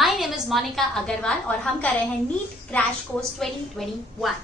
My name is Monika Agarwal और हम कर रहे हैं नीट क्रैश कोर्स 2021।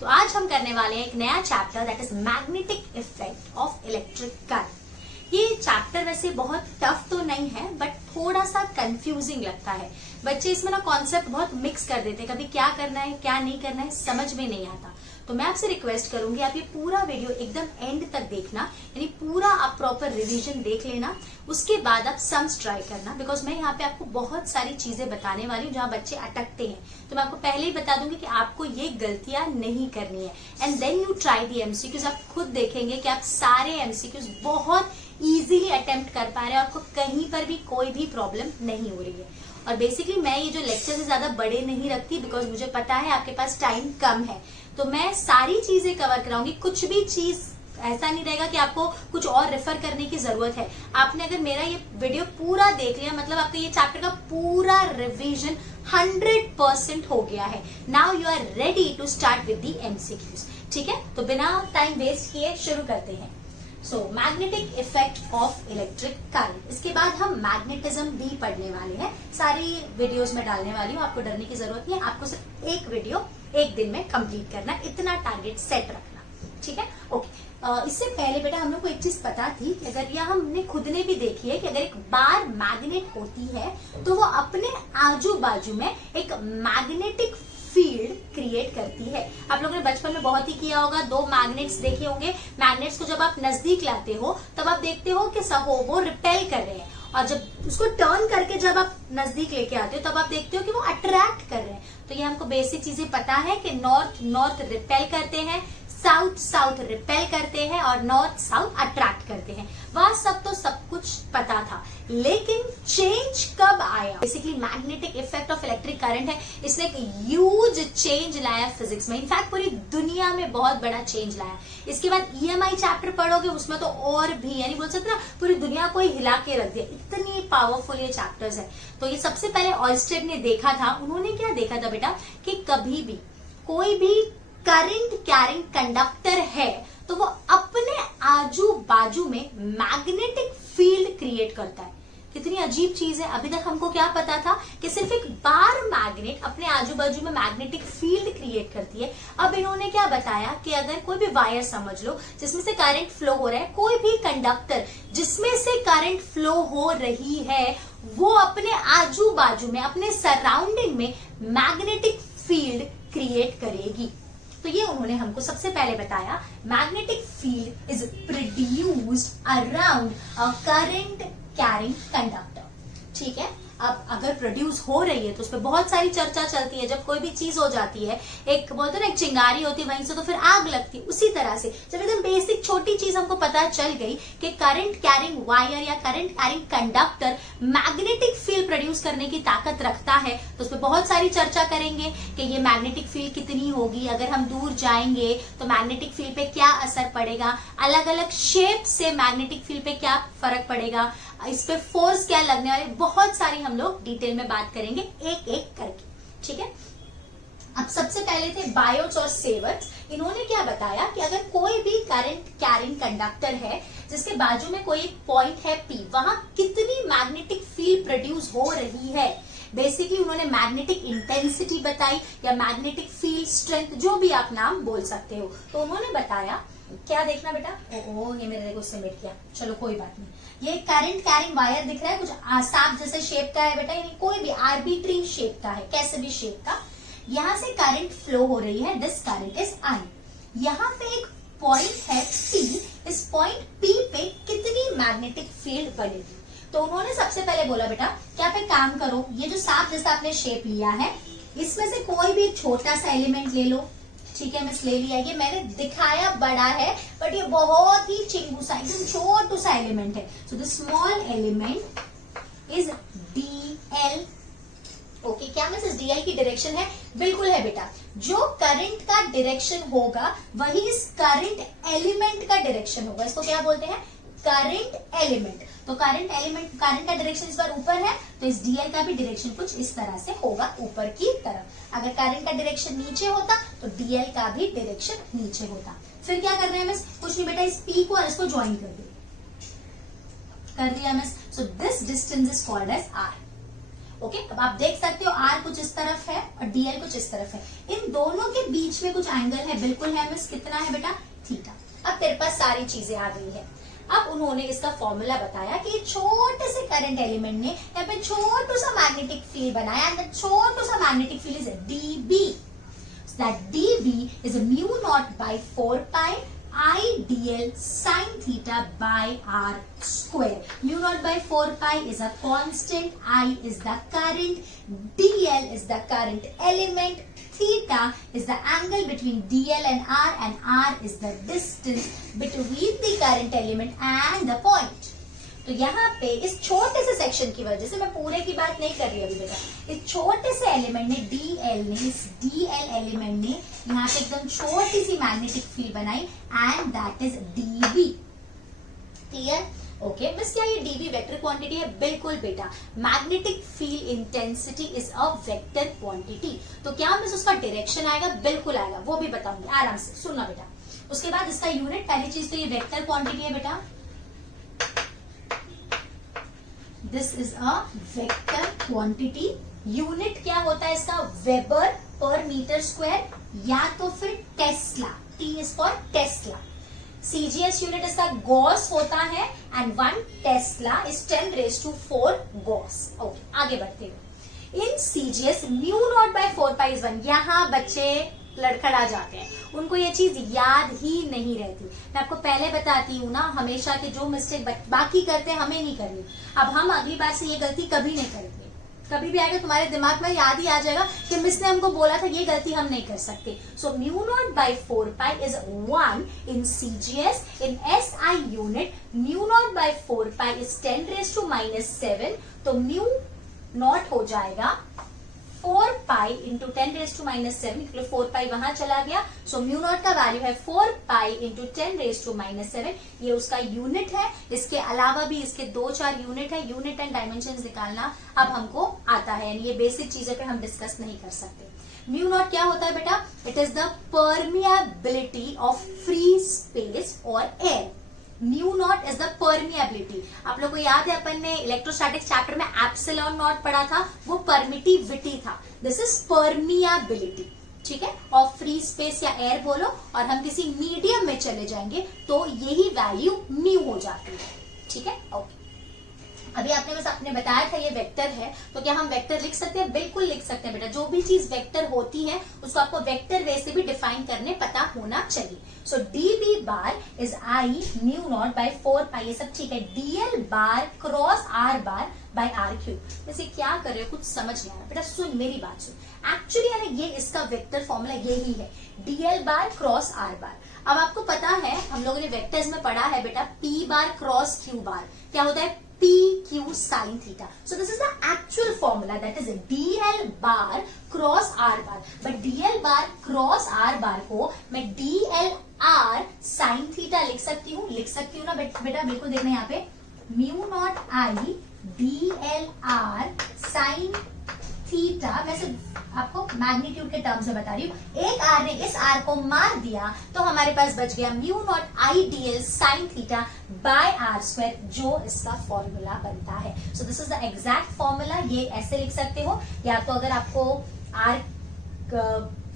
तो आज हम करने वाले हैं एक नया chapter that is magnetic effect of electric current. ये चैप्टर वैसे बहुत टफ तो नहीं है बट थोड़ा सा कंफ्यूजिंग लगता है। बच्चे इसमें ना कॉन्सेप्ट बहुत मिक्स कर देते हैं, कभी क्या करना है क्या नहीं करना है समझ में नहीं आता। तो मैं आपसे रिक्वेस्ट करूंगी आप ये पूरा वीडियो एकदम एंड तक देखना, यानी पूरा आप प्रॉपर रिवीजन देख लेना, उसके बाद आप सम्स ट्राई करना। बिकॉज मैं यहाँ पे आपको बहुत सारी चीजें बताने वाली हूँ जहाँ बच्चे अटकते हैं। तो मैं आपको पहले ही बता दूंगी कि आपको ये गलतियां नहीं करनी है and then you try the MCQs. आप खुद देखेंगे कि आप सारे एमसीक्यूज बहुत इजीली अटेम्प्ट कर पा रहे हैं, आपको कहीं पर भी कोई भी प्रॉब्लम नहीं हो रही है। और बेसिकली मैं ये जो लेक्चर से ज्यादा बड़े नहीं रखती बिकॉज मुझे पता है आपके पास टाइम कम है, तो मैं सारी चीजें कवर कराऊंगी। कुछ भी चीज ऐसा नहीं रहेगा कि आपको कुछ और रेफर करने की जरूरत है। आपने अगर मेरा ये वीडियो पूरा देख लिया मतलब आपका ये चैप्टर का पूरा रिवीजन 100% हो गया है। Now you are ready to start with the MCQs. ठीक है, तो बिना टाइम वेस्ट किए शुरू करते हैं। So magnetic effect of electric current, इसके बाद हम मैग्नेटिज्म भी पढ़ने वाले हैं। सारी वीडियोस में डालने वाली हूँ, आपको डरने की जरूरत नहीं है। आपको सिर्फ एक वीडियो एक दिन में कंप्लीट करना, इतना टारगेट सेट रखना। ठीक है, ओके। इससे पहले बेटा हम लोग को एक चीज पता थी कि अगर यह हमने खुद ने भी देखी है कि अगर एक बार मैग्नेट होती है तो वो अपने आजू बाजू में एक मैग्नेटिक फील्ड क्रिएट करती है। आप लोगों ने बचपन में बहुत ही किया होगा, दो मैग्नेट्स देखे होंगे। मैग्नेट्स को जब आप नजदीक लाते हो तब आप देखते हो कि वो रिपेल कर रहे हैं, और जब उसको टर्न करके जब आप नजदीक लेके आते हो तब आप देखते हो कि वो अट्रैक्ट कर रहे हैं। तो ये हमको बेसिक चीजें पता है कि नॉर्थ नॉर्थ रिपेल करते हैं, साउथ साउथ रिपेल करते हैं और नॉर्थ साउथ अट्रैक्ट करते हैं। वह सब तो सब कुछ पता था, लेकिन चेंज कब आया? Basically magnetic effect of electric current है, इसने एक ह्यूज चेंज लाया फिजिक्स में। इनफैक्ट पूरी दुनिया में बहुत बड़ा चेंज लाया। इसके बाद ईएमआई चैप्टर पढ़ोगे उसमें तो और भी, यानी बोल सकते ना पूरी दुनिया को ही हिला के रख दिया, इतनी पावरफुल ये चैप्टर्स है। तो ये सबसे पहले ऑयस्टेड ने देखा था। उन्होंने क्या देखा था बेटा कि कभी भी कोई भी करंट कैरिंग कंडक्टर है तो वो अपने आजू बाजू में मैग्नेटिक फील्ड क्रिएट करता है। कितनी अजीब चीज है। अभी तक हमको क्या पता था कि सिर्फ एक बार मैग्नेट अपने आजू बाजू में मैग्नेटिक फील्ड क्रिएट करती है। अब इन्होंने क्या बताया कि अगर कोई भी वायर समझ लो जिसमें से करंट फ्लो हो रहा है, कोई भी कंडक्टर जिसमें से करंट फ्लो हो रही है वो अपने आजू बाजू में अपने सराउंडिंग में मैग्नेटिक फील्ड क्रिएट करेगी। तो ये उन्होंने हमको सबसे पहले बताया, magnetic field is produced around a current carrying conductor. ठीक है, अब अगर प्रोड्यूस हो रही है तो उसपे बहुत सारी चर्चा चलती है। जब कोई भी चीज हो जाती है, एक बोलते ना एक चिंगारी होती है वहीं से तो फिर आग लगती है, उसी तरह से जब एकदम बेसिक छोटी चीज हमको पता चल गई कि करंट कैरिंग वायर या current carrying conductor magnetic field produce करने की ताकत रखता है, तो उसपे बहुत सारी चर्चा करेंगे कि ये मैग्नेटिक फील्ड कितनी होगी, अगर हम दूर जाएंगे तो मैग्नेटिक फील्ड पे क्या असर पड़ेगा, अलग अलग शेप से मैग्नेटिक फील्ड पे क्या फर्क पड़ेगा, इस पे फोर्स क्या लगने वाले, बहुत सारी हम लोग डिटेल में बात करेंगे एक एक करके। ठीक है, अब सबसे पहले थे बायोट्स और सेवर्ट्स। इन्होंने क्या बताया कि अगर कोई भी करंट कैरिंग कंडक्टर है जिसके बाजू में कोई पॉइंट है P, वहां कितनी मैग्नेटिक फील्ड प्रोड्यूस हो रही है। बेसिकली उन्होंने मैग्नेटिक इंटेंसिटी बताई या मैग्नेटिक फील्ड स्ट्रेंथ, जो भी आप नाम बोल सकते हो। तो उन्होंने बताया, क्या देखना बेटा, ओह ये मेरे को सबमिट किया, चलो कोई बात नहीं। ये करंट कैरिंग वायर दिख रहा है, कुछ सांप जैसे शेप का है बेटा, यानी कोई भी आर्बिट्री शेप का है, कैसे भी शेप का। यहाँ से करंट फ्लो हो रही है, दिस करंट इज I। यहाँ पे एक पॉइंट है P, इस पॉइंट P पे कितनी मैग्नेटिक फील्ड बनेगी। तो उन्होंने सबसे पहले बोला बेटा क्या पे काम करो, ये जो सांप जैसा आपने शेप लिया है इसमें से कोई भी छोटा सा एलिमेंट ले लो। ठीक है, मिस ले लिया। ये मैंने दिखाया बड़ा है बट ये बहुत ही चिंगू सा एकदम छोटू सा एलिमेंट है। So the small element is DL। Okay, क्या मिस इस DL की डायरेक्शन है? बिल्कुल है बेटा। जो करंट का डायरेक्शन होगा वही इस करंट एलिमेंट का डायरेक्शन होगा। इसको क्या बोलते हैं? Current element. तो करंट का डायरेक्शन इस बार ऊपर है तो इस DL का भी डायरेक्शन कुछ इस तरह से होगा, ऊपर की तरफ। अगर करंट का डायरेक्शन नीचे होता तो DL का भी डायरेक्शन नीचे होता। फिर क्या कर रहे हैं मिस? कुछ नहीं बेटा, इस P को और इसको ज्वाइन कर दिया miss. So this distance is called as R। Okay, अब आप देख सकते हो आर कुछ इस तरफ है और डीएल कुछ इस तरफ है, इन दोनों के बीच में कुछ एंगल है, बिल्कुल है मिस, कितना है बेटा, थीटा। अब तेरे पास सारी चीजें आ गई है। अब उन्होंने इसका फॉर्मूला बताया कि छोटे से करंट एलिमेंट ने यहाँ पे छोटू सा मैग्नेटिक फील्ड बनाया एंड दैट छोटू सा magnetic field is dB. That dB is mu naught by 4 pi I dl sin theta by r square. Mu naught by 4 pi is a constant, I is the current, dl is the current element, theta is the angle between dl and r is the distance between the current element and the point. तो यहाँ पे इस छोटे से section की वजह से, मैं पूरे की बात नहीं कर रही अभी बेटा, इस छोटे से एलिमेंट ने इस डीएल एलिमेंट ने यहाँ पे एकदम छोटी सी मैग्नेटिक फील्ड बनाई and that is dB. Clear? Okay miss, क्या ये डीबी वेक्टर क्वांटिटी है? बिल्कुल बेटा, magnetic field intensity is a vector quantity. तो क्या मिस उसका डायरेक्शन आएगा? बिल्कुल आएगा, वो भी बताऊंगी, आराम से सुनना बेटा। उसके बाद इसका यूनिट, पहली चीज तो ये वेक्टर क्वांटिटी है बेटा, this is a vector quantity. Unit क्या होता है इसका? वेबर पर मीटर स्क्वायर या तो फिर tesla, T is for tesla. CGS unit इसका गॉस होता है and 1 tesla is 10⁴ gauss. Okay, आगे बढ़ते हुए in CGS mu naught by 4 pi is 1। यहाँ बच्चे लड़खड़ा जाते हैं, उनको ये चीज याद ही नहीं रहती। मैं आपको पहले बताती हूँ ना, हमेशा के जो मिस्टेक बाकी करते हैं हमें नहीं करनी। अब हम अगली बार से ये गलती कभी नहीं करेंगे। कभी भी आएगा तुम्हारे दिमाग में याद ही आ जाएगा कि मिस ने हमको बोला था, ये गलती हम नहीं कर सकते। सो mu naught by 4 pi is 1 in CGS. In SI unit mu naught by 4 pi is 10⁻⁻⁷। तो म्यू नॉट हो जाएगा 4 पाई इंटू 10⁻⁻⁷, क्योंकि 4 पाई वहां चला गया। सो म्यू नॉट का वैल्यू है 4 पाई इंटू 10⁻⁻⁷। ये उसका यूनिट है। इसके अलावा भी इसके 2-4 यूनिट है। यूनिट एंड डायमेंशन निकालना अब हमको आता है, यानी ये बेसिक चीजें पे हम डिस्कस नहीं कर सकते। म्यू नॉट क्या होता है बेटा? It is the permeability of free space और air. Mu naught is the permeability. आप लोग को याद है अपन ने इलेक्ट्रोस्टैटिक्स चैप्टर में एप्सिलॉन नॉट पढ़ा था, वो परमिटिविटी था। दिस इज परमिएबिलिटी, ठीक है, ऑफ फ्री स्पेस या एयर बोलो, और हम किसी मीडियम में चले जाएंगे तो यही वैल्यू म्यू हो जाती है। ठीक है, ओके। अभी आपने बताया था ये वेक्टर है, तो क्या हम वेक्टर लिख सकते हैं? बिल्कुल लिख सकते हैं बेटा। जो भी चीज वेक्टर होती है उसको आपको वेक्टर वे से भी डिफाइन करने पता होना चाहिए। So d B bar is I mu naught by 4 pi, ये सब ठीक है। D l bar cross r bar by r cube. वैसे क्या कर रहे हो, कुछ समझ नहीं आ रहा बेटा, सुन मेरी बात सुन। एक्चुअली यानी ये इसका वेक्टर फॉर्मूला यही है, डीएल बार क्रॉस आर बार। अब आपको पता है, हम लोगों ने वेक्टर्स में पढ़ा है बेटा, पी बार क्रॉस क्यू बार क्या होता है? PQ sin theta. So this is the actual formula, that is DL bar cross R bar. But DL bar cross R bar को मैं DL R sin theta लिख सकती हूँ ना बेटा, बिल्कुल देखना यहाँ पे, म्यू नॉट आई DL R sin थीटा। वैसे आपको मैग्नीट्यूड के टर्म्स में बता रही हूँ। एक आर ने इस आर को मार दिया तो हमारे पास बच गया mu naught I DL sine theta by R square, जो इसका फॉर्मूला बनता है। So this is the exact formula. ये ऐसे लिख सकते हो, या तो अगर आपको आर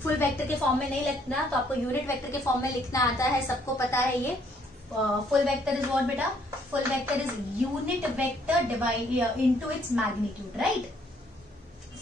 फुल वेक्टर के फॉर्म में नहीं लिखना तो आपको यूनिट वेक्टर के फॉर्म में लिखना आता है, सबको पता है ये। फुल वेक्टर इज व्हाट बेटा? Full vector is unit vector divide into its magnitude, right?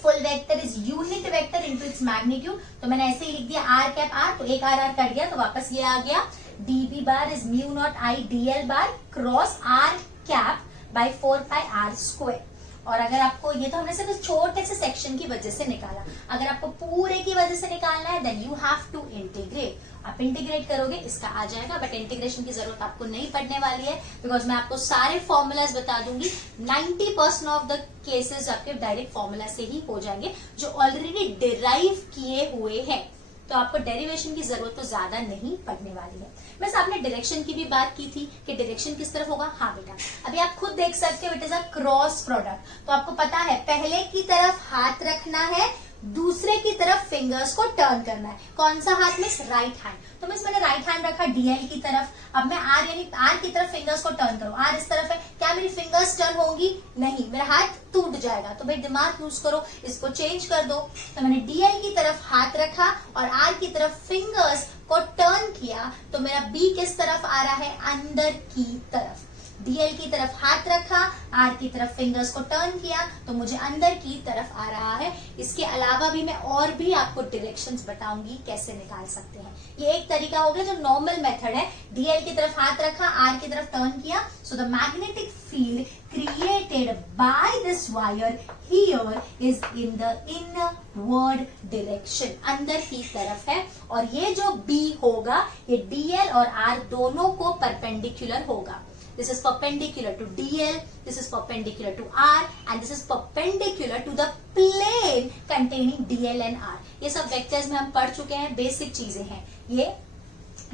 Full vector is unit vector into its magnitude. तो मैंने ऐसे ही लिख दिया आर कैप आर, तो एक आर कट गया तो वापस ये आ गया। DB bar is mu naught I DL bar cross R cap by 4 pi R square. और अगर आपको, ये तो हमने सिर्फ छोटे से सेक्शन की वजह से निकाला, अगर आपको पूरे की वजह से निकालना है then you have to integrate. आप इंटीग्रेट करोगे इसका आ जाएगा, बट इंटीग्रेशन की जरूरत आपको नहीं पड़ने वाली है, बिकॉज मैं आपको सारे फॉर्मूलाज बता दूंगी। 90% ऑफ द केसेस आपके डायरेक्ट फॉर्मूला से ही हो जाएंगे, जो ऑलरेडी डिराइव किए हुए हैं, तो आपको डेरिवेशन की जरूरत तो ज्यादा नहीं पड़ने वाली है। बस आपने डायरेक्शन की भी बात की थी कि डायरेक्शन किस तरफ होगा। हाँ बेटा, अभी आप खुद देख सकते हो, it is a cross product. तो आपको पता है पहले की तरफ हाथ रखना है, दूसरे की तरफ फिंगर्स को टर्न करना है। कौन सा हाथ में? Right hand. तो मिस मैंने राइट हैंड रखा डीएल की तरफ। अब मैं आर यानी आर की तरफ फिंगर्स को टर्न करूं। आर इस तरफ है, क्या मेरी फिंगर्स टर्न होंगी? नहीं, मेरा हाथ टूट जाएगा। तो भाई दिमाग यूज करो, इसको चेंज कर दो। तो मैंने डीएल की तरफ हाथ रखा और आर की तरफ फिंगर्स को टर्न किया, तो मेरा बी किस तरफ आ रहा है? अंदर की तरफ। डीएल की तरफ हाथ रखा, आर की तरफ फिंगर्स को टर्न किया, तो मुझे अंदर की तरफ आ रहा है। इसके अलावा भी मैं और भी आपको डायरेक्शंस बताऊंगी कैसे निकाल सकते हैं। ये एक तरीका हो गया जो नॉर्मल मेथड है। डीएल की तरफ हाथ रखा, आर की तरफ टर्न किया, so the magnetic field created by this wire here is in the inward direction, अंदर की तरफ है। और ये जो बी होगा ये डीएल और आर दोनों को परपेंडिकुलर होगा। This is perpendicular to DL, this is perpendicular to R, and this is perpendicular to the plane containing DL and R. ये सब वेक्टर्स में हम पढ़ चुके हैं, बेसिक चीजें हैं। ये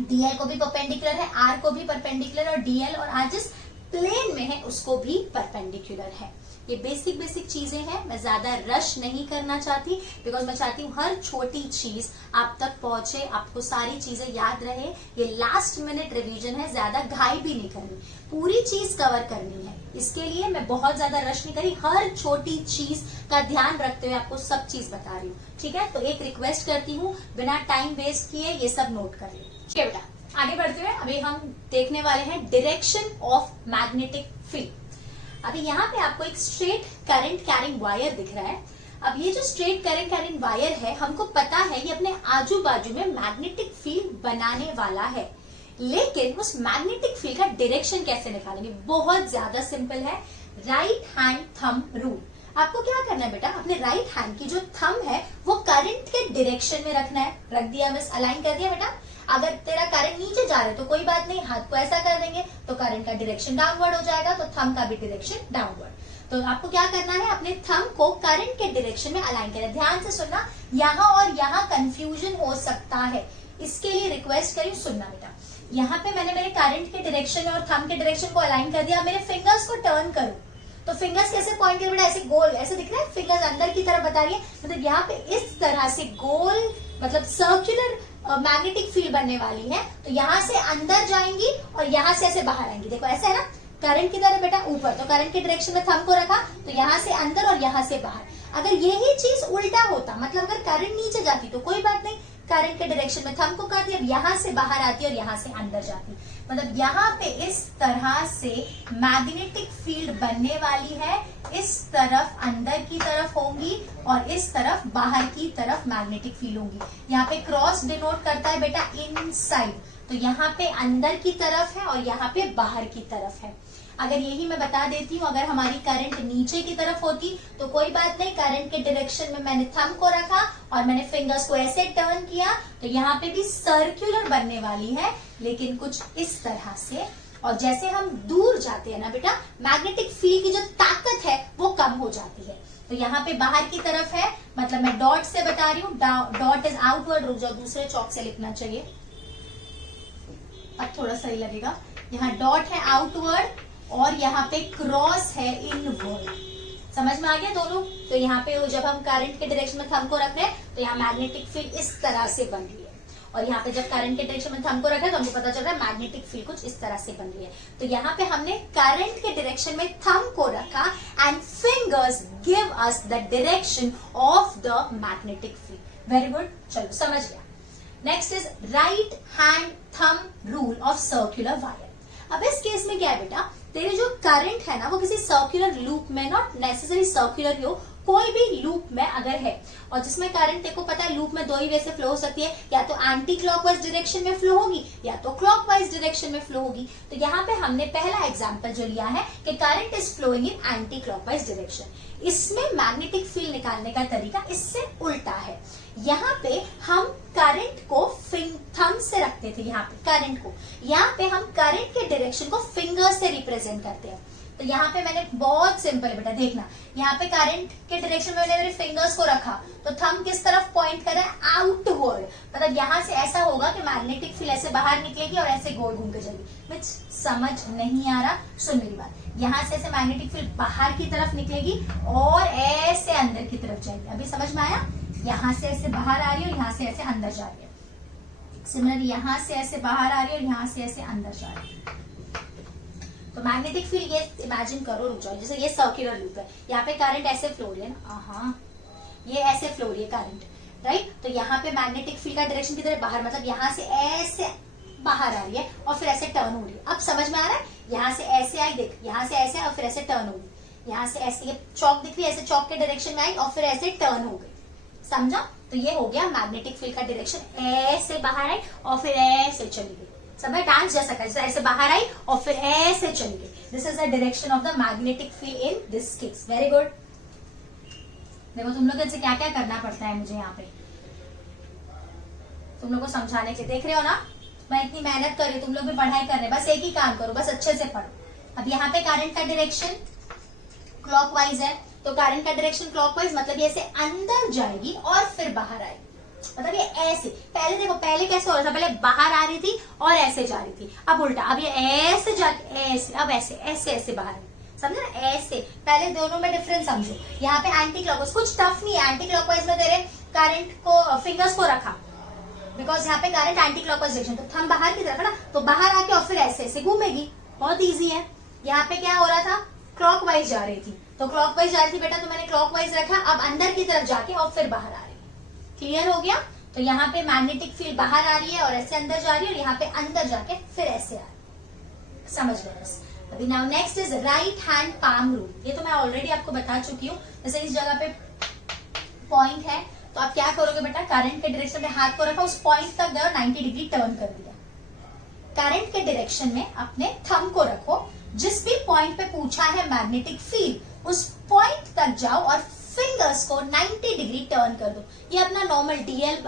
DL को भी परपेंडिकुलर है, R को भी परपेंडिकुलर, और DL और R जिस प्लेन में है उसको भी परपेंडिकुलर है। ये बेसिक चीजें हैं। मैं ज्यादा रश नहीं करना चाहती, बिकॉज मैं चाहती हूँ हर छोटी चीज आप तक पहुंचे, आपको सारी चीजें याद रहे। ये लास्ट मिनट रिवीजन है, ज्यादा घाई भी नहीं करनी, पूरी चीज कवर करनी है। इसके लिए मैं बहुत ज्यादा रश नहीं करी, हर छोटी चीज का ध्यान रखते हुए आपको सब चीज बता रही हूँ। ठीक है, तो एक रिक्वेस्ट करती हूँ, बिना टाइम वेस्ट किए ये सब नोट कर लो। ठीक है बेटा, आगे बढ़ते हुए अभी हम देखने वाले हैं डायरेक्शन ऑफ मैग्नेटिक फील्ड। अभी यहाँ पे आपको एक स्ट्रेट करंट कैरिंग वायर दिख रहा है। अब ये जो स्ट्रेट करंट कैरिंग वायर है, हमको पता है ये अपने आजू बाजू में मैग्नेटिक फील्ड बनाने वाला है, लेकिन उस मैग्नेटिक फील्ड का डायरेक्शन कैसे निकालेंगे? बहुत ज्यादा सिंपल है, राइट हैंड थंब रूल। आपको क्या करना है बेटा, अपने राइट हैंड की जो थंब है वो करंट के डायरेक्शन में रखना है। रख दिया, बस अलाइन कर दिया बेटा। अगर तेरा करंट नीचे जा रहा है तो कोई बात नहीं, हाथ को ऐसा कर देंगे तो करंट का डायरेक्शन डाउनवर्ड हो जाएगा, तो थंब का भी डायरेक्शन डाउनवर्ड। तो आपको क्या करना है, अपने थंब को करंट के डायरेक्शन में अलाइन करें। ध्यान से सुनना, यहाँ और यहाँ कंफ्यूजन हो सकता है, इसके लिए रिक्वेस्ट करी, सुनना बेटा। यहाँ पे मैंने मेरे करंट के डायरेक्शन और थंब के डायरेक्शन को अलाइन कर दिया। मेरे फिंगर्स को टर्न करो, तो फिंगर्स कैसे पॉइंट करें बेटा? ऐसे गोल, ऐसे दिख रहा है, फिंगर्स अंदर की तरफ बता रही है। मतलब यहाँ पे इस तरह से गोल, मतलब सर्कुलर मैग्नेटिक फील्ड बनने वाली है। तो यहाँ से अंदर जाएंगी और यहाँ से ऐसे बाहर आएंगी। देखो ऐसे है ना, करंट की तरह बेटा ऊपर, तो करंट के डायरेक्शन में थंब को रखा, तो यहाँ से अंदर और यहाँ से बाहर। अगर यही चीज उल्टा होता, मतलब अगर करंट नीचे जाती तो कोई बात नहीं, करंट के डायरेक्शन में थंब को करती, अब यहाँ से बाहर आती और यहाँ से अंदर जाती। मतलब यहाँ पे इस तरह से मैग्नेटिक फील्ड बनने वाली है। इस तरफ अंदर की तरफ होंगी और इस तरफ बाहर की तरफ मैग्नेटिक फील्ड होंगी। यहाँ पे क्रॉस डिनोट करता है बेटा इनसाइड, तो यहाँ पे अंदर की तरफ है और यहाँ पे बाहर की तरफ है। अगर यही मैं बता देती हूँ, अगर हमारी करंट नीचे की तरफ होती तो कोई बात नहीं, करंट के डायरेक्शन में मैंने थंब को रखा और मैंने फिंगर्स को ऐसे टर्न किया, तो यहाँ पे भी सर्कुलर बनने वाली है, लेकिन कुछ इस तरह से। और जैसे हम दूर जाते हैं ना बेटा, मैग्नेटिक फील्ड की जो ताकत है वो कम हो जाती है। तो यहाँ पे बाहर की तरफ है, मतलब मैं डॉट से बता रही हूँ, डॉट इज आउटवर्ड। रुक जाओ, दूसरे चौक से लिखना चाहिए, अब थोड़ा सही लगेगा। यहाँ डॉट है आउटवर्ड और यहाँ पे क्रॉस है इनवर्ड। समझ में आ गया दोनों? तो यहाँ पे जब हम करंट के डायरेक्शन में थंब को रख रहे हैं तो यहाँ मैग्नेटिक फील्ड इस तरह से बन रही है, और यहाँ पे जब करंट के डायरेक्शन में थंब को रखा है तो हमको पता चल रहा है मैग्नेटिक फील्ड कुछ इस तरह से बन रही है। तो यहाँ पे हमने करंट के डायरेक्शन में थंब को रखा and fingers give us the direction of the magnetic field. Very good, चलो समझ गया। Next is right hand thumb rule of circular wire. अब इस केस में क्या है बेटा, तेरे जो करंट है ना वो किसी सर्कुलर लूप में, नॉट नेसेसरी सर्कुलर ही हो, कोई भी लूप में अगर है, और जिसमें करंट तेको पता है लूप में दो ही वे से फ्लो हो सकती है, या तो एंटी क्लॉकवाइज डायरेक्शन में फ्लो होगी या तो क्लॉकवाइज डायरेक्शन में फ्लो होगी। तो यहाँ पे हमने पहला एग्जांपल जो लिया है कि current is flowing in anti clockwise direction. इसमें मैग्नेटिक फील्ड निकालने का तरीका इससे उल्टा है। यहाँ पे हम करंट को थंब से रखते थे, यहाँ पे करंट को, यहाँ पे हम करंट के डायरेक्शन को फिंगर से रिप्रेजेंट करते हैं। तो यहाँ पे मैंने बहुत सिंपल बेटा देखना, यहाँ पे करंट के डायरेक्शन में मैंने मेरे फिंगर्स को रखा तो थंब किस तरफ पॉइंट कर रहा है, आउटवर्ड। मतलब यहाँ से ऐसा होगा कि मैग्नेटिक फील्ड ऐसे बाहर निकलेगी और ऐसे गोल घूम के जाएगी। विच समझ नहीं आ रहा, सुन मेरी बात। यहाँ से ऐसे मैग्नेटिक फील्ड बाहर की तरफ निकलेगी और ऐसे अंदर की तरफ जाएगी। अभी समझ में आया? यहाँ से ऐसे बाहर आ रही है और यहाँ से ऐसे अंदर जा रही है। सिमिलरली यहाँ से ऐसे बाहर आ रही है और यहाँ से ऐसे अंदर जा रही है। तो मैग्नेटिक फील्ड ये इमेजिन करो, रुक जाओ, जैसे ये सर्कुलर लूप है, यहाँ पे करंट ऐसे फ्लो हो रही है ना, हाँ ये ऐसे फ्लो हो रही है करंट, राइट। तो यहाँ पे मैग्नेटिक फील्ड का डायरेक्शन किधर है, बाहर, मतलब यहाँ से ऐसे बाहर आ रही है और फिर ऐसे टर्न हो रही है। अब समझ में आ रहा है, यहाँ से ऐसे आई, देख यहाँ से ऐसे और फिर ऐसे टर्न हो गई, यहाँ से ऐसे ये चौक दिख रही है, ऐसे चौक के डायरेक्शन में आई और फिर ऐसे टर्न हो गई, समझा। तो ये हो गया मैग्नेटिक फील्ड का डायरेक्शन, ऐसे बाहर आई और फिर ऐसे चली गई। समझ, डांस जैसा कर, ऐसे बाहर आई और फिर ऐसे चली गई। This is the direction of the magnetic field in this case. Very good. देखो तुम लोग से क्या क्या करना पड़ता है मुझे यहाँ पे तुम लोग को समझाने के लिए, देख रहे हो ना, मैं इतनी मेहनत कर रही हूँ, तुम लोग भी पढ़ाई कर रहे हैं, बस एक ही काम करो, बस अच्छे से पढ़ो। अब यहाँ पे करंट का डायरेक्शन क्लॉकवाइज है, तो करंट का डायरेक्शन क्लॉकवाइज मतलब ये ऐसे अंदर जाएगी और फिर बाहर आएगी, मतलब ये ऐसे। पहले देखो, पहले कैसे हो रहा था, पहले बाहर आ रही थी और ऐसे जा रही थी, अब उल्टा, अब ये ऐसे जाके ऐसे, अब ऐसे ऐसे ऐसे बाहर, समझे ना, ऐसे। पहले दोनों में डिफरेंस समझो। यहाँ पे एंटी क्लॉकवाइज, कुछ टफ नहीं है। एंटी क्लॉकवाइज में तेरे करंट को, फिंगर्स को रखा, बिकॉज यहाँ पे करंट एंटी क्लॉकवाइज डायरेक्शन, तो थंब बाहर की तरफ है ना, तो बाहर आके और फिर ऐसे ऐसे घूमेगी, बहुत इजी है। यहाँ पे क्या हो रहा था, क्लॉकवाइज जा रही थी, तो क्लॉकवाइज जा रही थी बेटा, तो मैंने क्लॉकवाइज रखा, अब अंदर की तरफ जाके और फिर बाहर आ रही है। क्लियर हो गया। तो यहाँ पे मैग्नेटिक फील्ड बाहर आ रही है और ऐसे अंदर जा रही है, और यहाँ पे अंदर जाके फिर ऐसे आ रही है, समझ गए बस। अभी now next is right hand palm rule. ये तो मैं ऑलरेडी आपको बता चुकी हूँ। जैसे इस जगह पे पॉइंट है, तो आप क्या करोगे बेटा, करंट के डायरेक्शन में हाथ को रखा, उस पॉइंट तक गए, 90 डिग्री टर्न कर दिया। करंट के डायरेक्शन में अपने थंब को रखो, जिस भी पॉइंट पे पूछा है मैग्नेटिक फील्ड, उस पॉइंट तक जाओ और फिंगर्स को 90 डिग्री टर्न कर दो। ये अपना normal DL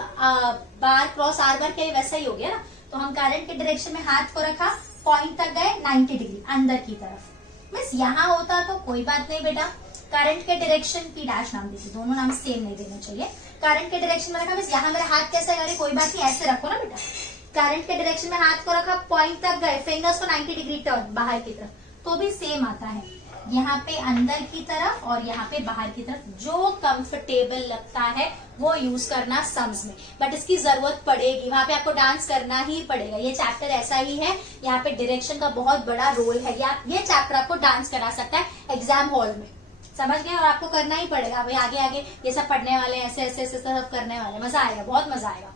bar cross r बार के वैसा ही हो गया ना। तो हम करंट के डायरेक्शन में हाथ को रखा, पॉइंट तक गए 90 डिग्री अंदर की तरफ। मिस यहाँ होता तो कोई बात नहीं बेटा, करंट के डायरेक्शन पी डैश नाम दीजिए, दोनों नाम सेम नहीं देना चाहिए। करंट के डायरेक्शन में रखा, मिस यहाँ मेरा हाथ कैसे करे, कोई बात नहीं, ऐसे रखो ना बेटा। करंट के डायरेक्शन में हाथ को रखा, पॉइंट तक गए, फिंगर्स को 90 डिग्री टर्न बाहर की तरफ, तो भी सेम आता है। यहाँ पे अंदर की तरफ और यहाँ पे बाहर की तरफ, जो कंफर्टेबल लगता है वो यूज करना सम्स में, बट इसकी जरूरत पड़ेगी, वहां पे आपको डांस करना ही पड़ेगा। ये चैप्टर ऐसा ही है, यहाँ पे डायरेक्शन का बहुत बड़ा रोल है। ये चैप्टर आपको डांस करा सकता है एग्जाम हॉल में, समझ गए, और आपको करना ही पड़ेगा भाई। आगे आगे ये सब पढ़ने वाले, ऐसे ऐसे ऐसे सब करने वाले, मजा आएगा, बहुत मजा आएगा।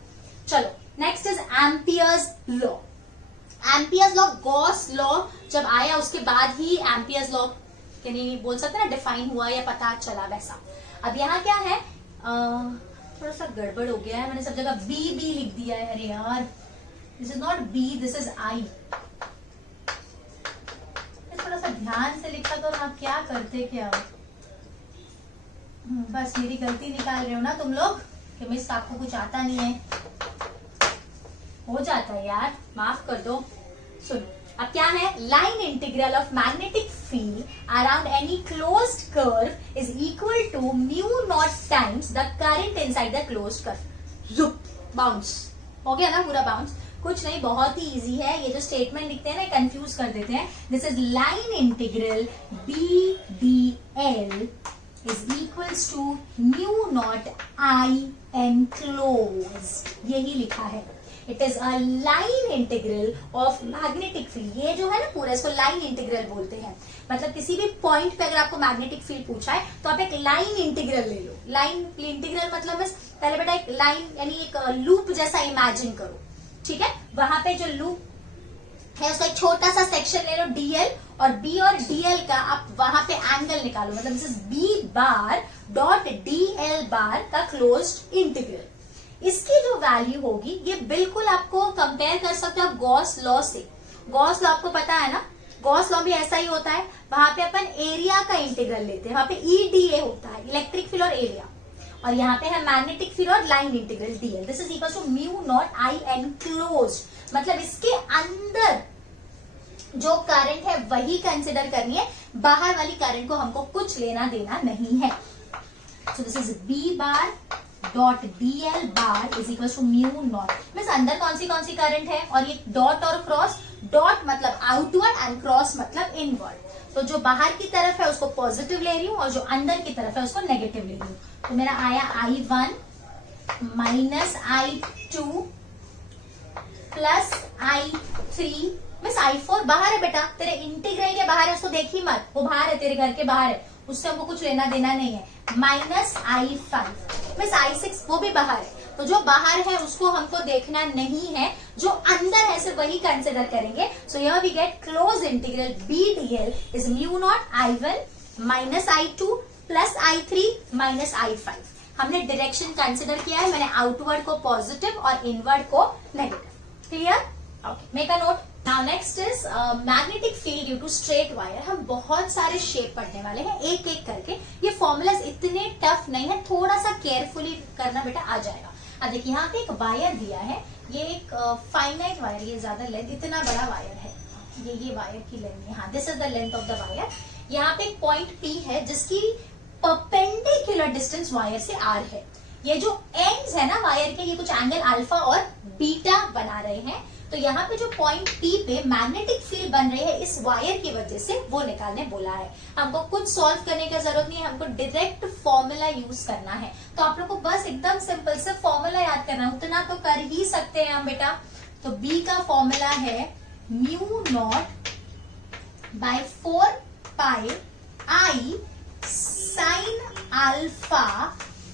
चलो next is Ampere's law. Ampere's law, Gauss law जब आया उसके बाद ही एम्पियर्स लॉ नहीं बोल सकते ना, डिफाइन हुआ या पता चला वैसा। अब यहाँ क्या है, थोड़ा सा गड़बड़ हो गया है, मैंने सब जगह बी बी लिख दिया है। अरे यार, this is not be, this is I. थोड़ा सा ध्यान से लिखा तो आप क्या करते क्या हो। बस मेरी गलती निकाल रहे हो ना तुम लोग कि मिस आपको कुछ आता नहीं है, हो जाता है यार, माफ कर दो। सुनो अब क्या है, line integral of magnetic field around any closed curve is equal to mu naught times the current inside the closed curve. जुप, बाउंस हो गया ना पूरा बाउंस। कुछ नहीं, बहुत ही इजी है। ये जो स्टेटमेंट लिखते हैं ना, कंफ्यूज कर देते हैं। This is line integral B D L is equals to mu naught I enclosed, यही लिखा है। It is a line integral of magnetic field. ये जो है ना पूरा, इसको लाइन इंटीग्रल बोलते हैं। मतलब किसी भी पॉइंट पे अगर आपको मैग्नेटिक फील्ड पूछा है तो आप एक लाइन इंटीग्रल ले लो। लाइन इंटीग्रल मतलब बस पहले बेटा एक लाइन यानी एक लूप जैसा इमेजिन करो, ठीक है। वहां पे जो लूप है उसका एक छोटा सा सेक्शन ले लो डीएल, और बी और डीएल का आप वहां पे एंगल निकालो, मतलब this is B bar dot DL bar का क्लोज्ड इंटीग्रल। इसकी जो वैल्यू होगी ये बिल्कुल आपको कंपेयर कर सकते हो आप गॉस लॉ से। गॉस लॉ आपको पता है ना, गॉस लॉ भी ऐसा ही होता है। वहां पे अपन एरिया का इंटीग्रल लेते हैं, वहां पे ईडीए होता है, इलेक्ट्रिक फील्ड और एरिया, और यहाँ पे है मैग्नेटिक फील्ड और line integral DL. This is equal to mu naught I enclosed, मतलब इसके अंदर जो करंट है वही कंसिडर करनी है, बाहर वाली करंट को हमको कुछ लेना देना नहीं है। So this is B bar dot D L bar is equal to mu naught. Means अंदर कौन सी करंट है, और ये डॉट और क्रॉस, डॉट मतलब आउटवर्ड एंड क्रॉस मतलब इनवर्ड। तो जो बाहर की तरफ है उसको पॉजिटिव ले रही हूँ और जो अंदर की तरफ है उसको नेगेटिव ले रही हूँ। तो मेरा आया I1 -I2 plus I3 miss I4 बाहर है बेटा, तेरे इंटीग्रल के बाहर है, उसको देखी मत, वो बाहर है, तेरे घर के बाहर है, उससे हमको कुछ लेना देना नहीं है। -I5 मिस I6 वो भी बाहर है, तो जो बाहर है उसको हमको देखना नहीं है, जो अंदर है सिर्फ वही कंसिडर करेंगे। So here we get close integral B DL is mu naught I1 -I2 plus I3 -I5। हमने डायरेक्शन कंसिडर किया है, मैंने आउटवर्ड को पॉजिटिव और इनवर्ड को negative. Clear? Okay, make a note. Now next is magnetic field due to straight wire. हम बहुत सारे शेप पढ़ने वाले हैं एक एक करके। ये फॉर्मूलाज इतने टफ नहीं है, थोड़ा सा केयरफुली करना बेटा, आ जाएगा। अब देखिए यहाँ पे एक वायर दिया है, ये एक फाइनाइट वायर, ये ज्यादा लेंथ, इतना बड़ा वायर है, ये वायर की लेंथ है, हाँ this is the length of the wire. यहाँ पे एक पॉइंट P है जिसकी परपेंडिकुलर डिस्टेंस वायर से R है। ये जो एंड्स है ना वायर के, ये कुछ एंगल अल्फा और बीटा बना रहे हैं। तो यहाँ पे जो पॉइंट P पे मैग्नेटिक फील्ड बन रही है इस वायर की वजह से, वो निकालने बोला है। हमको कुछ सॉल्व करने की जरूरत नहीं है, हमको डायरेक्ट फॉर्मूला यूज करना है। तो आप लोग को बस एकदम सिंपल से फॉर्मूला याद करना है, उतना तो कर ही सकते हैं हम बेटा। तो B का फॉर्मूला है mu naught by 4 pi I sine alpha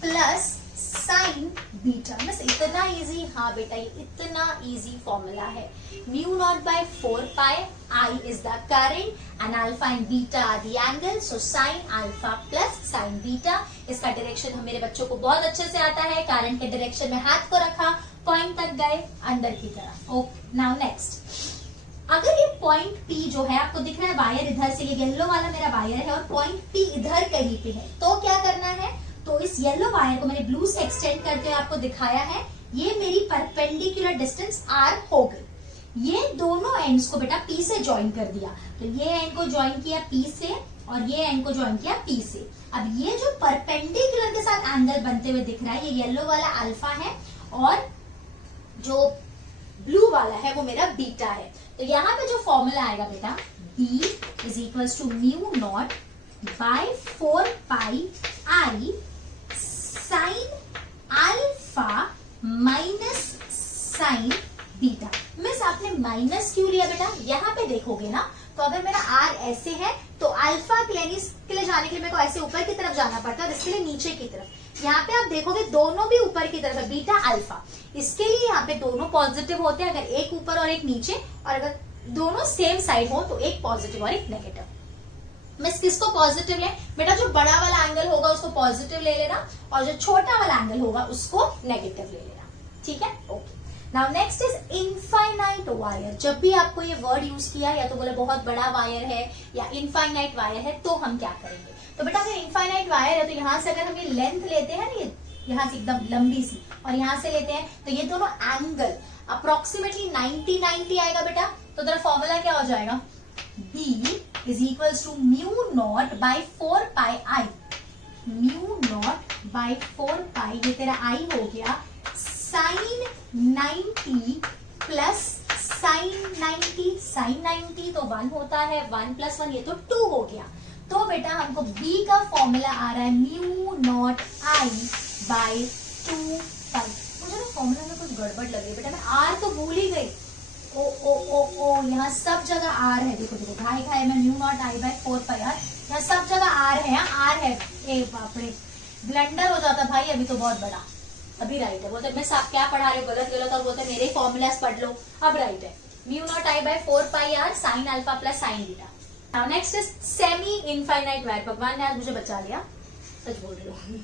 plus sine beta. बस इतना इजी, हाँ बेटा ये इतना इजी फॉर्मूला है। Mu naught by 4 pi I is the current and alpha and beta are the angle, so sine alpha plus sine beta. इसका direction हम मेरे बच्चों को बहुत अच्छे से आता है, करंट के डायरेक्शन में हाथ को रखा, पॉइंट तक गए अंदर की तरफ। ओके, नाउ नेक्स्ट, अगर ये पॉइंट P जो है आपको दिख रहा है वायर इधर से, ये येलो वाला मेरा वायर है और पॉइंट P इधर कहीं पे है, तो क्या करना है, तो इस येलो वायर को मैंने ब्लू से एक्सटेंड करते हुए आपको दिखाया है, ये मेरी परपेंडिकुलर डिस्टेंस R हो गई। ये दोनों एंड्स को बेटा P से ज्वाइन कर दिया, तो ये एंड को ज्वाइन किया P से और ये एंड को ज्वाइन किया P से। अब ये जो परपेंडिकुलर के साथ एंगल बनते हुए दिख रहा है, ये येलो वाला अल्फा है और जो ब्लू वाला है वो मेरा बीटा है। तो यहाँ पे जो फॉर्मूला आएगा बेटा, B is equals to mu naught by 4 pi I sine alpha minus sine beta. Miss आपने माइनस क्यों लिया बेटा? यहाँ पे देखोगे ना, तो अगर मेरा R ऐसे है तो अल्फा के लिए जाने के लिए मेरे को ऐसे ऊपर की तरफ जाना पड़ता है और इसके लिए नीचे की तरफ। यहाँ पे आप देखोगे दोनों भी ऊपर की तरफ है, बीटा अल्फा। इसके लिए यहाँ पे दोनों पॉजिटिव होते हैं, अगर एक ऊपर और एक नीचे, और अगर दोनों सेम साइड हो तो एक पॉजिटिव और एक नेगेटिव। मिस किसको पॉजिटिव ले बेटा? जो बड़ा वाला एंगल होगा उसको पॉजिटिव ले लेना और जो छोटा वाला एंगल होगा उसको नेगेटिव ले लेना। ठीक है, okay. Now next is infinite wire. जब भी आपको ये वर्ड यूज किया, या तो बोले बहुत बड़ा वायर है या इनफाइनाइट वायर है, तो हम क्या करेंगे? तो बेटा अगर इनफाइनाइट वायर है तो यहाँ से अगर हम ये लेंथ लेते हैं ना, ये यहाँ से एकदम लंबी सी, और यहाँ से लेते हैं, तो ये दोनों एंगल अप्रोक्सीमेटली 90 आएगा बेटा। तो तेरा फॉर्मूला क्या हो जाएगा? B is equals to mu naught by 4 pi I। Mu naught by 4 pi, ये तेरा I हो गया, साइन 90 प्लस साइन 90। साइन 90 तो 1 होता है, 1 प्लस 1 ये तो 2 हो गया। तो बेटा हमको B का फॉर्मूला आ रहा है म्यू नॉट I बाय 2 पाई। मुझे ना फॉर्मूला में कुछ गड़बड़ लग रही है बेटा, मैं R तो भूल ही गई। ओ ओ ओ ओ, यहाँ सब जगह R है, देखो देखो, घाई मैं mu naught I by 4 pi R, यहाँ सब जगह R है, यहाँ R है। ए बाप रे, ब्लंडर हो जाता भाई, अभी तो बहुत बड़ा। अभी राइट है, बोलते मिस आप क्या पढ़ा रहे हो, गलत गलत, और बोलते मेरे फॉर्मूलास पढ़ लो। अब राइट है, mu naught I by 4 pi R sine alpha plus sine beta. Now next is semi infinite wire. भगवान ने आज मुझे बचा लिया, सच बोल रही हूँ,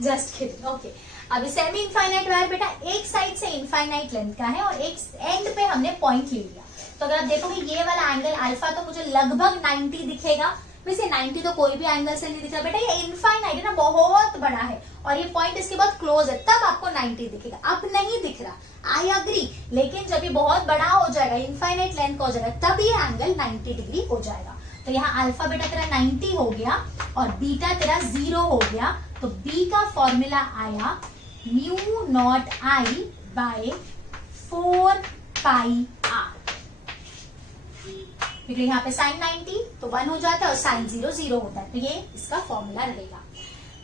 जस्ट किडिंग। ओके, अभी सेमी इनफाइनाइट वायर बेटा एक साइड से इनफाइनाइट लेंथ का है और एक एंड पे हमने पॉइंट ले लिया। तो अगर आप देखोगे ये वाला एंगल अल्फा तो मुझे लगभग 90 दिखेगा। वैसे 90 तो कोई भी एंगल से नहीं दिख रहा बेटा, ये इनफाइनाइट है ना, बहुत बड़ा है और ये पॉइंट इसके बहुत क्लोज है, तब आपको 90 दिखेगा। अब नहीं दिख रहा, आई अग्री, लेकिन जब ये बहुत बड़ा हो जाएगा, इनफाइनाइट लेंथ का हो जाएगा, तब ये एंगल 90 डिग्री हो जाएगा। तो यहाँ अल्फा बेटा तेरा 90 हो गया और बीटा तेरा 0 हो गया। तो B का फॉर्मूला आया mu naught I by 4 pi R। क्योंकि यहाँ पे साइन 90 तो 1 हो जाता है और साइन 0 0 होता है, तो ये इसका फॉर्मूला रहेगा।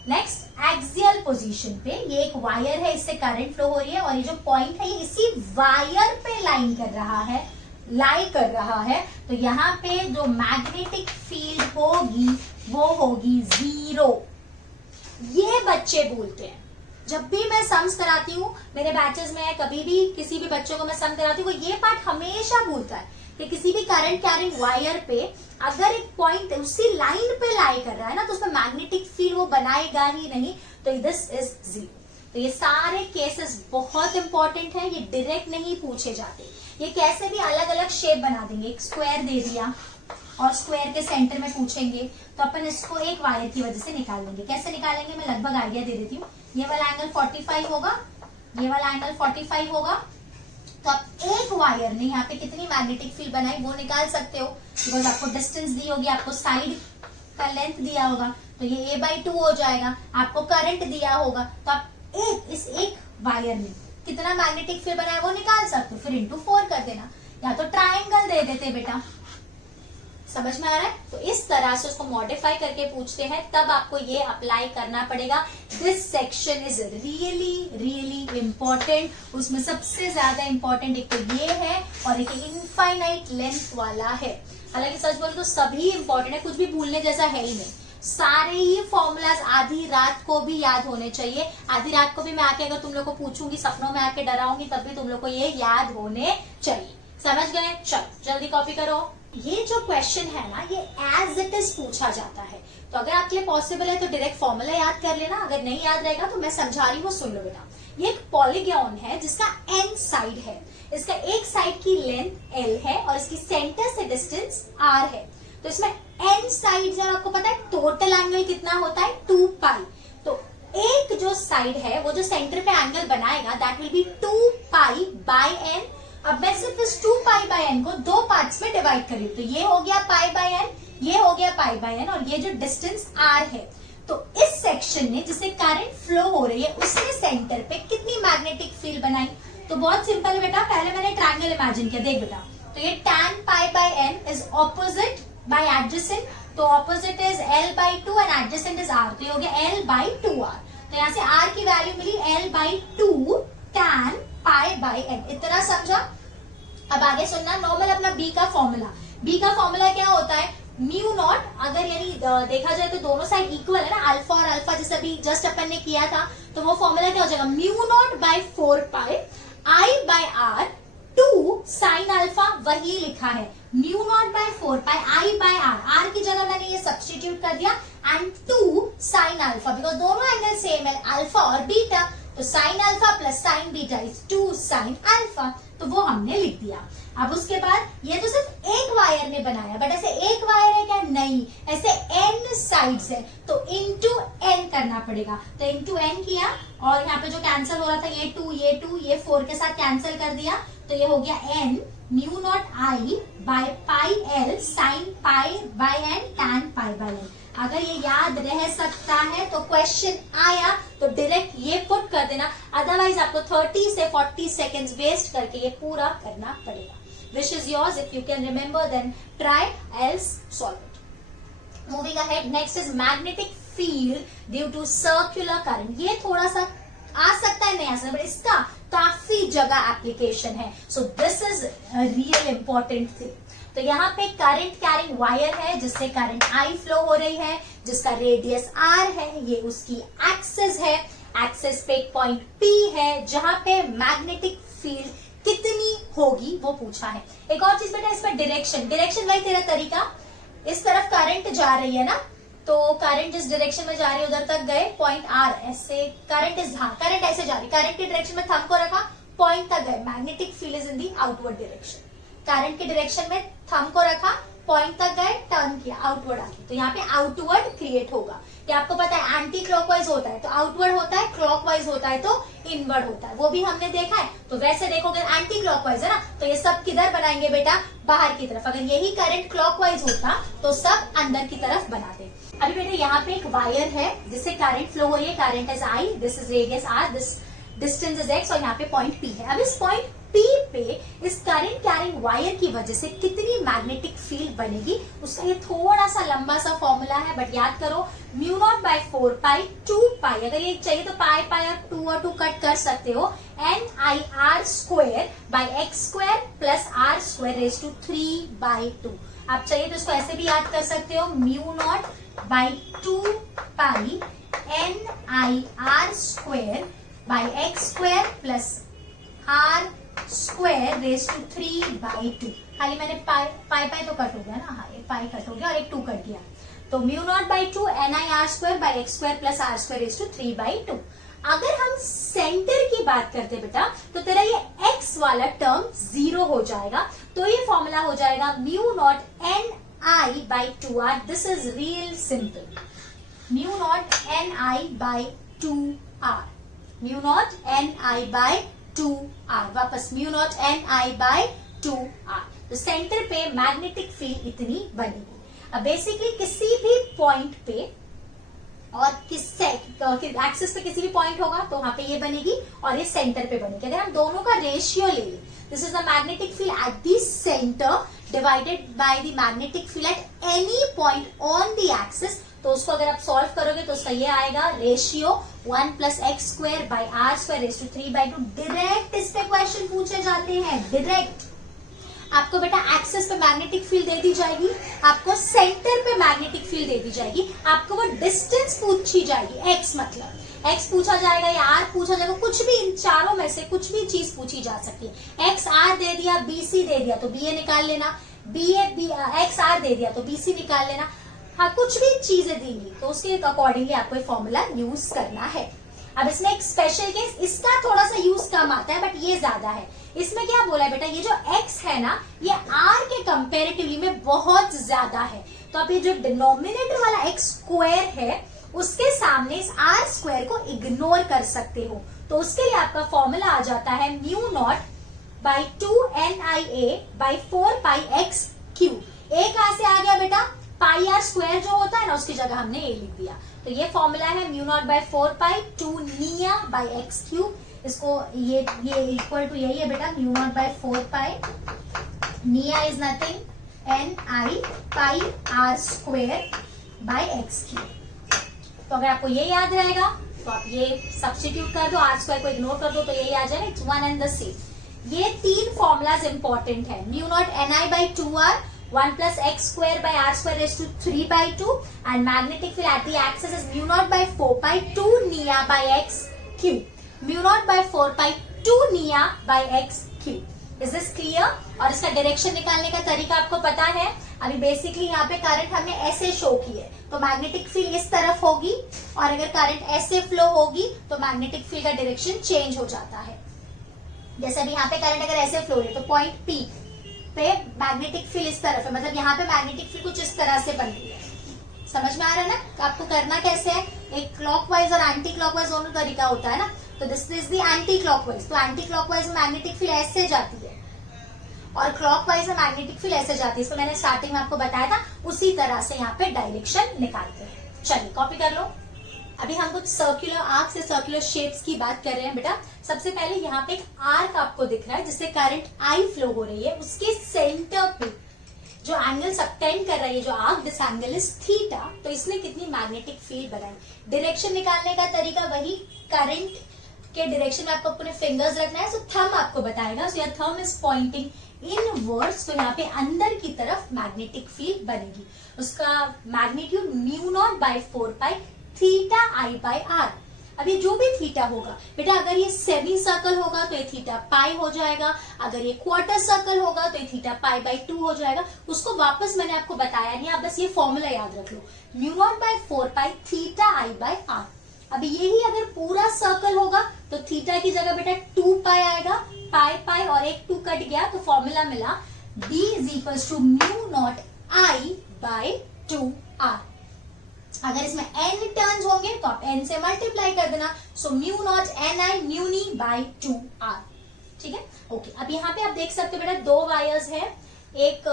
नेक्स्ट एक्सियल पोजीशन पे ये एक वायर है, इससे करंट फ्लो हो रही है और ये जो पॉइंट है ये इसी वायर पे लाई कर रहा है। तो यहाँ पे जो मैग्नेटिक फील्ड होगी वो होगी 0। ये बच्चे भूलते हैं। जब भी मैं सम्स कराती हूँ मेरे बैचेस में, कभी भी किसी भी बच्चों को मैं सम कराती हूँ, वो ये पार्ट हमेशा भूलता है कि किसी भी करंट कैरिंग वायर पे अगर एक पॉइंट उसी लाइन पे लाई कर रहा है ना तो उसमें मैग्नेटिक फील्ड वो बनाएगा ही नहीं, तो दिस इज 0। तो ये सारे केसेस बहुत इंपॉर्टेंट है, ये डायरेक्ट नहीं पूछे जाते। ये कैसे भी अलग अलग शेप बना देंगे, एक स्क्वायर दे दिया और स्क्वायर के सेंटर में पूछेंगे तो अपन इसको एक वायर की वजह से निकाल लेंगे। कैसे निकालेंगे मैं लगभग आइडिया दे देती हूँ। ये वाला एंगल 45 होगा, ये वाला एंगल 45 होगा, तो आप एक वायर ने यहाँ पे कितनी मैग्नेटिक फील्ड बनाई वो निकाल सकते हो, बिकॉज आपको डिस्टेंस दी होगी, आपको साइड का लेंथ दिया होगा, तो ये a/2 हो जाएगा। आपको करंट दिया होगा तो आप इस एक वायर में कितना मैग्नेटिक फील्ड बनाया वो निकाल सकते हो, फिर इंटू 4 कर देना, या तो ट्राइंगल दे देते बेटा। समझ में आ रहा है? तो इस तरह से उसको मॉडिफाई करके पूछते हैं, तब आपको ये अप्लाई करना पड़ेगा। This section is really important. उसमें सबसे ज्यादा इम्पोर्टेंट एक तो ये है और एक इनफाइनाइट लेंथ वाला है। हालांकि सच बोल तो सभी इम्पोर्टेंट है, कुछ भी भूलने जैसा है ही नहीं। सारे ही फॉर्मूलाज आधी रात को भी याद होने चाहिए। आधी रात को भी मैं आके अगर तुम लोग को पूछूंगी, सपनों में आके डराऊंगी, तब भी तुम लोग को ये याद होने चाहिए। समझ गए? चलो जल्दी कॉपी करो। ये जो क्वेश्चन है ना ये एज इट इज पूछा जाता है, तो अगर आपके लिए पॉसिबल है तो डायरेक्ट फॉर्मूला याद कर लेना, अगर नहीं याद रहेगा तो मैं समझा रही हूँ, सुन लो बेटा। ये एक पॉलीगॉन है जिसका n साइड है, इसका एक साइड की लेंथ l है और इसकी सेंटर से डिस्टेंस r है। तो इसमें n साइड जब आपको पता है टोटल एंगल कितना होता है 2 पाई, तो एक जो साइड है वो जो सेंटर पे एंगल बनाएगा that will be 2 pi by n। अब मैं सिर्फ इस 2 पाई बाय n को दो पार्ट्स में डिवाइड कर रही हूँ, तो ये हो गया पाई बाय n, ये हो गया पाई बाय n, और ये जो डिस्टेंस r है। तो इस सेक्शन में जिसे करंट फ्लो हो रही है उसने सेंटर पे कितनी मैग्नेटिक फील्ड बनाई? तो बहुत सिंपल है बेटा, पहले मैंने ट्रायंगल इमेजिन किया, देख बेटा। तो ये tan pi by n is opposite by adjacent, तो opposite is l/2 and adjacent is r, तो ये हो गया l/2r। तो यहाँ से r की वैल्यू मिली l/2 tan pi by n। इतना समझा? अब आगे सुनना, नॉर्मल अपना b का फॉर्मूला क्या होता है? म्यू नॉट, अगर यानी देखा जाए तो दोनों साइड इक्वल है ना, अल्फा और अल्फा, जैसे अभी जस्ट अपन ने किया था, तो वो फॉर्मूला क्या हो जाएगा? Mu naught by 4 pi I by R 2 sine alpha, वही लिखा है mu naught by 4 pi I by R. R की जगह मैंने ये सब्स्टिट्यूट कर दिया एंड 2 साइन अल्फा, बिकॉज दोनों एंगल सेम है, अल्फा और बीटा, तो sine alpha plus sine beta is 2 sine alpha, तो वो हमने लिख दिया। अब उसके बाद ये तो सिर्फ एक वायर ने बनाया, बट ऐसे एक वायर है क्या? नहीं, ऐसे n साइड्स है, तो इंटू n करना पड़ेगा। तो इंटू n किया और यहाँ पे जो कैंसिल हो रहा था ये 2 ये 4 के साथ कैंसिल कर दिया, तो ये हो गया n mu naught I by pi l sine pi by n tan pi by n। अगर ये याद रह सकता है तो क्वेश्चन आया तो डायरेक्ट ये पुट कर देना, अदरवाइज आपको 30 से 40 सेकेंड्स वेस्ट करके ये पूरा करना पड़ेगा। Wish is yours. If you can remember, then try, else solve it. Moving ahead, next is magnetic field due to circular current. ये थोड़ा सा आ सकता है, नहीं आ सकता, बट इसका काफी जगह एप्लीकेशन है। So this is a real important thing. तो यहाँ पे करंट कैरिंग वायर है जिससे करंट I फ्लो हो रही है, जिसका रेडियस R है, ये उसकी एक्सिस है। एक्सिस पे एक पॉइंट P है जहां पे मैग्नेटिक फील्ड कितनी होगी वो पूछा है। एक और चीज बेटा, इसमें डायरेक्शन वही तेरा तरीका, इस तरफ करंट जा रही है ना, तो करंट जिस डायरेक्शन में जा रही है उधर तक गए, पॉइंट R ऐसे करंट ऐसे जा रही, करंट की डायरेक्शन में थंब को रखा, पॉइंट तक गए, magnetic field is in the outward direction. Current की डायरेक्शन में थंब को रखा, पॉइंट तक गए, टर्न किया, आउटवर्ड आगे, तो यहाँ पे आउटवर्ड क्रिएट होगा। ये आपको पता है एंटी क्लॉकवाइज होता है तो आउटवर्ड होता है, क्लॉकवाइज होता है तो इनवर्ड होता है, वो भी हमने देखा है। तो वैसे देखोगे एंटी क्लॉकवाइज है ना, तो ये सब किधर बनाएंगे बेटा? बाहर की तरफ। अगर यही करंट क्लॉकवाइज होता तो सब अंदर की तरफ बनाते। अभी बेटा यहाँ पे एक वायर है जिससे करंट फ्लो हो रही है, current is I, this is radius R, this distance is x और यहाँ पे पॉइंट P है। अब इस पॉइंट P पे इस करंट कैरिंग वायर की वजह से कितनी मैग्नेटिक फील्ड बनेगी, उसका ये थोड़ा सा लंबा सा फॉर्मूला है, बट याद करो म्यू नॉट बाई 4 पाई 2 पाई, अगर ये चाहिए तो पाई पाई और 2 कट कर सकते हो, NIR square by X square plus R square raise to 3/2। आप चाहिए तो इसको ऐसे भी याद कर सकते हो, mu naught by 2 pi NIR square by X square plus R square raise to 3/2। खाली मैंने पाई तो कट हो गया ना, हाँ एक पाई कट हो गया और एक 2 कट गया, तो mu naught by 2 NIR square by X square plus R square raise to 3/2। अगर हम सेंटर की बात करते बेटा, तो तेरा ये x वाला टर्म 0 हो जाएगा, तो ये फॉर्मूला हो जाएगा mu naught NI by 2R। This is real simple, mu naught NI by 2R, mu naught NI by 2R, वापस mu naught NI by 2R। तो सेंटर पे मैग्नेटिक फील्ड इतनी बनेगी। अब बेसिकली किसी भी पॉइंट पे और एक्सिस पे किसी भी पॉइंट होगा तो वहां पे ये बनेगी और ये सेंटर पे बनेगी। अगर हम दोनों का रेशियो ले लें, this is the magnetic field at the centre divided by the magnetic field at any point on the axis, तो उसको अगर आप सॉल्व करोगे तो उसका ये आएगा ratio 1 plus X square by R square raise to 3/2। Direct इस पे क्वेश्चन पूछे जाते हैं, डायरेक्ट। आपको बेटा एक्सिस पे मैग्नेटिक फील्ड दे दी जाएगी, आपको सेंटर पे मैग्नेटिक फील्ड दे दी जाएगी, आपको वो डिस्टेंस पूछी जाएगी, एक्स मतलब एक्स पूछा जाएगा या आर पूछा जाएगा, कुछ भी इन चारों में से कुछ भी चीज पूछी जा सकती है। एक्स आर दे दिया, BC दे दिया तो BA निकाल लेना, एक्स आर दे दिया तो BC निकाल लेना। हाँ, कुछ भी चीजें देंगी तो उसके अकॉर्डिंगली आपको ये फॉर्मूला यूज करना है। अब इसमें एक स्पेशल केस, इसका थोड़ा सा यूज कम आता है बट ये ज्यादा है। इसमें क्या बोला है बेटा, ये जो x है ना, ये r के कंपेरेटिवली में बहुत ज्यादा है, तो आप ये जो डिनोमिनेटर वाला x स्क्वायर है उसके सामने इस r स्क्वायर को इग्नोर कर सकते हो। तो उसके लिए आपका फॉर्मूला आ जाता है mu naught by 2 NIA by 4 pi x cube. a कहां से आ गया बेटा, पाई आर स्क्वायर जो होता है ना, उसकी जगह हमने a लिख दिया, तो ये फॉर्मूला है म्यू नॉट बाई 4 पाई 2 निया बाई एक्स क्यूब। इसको ये इक्वल टू यही है बेटा, म्यू नॉट बाई 4 पाई निया is nothing NI pi R square by X cube. तो अगर आपको ये याद रहेगा तो आप ये सब्स्टिट्यूट कर दो, आर स्क्वायर को इग्नोर कर दो तो यही आ जाएगा, it's one and the same. ये 3 फॉर्मुलाज इंपॉर्टेंट है, mu naught NI by 2R, 1 plus x square by r square raised to 3/2, and magnetic field at the axis is mu naught by 4 pi 2 nia by x cube. Mu naught by 4 pi 2 nia by x cube. Is this clear? और इसका direction निकालने का तरीका आपको पता है। अभी basically यहाँ पे करंट हमने ऐसे शो की है, तो मैग्नेटिक फील्ड इस तरफ होगी, और अगर करंट ऐसे फ्लो होगी तो मैग्नेटिक फील्ड का डायरेक्शन चेंज हो जाता है। जैसे अभी यहाँ पे करंट अगर ऐसे फ्लो है तो पॉइंट P पे मैग्नेटिक फील्ड इस तरफ है, मतलब यहाँ पे मैग्नेटिक फील्ड कुछ इस तरह से बन रही है। समझ में आ रहा है ना, तो आपको करना कैसे है, एक क्लॉकवाइज और एंटी क्लॉकवाइज दोनों तरीका होता है ना, तो this is the anti clockwise. तो एंटी क्लॉकवाइज में मैग्नेटिक फील्ड ऐसे जाती है और क्लॉकवाइज में मैग्नेटिक फील्ड ऐसे जाती है। इसको मैंने स्टार्टिंग में आपको बताया था, उसी तरह से यहाँ पे डायरेक्शन निकालते हैं। चलिए कॉपी कर लो। अभी हम कुछ सर्कुलर आर्क से सर्कुलर शेप्स की बात कर रहे हैं बेटा। सबसे पहले यहाँ पे एक आर्क आपको दिख रहा है जिससे करंट I फ्लो हो रही है, उसके सेंटर पे जो एंगल सबटेंड कर रहा है, जो arc, this angle is theta, तो इसने कितनी मैग्नेटिक फील्ड बनाई। डायरेक्शन निकालने का तरीका वही, करंट के डायरेक्शन में आपको अपने फिंगर्स रखना है, सो थंब आपको बताएगा, so your thumb is pointing inwards, तो यहाँ पे अंदर की तरफ मैग्नेटिक फील्ड बनेगी। उसका magnitude mu naught by 4 pi theta I by are. अब ये जो भी थीटा होगा बेटा, अगर ये सेमी सर्कल होगा तो ये थीटा पाई हो जाएगा, अगर ये क्वार्टर सर्कल होगा तो ये थीटा पाई बाई 2 हो जाएगा। उसको वापस मैंने आपको बताया नहीं, आप बस ये फॉर्मूला याद रख लो, mu naught by 4 pi theta I by are. अब यही अगर पूरा सर्कल होगा तो थीटा की जगह बेटा 2 पाई आएगा, पाई पाई और एक 2 कट गया, तो फॉर्मूला मिला B is equal to mu naught I by 2R। अगर इसमें n टर्न्स होंगे तो आप n से मल्टीप्लाई कर देना, so mu naught NI mu N I by 2R। ठीक है, ओके। अब यहाँ पे आप देख सकते हो बेटा 2 वायर्स है, एक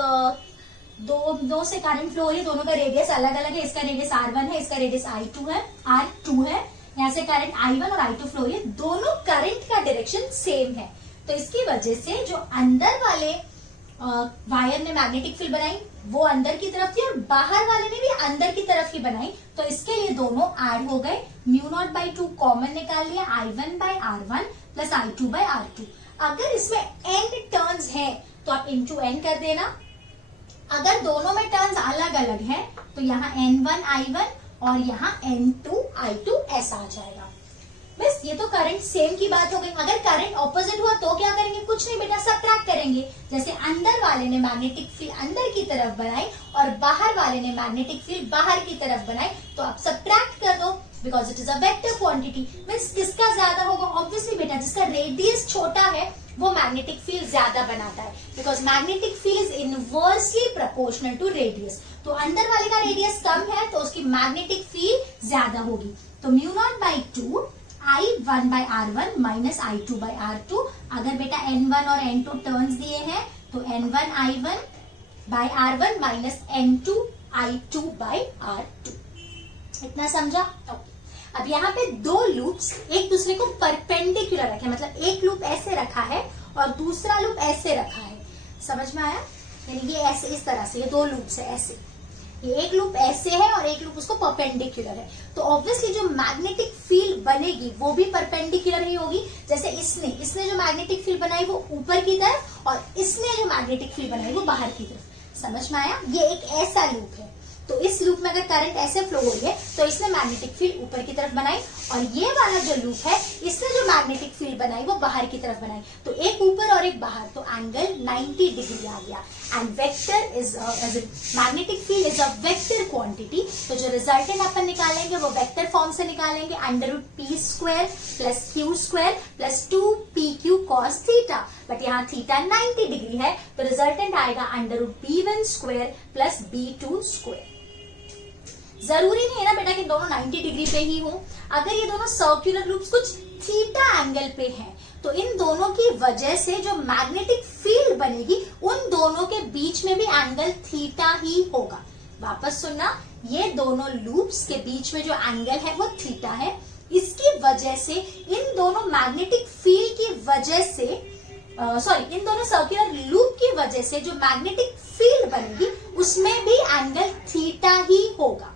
दो से करंट फ्लो हो रही है, दोनों का रेडियस अलग अलग है, इसका रेडियस R1 है, इसका रेडियस R2 है। यहाँ से करंट I1 और I2 फ्लो हो रही है, दोनों करंट का डायरेक्शन सेम है, तो इसकी वजह से जो अंदर वाले वायर ने मैग्नेटिक फील्ड बनाई वो अंदर की तरफ थी और बाहर वाले ने भी अंदर की तरफ ही बनाई, तो इसके लिए दोनों ऐड हो गए। μ0/2 कॉमन निकाल लिया, I1/R1 प्लस I2/R2। अगर इसमें n टर्न्स है तो आप इंटू n कर देना। अगर दोनों में टर्न्स अलग अलग हैं तो यहाँ N1 I1 और यहाँ N2 I2 ऐसा आ जाएगा। बस ये तो करंट सेम की बात हो गई। अगर करंट ऑपोजिट हुआ तो क्या करेंगे? कुछ नहीं बेटा, सबट्रैक्ट करेंगे। जैसे अंदर वाले ने मैग्नेटिक फील्ड अंदर की तरफ बनाई और बाहर वाले ने मैग्नेटिक फील्ड बाहर की तरफ बनाई, तो आप सबट्रैक्ट कर दो because it is a vector quantity. Means किसका ज्यादा होगा? ऑब्वियसली बेटा जिसका रेडियस छोटा है वो मैग्नेटिक फील्ड ज्यादा बनाता है, because magnetic field is inversely proportional to radius. तो अंदर वाले का रेडियस कम है तो उसकी मैग्नेटिक फील्ड ज्यादा होगी। तो μ0/2 I1/R1 माइनस I2/R2। अगर बेटा N1 और N2 टर्न्स दिए हैं तो N1 I1/R1 minus N2 I2/R2। इतना समझा? अब यहाँ पे दो लूप्स एक दूसरे को परपेंडिकुलर रखे, मतलब एक लूप ऐसे रखा है और दूसरा लूप ऐसे रखा है। समझ में आया? यानी ये ऐसे इस तरह से, ये दो लूप्स है ऐसे, ये एक लूप ऐसे है और एक लूप उसको परपेंडिकुलर है। तो ऑब्वियसली जो मैग्नेटिक फील्ड बनेगी वो भी परपेंडिकुलर ही होगी। जैसे इसने जो मैग्नेटिक फील्ड बनाई वो ऊपर की तरफ और इसने जो मैग्नेटिक फील्ड बनाई वो बाहर की तरफ। समझ में आया? ये एक ऐसा लूप है। तो इस लूप में अगर करंट ऐसे फ्लो हो रही है तो इसने मैग्नेटिक फील्ड ऊपर की तरफ बनाई और ये वाला जो लूप है इसने जो मैग्नेटिक फील्ड बनाई वो बाहर की तरफ बनाई। तो एक ऊपर और एक बाहर, तो एंगल 90 डिग्री आ गया। And vector is magnetic field is a vector quantity. तो जो रिजल्टेंट अपन निकालेंगे वो वेक्टर फॉर्म से निकालेंगे, √p² plus q² plus 2pq cos theta. But यहाँ थीटा 90 डिग्री है तो रिजल्टेंट आएगा √b1² प्लस b2²। जरूरी नहीं है ना बेटा कि दोनों 90 डिग्री पे ही हो। अगर ये दोनों सर्कुलर लूप्स कुछ थीटा एंगल पे हैं तो इन दोनों की वजह से जो मैग्नेटिक फील्ड बनेगी उन दोनों के बीच में भी एंगल थीटा ही होगा। वापस सुनना, ये दोनों लूप्स के बीच में जो एंगल है वो थीटा है। इसकी वजह से इन दोनों मैग्नेटिक फील्ड की वजह से इन दोनों सर्कुलर लूप की वजह से जो मैग्नेटिक फील्ड बनेगी उसमें भी एंगल थीटा ही होगा।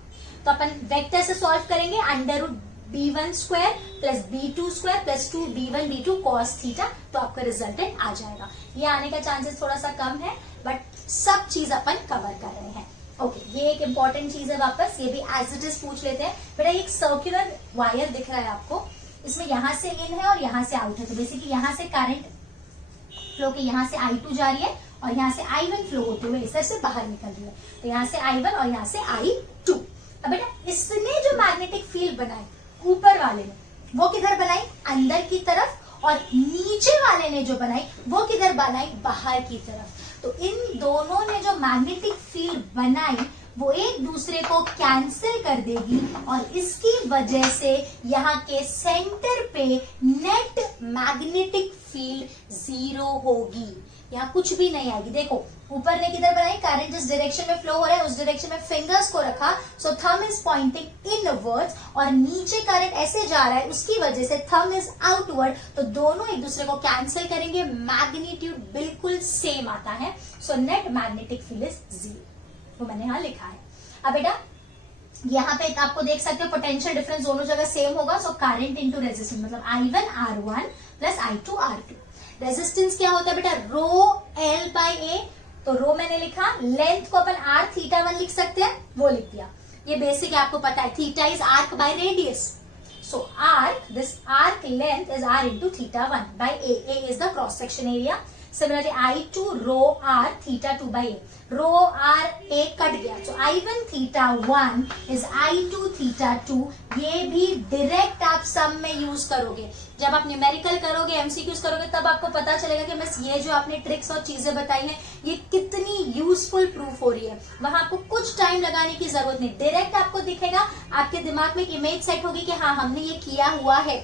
तो अपन वेक्टर से सॉल्व करेंगे, √b1² plus b2² plus 2b1b2 cos theta, तो आपका रिजल्टेंट आ जाएगा। ये आने का चांसेस थोड़ा सा कम है बट सब चीज अपन कवर कर रहे हैं। ओके, ये एक इंपॉर्टेंट चीज है। वापस ये भी एज इट इज पूछ लेते हैं। बेटा एक सर्कुलर वायर दिख रहा है आपको, इसमें यहाँ से इन है और यहाँ से आउट है। तो बेसिकली यहाँ से करंट फ्लो के यहाँ से I2 जा रही है और यहाँ से I1 फ्लो होते हुए इस तरह से बाहर निकल रही है। तो यहाँ से I1 और यहाँ से I2। अब बेटा इसने जो मैग्नेटिक फील्ड बनाई ऊपर वाले ने वो किधर बनाई? अंदर की तरफ। और नीचे वाले ने जो बनाई वो किधर बनाई? बाहर की तरफ। तो इन दोनों ने जो मैग्नेटिक फील्ड बनाई वो एक दूसरे को कैंसिल कर देगी और इसकी वजह से यहाँ के सेंटर पे नेट मैग्नेटिक फील्ड 0 होगी। यहाँ कुछ भी नहीं आएगी। देखो ऊपर ने किधर बनाई? करंट जिस डायरेक्शन में फ्लो हो रहा है उस डायरेक्शन में फिंगर्स को रखा, सो थंब इज पॉइंटिंग इनवर्ड्स, और नीचे करंट ऐसे जा रहा है उसकी वजह से थंब इज आउटवर्ड। तो दोनों एक दूसरे को कैंसिल करेंगे, मैग्नीट्यूड बिल्कुल सेम आता है। So net magnetic field is 0, वो मैंने यहाँ लिखा है। अब बेटा यहाँ पे आपको देख सकते हो पोटेंशियल डिफरेंस दोनों जगह सेम होगा। सो करंट इंटू रेजिस्टेंस, मतलब I1R1 प्लस I2R2। रेजिस्टेंस क्या होता है बेटा? ρL/A। तो रो मैंने लिखा, लेंथ को अपन R θ1 लिख सकते हैं, वो लिख दिया। ये बेसिक आपको पता है, theta is arc by radius. So arc, this arc length is R into θ1 by A। A is the cross section area. Similarly I2 ρR θ2/A, ρRA cut गया, so I1 θ1 is I2 θ2। ये भी direct आप सम में use करोगे। जब आप numerical करोगे, MCQs करोगे, तब आपको पता चलेगा कि बस ये जो आपने ट्रिक्स और चीजें बताई हैं ये कितनी यूजफुल प्रूफ हो रही है। वहां आपको कुछ टाइम लगाने की जरूरत नहीं, डायरेक्ट आपको दिखेगा, आपके दिमाग में एक इमेज सेट होगी कि हाँ हमने ये किया हुआ है।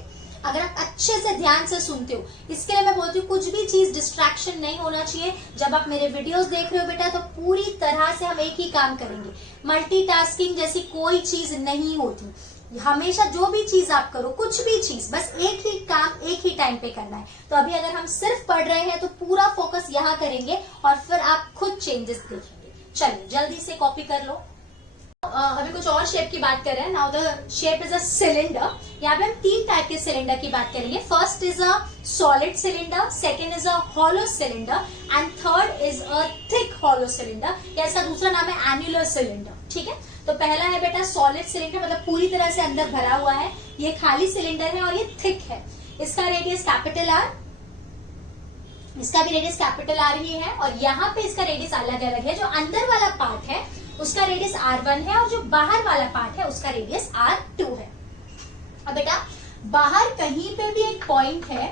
अगर आप अच्छे से ध्यान से सुनते हो, इसके लिए मैं बोलती हूँ कुछ भी चीज डिस्ट्रैक्शन नहीं होना चाहिए। जब आप मेरे वीडियोस देख रहे हो बेटा तो पूरी तरह से हम एक ही काम करेंगे, मल्टीटास्किंग जैसी कोई चीज नहीं होती। हमेशा जो भी चीज आप करो, कुछ भी चीज, बस एक ही काम एक ही टाइम पे करना है। तो अभी अगर हम सिर्फ पढ़ रहे हैं तो पूरा फोकस यहाँ करेंगे और फिर आप खुद चेंजेस देखेंगे। चलिए जल्दी से कॉपी कर लो। अभी कुछ और शेप की बात कर रहे हैं। Now the shape is a cylinder. यहाँ पे हम 3 टाइप के सिलेंडर की बात करेंगे। First is a solid cylinder, second is a hollow cylinder and third is a thick hollow cylinder, या इसका दूसरा नाम है एन्युलर सिलेंडर। ठीक है, तो पहला है बेटा सॉलिड सिलेंडर, मतलब पूरी तरह से अंदर भरा हुआ है। ये खाली सिलेंडर है और ये थिक है। इसका रेडियस कैपिटल आर, इसका भी रेडियस कैपिटल आर ही है, और यहाँ पे इसका रेडियस अलग अलग है। जो अंदर वाला पार्ट है उसका रेडियस R1 है और जो बाहर वाला पार्ट है उसका रेडियस R2 है। अब बेटा बाहर कहीं पे भी एक पॉइंट है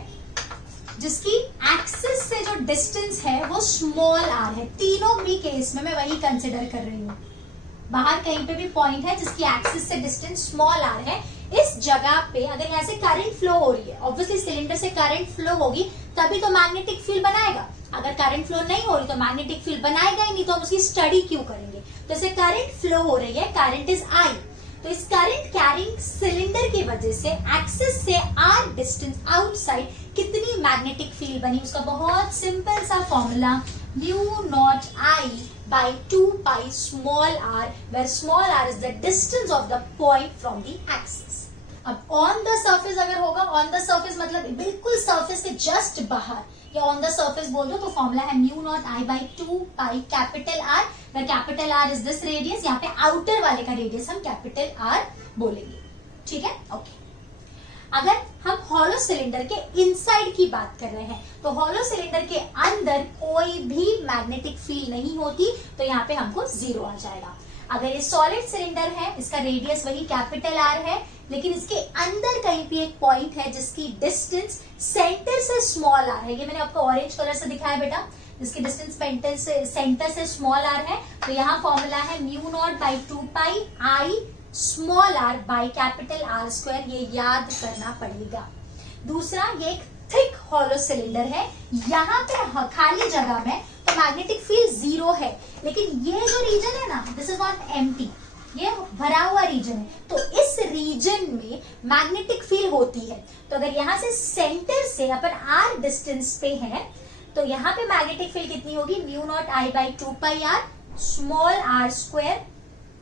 जिसकी एक्सिस से जो डिस्टेंस है वो स्मॉल r है। तीनों भी केस में मैं वही कंसिडर कर रही हूँ। बाहर कहीं पे भी पॉइंट है जिसकी एक्सिस से डिस्टेंस स्मॉल r है। इस जगह पे अगर यहाँ से करंट फ्लो हो रही है, ऑब्वियसली सिलेंडर से करंट फ्लो होगी तभी तो मैग्नेटिक फील्ड बनाएगा। अगर करंट फ्लो नहीं हो रही तो मैग्नेटिक फील्ड बनाएगा ही नहीं, तो हम उसकी स्टडी क्यों करेंगे। तो जैसे करंट फ्लो हो रही है, करंट इज I, तो इस करंट कैरिंग सिलेंडर की वजह से एक्सिस से r डिस्टेंस आउटसाइड कितनी मैग्नेटिक फील्ड बनी, उसका बहुत सिंपल सा formula mu naught I by 2 pi small r, where small r is the distance of the point from the axis. अब ऑन द सर्फेस अगर होगा, ऑन द सर्फेस मतलब बिल्कुल सर्फेस के जस्ट बाहर, या ऑन द सर्फेस बोल दो तो फॉर्मूला है mu naught I by 2 pi capital R, where capital R is this radius. यहाँ पे आउटर वाले का रेडियस हम कैपिटल R बोलेंगे। ठीक है, ओके। अगर हम हॉलो सिलेंडर के इनसाइड की बात कर रहे हैं तो हॉलो सिलेंडर के अंदर कोई भी मैग्नेटिक फील्ड नहीं होती, तो यहाँ पे हमको 0 आ जाएगा। अगर ये सॉलिड सिलेंडर है, इसका रेडियस वही कैपिटल R है, लेकिन इसके अंदर कहीं भी एक पॉइंट है जिसकी डिस्टेंस सेंटर से स्मॉल r है। ये मैंने आपको ऑरेंज कलर से दिखाया बेटा, जिसकी डिस्टेंस सेंटर से स्मॉल r है। तो यहाँ फॉर्मूला है mu naught by 2 pi I small r by capital R square, ये याद करना पड़ेगा। दूसरा, ये एक थिक हॉलो सिलेंडर है। यहाँ पे खाली जगह में तो मैग्नेटिक फील्ड 0 है, लेकिन ये जो रीजन है ना, दिस इज नॉट एम्प्टी, ये भरा हुआ रीजन है। तो इस रीजन में मैग्नेटिक फील्ड होती है। तो अगर यहाँ से सेंटर से अपन r डिस्टेंस पे है तो यहाँ पे मैग्नेटिक फील्ड कितनी होगी, mu naught I by 2 pi r small r square.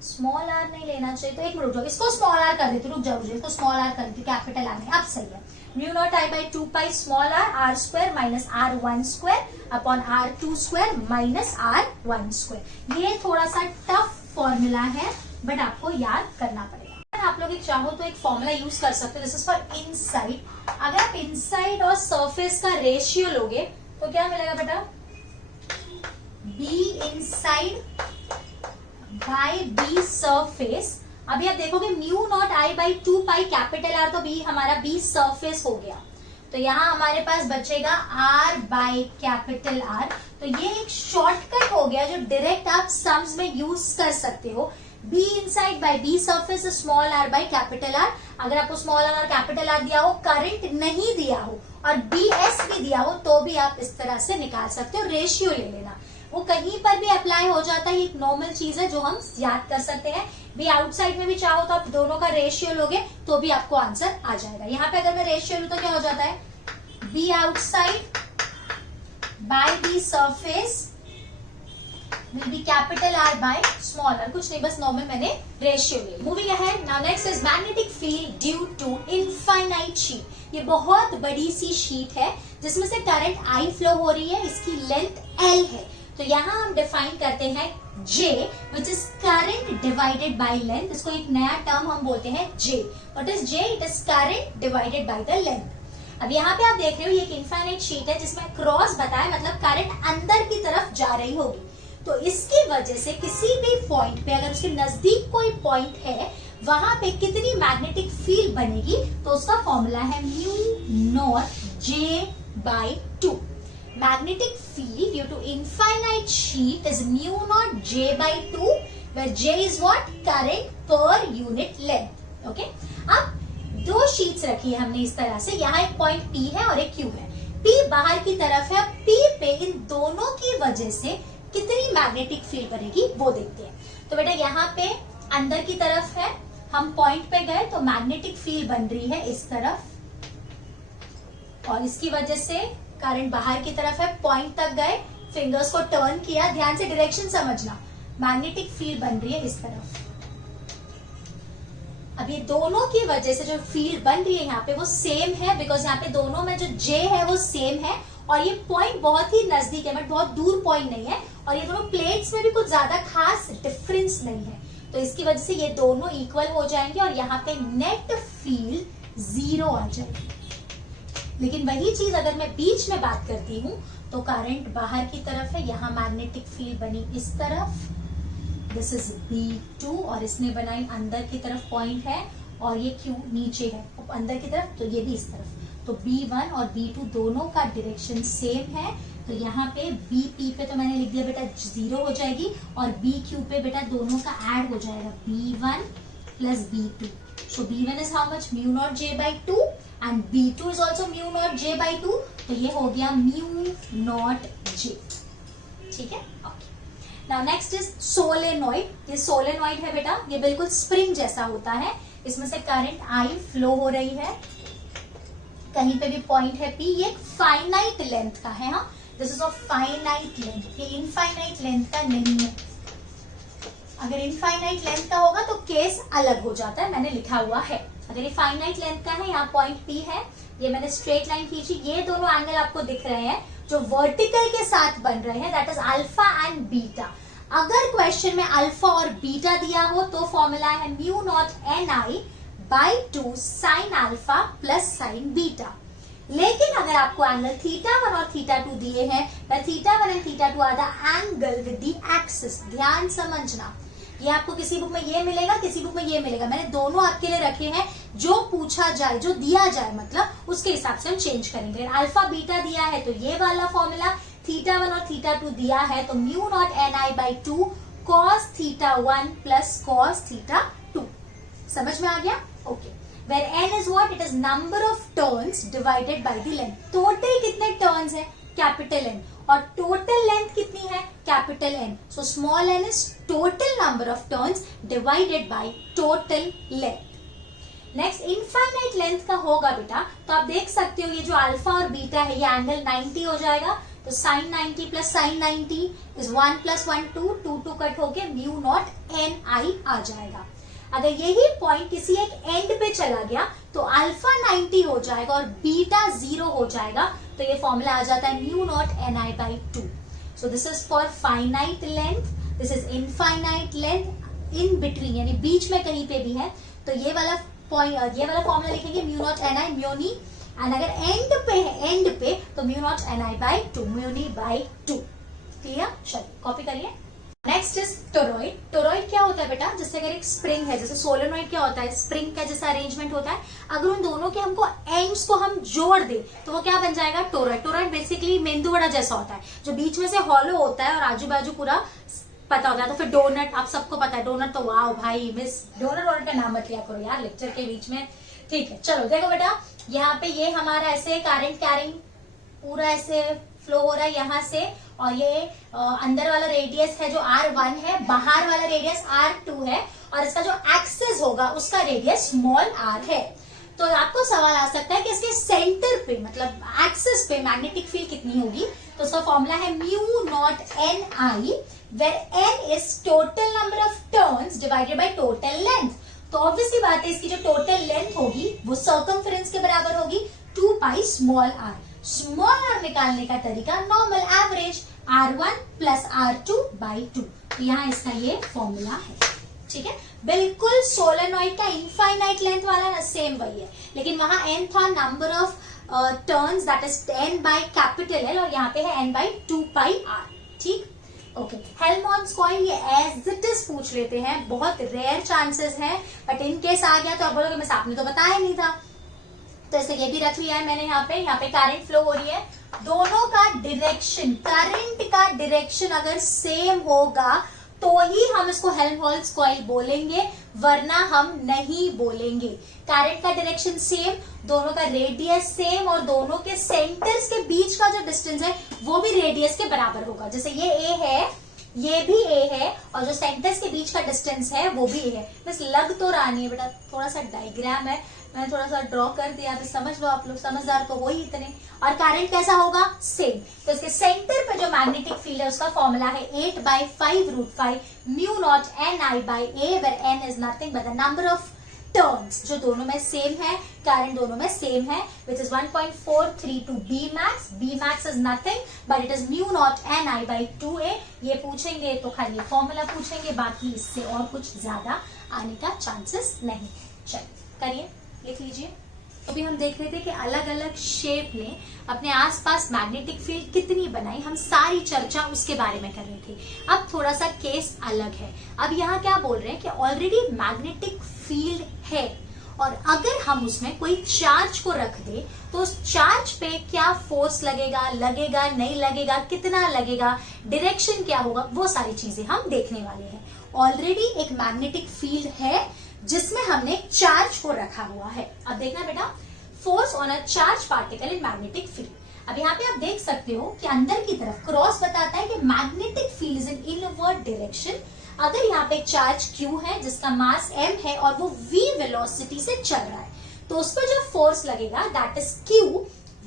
Small r नहीं लेना चाहिए, तो एक मिनट रुक जाओ, इसको स्मॉल r कर देती, रुक जाओ, इसको स्मॉल r कर देती, कैपिटल R में। अब सही है, mu naught I by 2 pi small r square minus R1 square upon R2 square minus R1 square. ये थोड़ा सा टफ फॉर्मूला है, बट आपको याद करना पड़ेगा। आप लोग चाहो तो एक फॉर्मूला यूज कर सकते हो, दिस इज फॉर इनसाइड। अगर आप इनसाइड और सरफेस का रेशियो लोगे तो क्या मिलेगा बेटा, B inside by B surface. अभी आप देखोगे mu naught I by 2 pi capital R, तो बी हमारा बी सरफेस हो गया। तो यहाँ हमारे पास बचेगा R बाई कैपिटल R। तो ये एक शॉर्टकट हो गया जो डायरेक्ट आप सम्स में यूज कर सकते हो। B inside by B surface small r by capital R। अगर आपको स्मॉल r और कैपिटल R दिया हो, करंट नहीं दिया हो और बी एस भी दिया हो, तो भी आप इस तरह से निकाल सकते हो। रेशियो ले लेना, वो कहीं पर भी अप्लाई हो जाता है, एक नॉर्मल चीज है जो हम याद कर सकते हैं। भी आउटसाइड में भी चाहो तो आप दोनों का रेशियो लोगे तो भी आपको आंसर आ जाएगा। यहाँ पे अगर मैं रेशियो लूं तो क्या हो जाता है, B outside by B surface will be capital R by small r। कुछ नहीं, बस नॉर्मल मैंने रेशियो ले। Moving ahead, now next is magnetic field due to infinite sheet. ये बहुत बड़ी सी शीट है जिसमें से करंट I फ्लो हो रही है, इसकी लेंथ L है। तो यहाँ हम डिफाइन करते हैं J, which is current divided by length। इसको एक नया टर्म हम बोलते हैं J। What is J? It is current divided by the length। अब यहाँ पे आप देख रहे हो ये एक इनफाइनाइट शीट है जिसमें क्रॉस बताया, मतलब करंट अंदर की तरफ जा रही होगी। तो इसकी वजह से किसी भी पॉइंट पे अगर उसके नजदीक कोई पॉइंट है, वहां पे कितनी मैग्नेटिक फील्ड बनेगी, तो उसका फॉर्मूला है mu naught J by 2। Magnetic field due to infinite sheet is mu naught J by 2, where J is what? Current per unit length. Okay, अब दो शीट्स रखी है हमने इस तरह से, यहाँ एक पॉइंट P है और एक Q है। P बाहर की तरफ है, P पे इन दोनों की वजह से कितनी मैग्नेटिक फील्ड बनेगी वो देखते हैं। तो बेटा यहाँ पे अंदर की तरफ है, हम पॉइंट पे गए तो मैग्नेटिक फील्ड बन रही है इस तरफ, और इसकी वजह से करंट बाहर की तरफ है। पॉइंट तक गए, फिंगर्स को टर्न किया, ध्यान से डायरेक्शन समझना, मैग्नेटिक फील्ड बन रही है इस तरफ। अब ये दोनों की वजह से जो फील्ड बन रही है यहाँ पे वो सेम है, बिकॉज यहाँ पे दोनों में जो जे है वो सेम है, और ये पॉइंट बहुत ही नजदीक है, बट बहुत दूर पॉइंट नहीं है, और ये दोनों प्लेट्स में भी कुछ ज्यादा खास डिफरेंस नहीं है, तो इसकी वजह से ये दोनों इक्वल हो जाएंगे और यहाँ पे नेट फील्ड 0 आ जाएगी। लेकिन वही चीज अगर मैं बीच में बात करती हूँ तो करंट बाहर की तरफ है, यहाँ मैग्नेटिक फील्ड बनी इस तरफ, दिस इज B2, और इसने बनाई अंदर की तरफ पॉइंट है, और ये Q नीचे है अंदर की तरफ, तो ये भी इस तरफ, तो B1 और B2 दोनों का डायरेक्शन सेम है, तो यहाँ पे BP पे तो मैंने लिख दिया बेटा 0 हो जाएगी, और BQ पे बेटा दोनों का ऐड हो जाएगा, B1 plus B2, so B1 is how much, mu naught J by 2 and B2 is also mu naught J by 2, तो ये हो गया mu naught J, ठीक है। Now next is solenoid. ये सोलेनॉइड है बेटा, ये बिल्कुल स्प्रिंग जैसा होता है, इसमें से करंट I फ्लो हो रही है, कहीं पे भी पॉइंट है P, ये एक फाइनाइट लेंथ का है, हाँ, this is of finite length, ये इनफाइनाइट लेंथ का नहीं है। अगर इनफाइनाइट लेंथ का होगा तो केस अलग हो जाता है, मैंने लिखा हुआ है। अगर ये फाइनाइट लेंथ का है, यहाँ पॉइंट P है, ये मैंने स्ट्रेट लाइन खींची, ये दोनों एंगल आपको दिख रहे हैं जो वर्टिकल के साथ बन रहे हैं, that is alpha and beta. अगर क्वेश्चन में अल्फा और बीटा दिया हो तो फॉर्मूला है mu naught Ni by 2 sine alpha plus sine beta. लेकिन अगर आपको एंगल θ1 और θ2 दिए हैं, θ1 and θ2 are the angle with the axis, ध्यान समझना, ये आपको किसी बुक में ये मिलेगा, किसी बुक में ये मिलेगा, मैंने दोनों आपके लिए रखे हैं, जो पूछा जाए, जो दिया जाए, मतलब उसके हिसाब से हम चेंज करेंगे। अल्फा बीटा दिया है तो ये वाला फॉर्मूला, θ1 और θ2 दिया है तो mu naught Ni by 2 cos θ1 plus cos θ2, समझ में आ गया? Okay, where n is what, it is number of turns divided by the length। Total कितने टर्न्स है? कैपिटल N, और टोटल लेंथ कितनी है? Capital N, so small n is total number of turns divided by total length. Next infinite length का होगा बेटा, तो आप देख सकते हो ये जो अल्फा और बीटा है, ये एंगल 90 हो जाएगा, तो sine 90 plus sine 90 is 1 plus 1 2, 2 cut होके म्यू नॉट Ni आ जाएगा। अगर यही पॉइंट किसी एक एंड पे चला गया तो अल्फा 90 हो जाएगा और बीटा 0 हो जाएगा, तो ये फॉर्मूला आ जाता है mu naught Ni by 2। So this is for finite length, this is infinite length, in between यानी बीच में कहीं पे भी है तो ये वाला पॉइंट, ये वाला फॉर्मूला लिखेंगे म्यू नॉट Ni म्यूनी, एंड अगर एंड पे है, एंड पे, तो mu naught Ni by 2, म्यूनी by 2। Clear? चलिए कॉपी करिए। Next is toroid. टोरॉइड क्या होता है बेटा? जैसे अगर एक स्प्रिंग है, जैसे सोलेनॉइड क्या होता है, स्प्रिंग का जैसा अरेंजमेंट होता है, अगर उन दोनों के हमको एंड्स को हम जोड़ दे तो वो क्या बन जाएगा? टोरॉइड। टोरॉइड बेसिकली मेंदू वड़ा जैसा होता है, जो बीच में से हॉलो होता है और आजू बाजू पूरा पता होता है। तो फिर डोनट, आप सबको पता है डोनट, तो वाह भाई मिस डोनट वोनट का नाम मत लिया करो यार लेक्चर के बीच में, ठीक है। चलो देखो बेटा, यहाँ पे ये हमारा ऐसे करंट कैरिंग पूरा ऐसे फ्लो हो रहा है यहाँ से, और ये अंदर वाला रेडियस है जो R1 है, बाहर वाला रेडियस R2 है, और इसका जो एक्सिस होगा उसका रेडियस स्मॉल r है। तो आपको सवाल आ सकता है कि इसके सेंटर पे मतलब एक्सिस पे मैग्नेटिक फील्ड कितनी होगी, तो उसका फॉर्मूला है mu naught Ni, where n is total number of turns divided by total length. तो ऑब्वियसली बात है इसकी जो टोटल लेंथ होगी वो सर्कमफेरेंस के बराबर होगी 2 pi small r। Small r निकालने का तरीका normal average R1 plus R2 by 2, तो यहाँ इसका ये फॉर्मूला है, ठीक है। बिल्कुल सोलेनॉइड का इनफाइनाइट लेंथ वाला ना सेम वही है, लेकिन वहां n था number of turns, that is n by capital L, और यहाँ पे है n बाई 2 पाई r, ठीक। ओके, हेल्महोल्ट्ज कॉइल ये एज इट इज पूछ लेते हैं, बहुत रेयर चांसेस है, बट इन केस आ गया तो आप बोलोगे मिस आपने तो बताया नहीं था, तो ऐसे ये भी रख लिया है मैंने। यहाँ पे करंट फ्लो हो रही है, दोनों का डायरेक्शन, करंट का डायरेक्शन अगर सेम होगा तो ही हम इसको हेल्महोल्ट्ज कॉइल बोलेंगे, वरना हम नहीं बोलेंगे। करंट का डायरेक्शन सेम, दोनों का रेडियस सेम, और दोनों के सेंटर्स के बीच का जो डिस्टेंस है वो भी रेडियस के बराबर होगा। जैसे ये A है, ये भी ए है और जो सेंटर्स के बीच का डिस्टेंस है वो भी ए है। बस लग तो रहा नहीं है बेटा, थोड़ा सा डायग्राम है, मैंने थोड़ा सा ड्रॉ कर दिया, तो समझ लो आप लोग, समझदार तो वही इतने। और करंट कैसा होगा, सेम। तो इसके सेंटर पे जो मैग्नेटिक फील्ड है उसका फॉर्मूला है 8/5√5 mu naught NI/A, where N is nothing but the number of turns, जो दोनों में सेम है, करंट दोनों में सेम है, which is 1.432 Bmax। Bmax is nothing but it is mu not NI/2A। ये पूछेंगे तो खाली फॉर्मूला पूछेंगे, बाकी इससे और कुछ ज्यादा आने का चांसेस नहीं। चलिए करिए, लिख लीजिए। तो भी हम देख रहे थे कि अलग अलग शेप ने अपने आसपास मैग्नेटिक फील्ड कितनी बनाई, हम सारी चर्चा उसके बारे में कर रहे थे। अब थोड़ा सा केस अलग है। अब यहाँ क्या बोल रहे हैं कि ऑलरेडी मैग्नेटिक फील्ड है और अगर हम उसमें कोई चार्ज को रख दे तो उस चार्ज पे क्या फोर्स लगेगा, लगेगा नहीं लगेगा, कितना लगेगा, डायरेक्शन क्या होगा, वो सारी चीजें हम देखने वाले हैं। ऑलरेडी एक मैग्नेटिक फील्ड है जिसमें हमने चार्ज को रखा हुआ है। अब देखना बेटा, force on a charge particle in magnetic field. अब यहाँ पे आप देख सकते हो कि अंदर की तरफ क्रॉस बताता है कि magnetic field is in inward direction. अगर यहाँ पे एक चार्ज Q है जिसका मास m है और वो v वेलोसिटी से चल रहा है, तो उस पर जो फोर्स लगेगा that is Q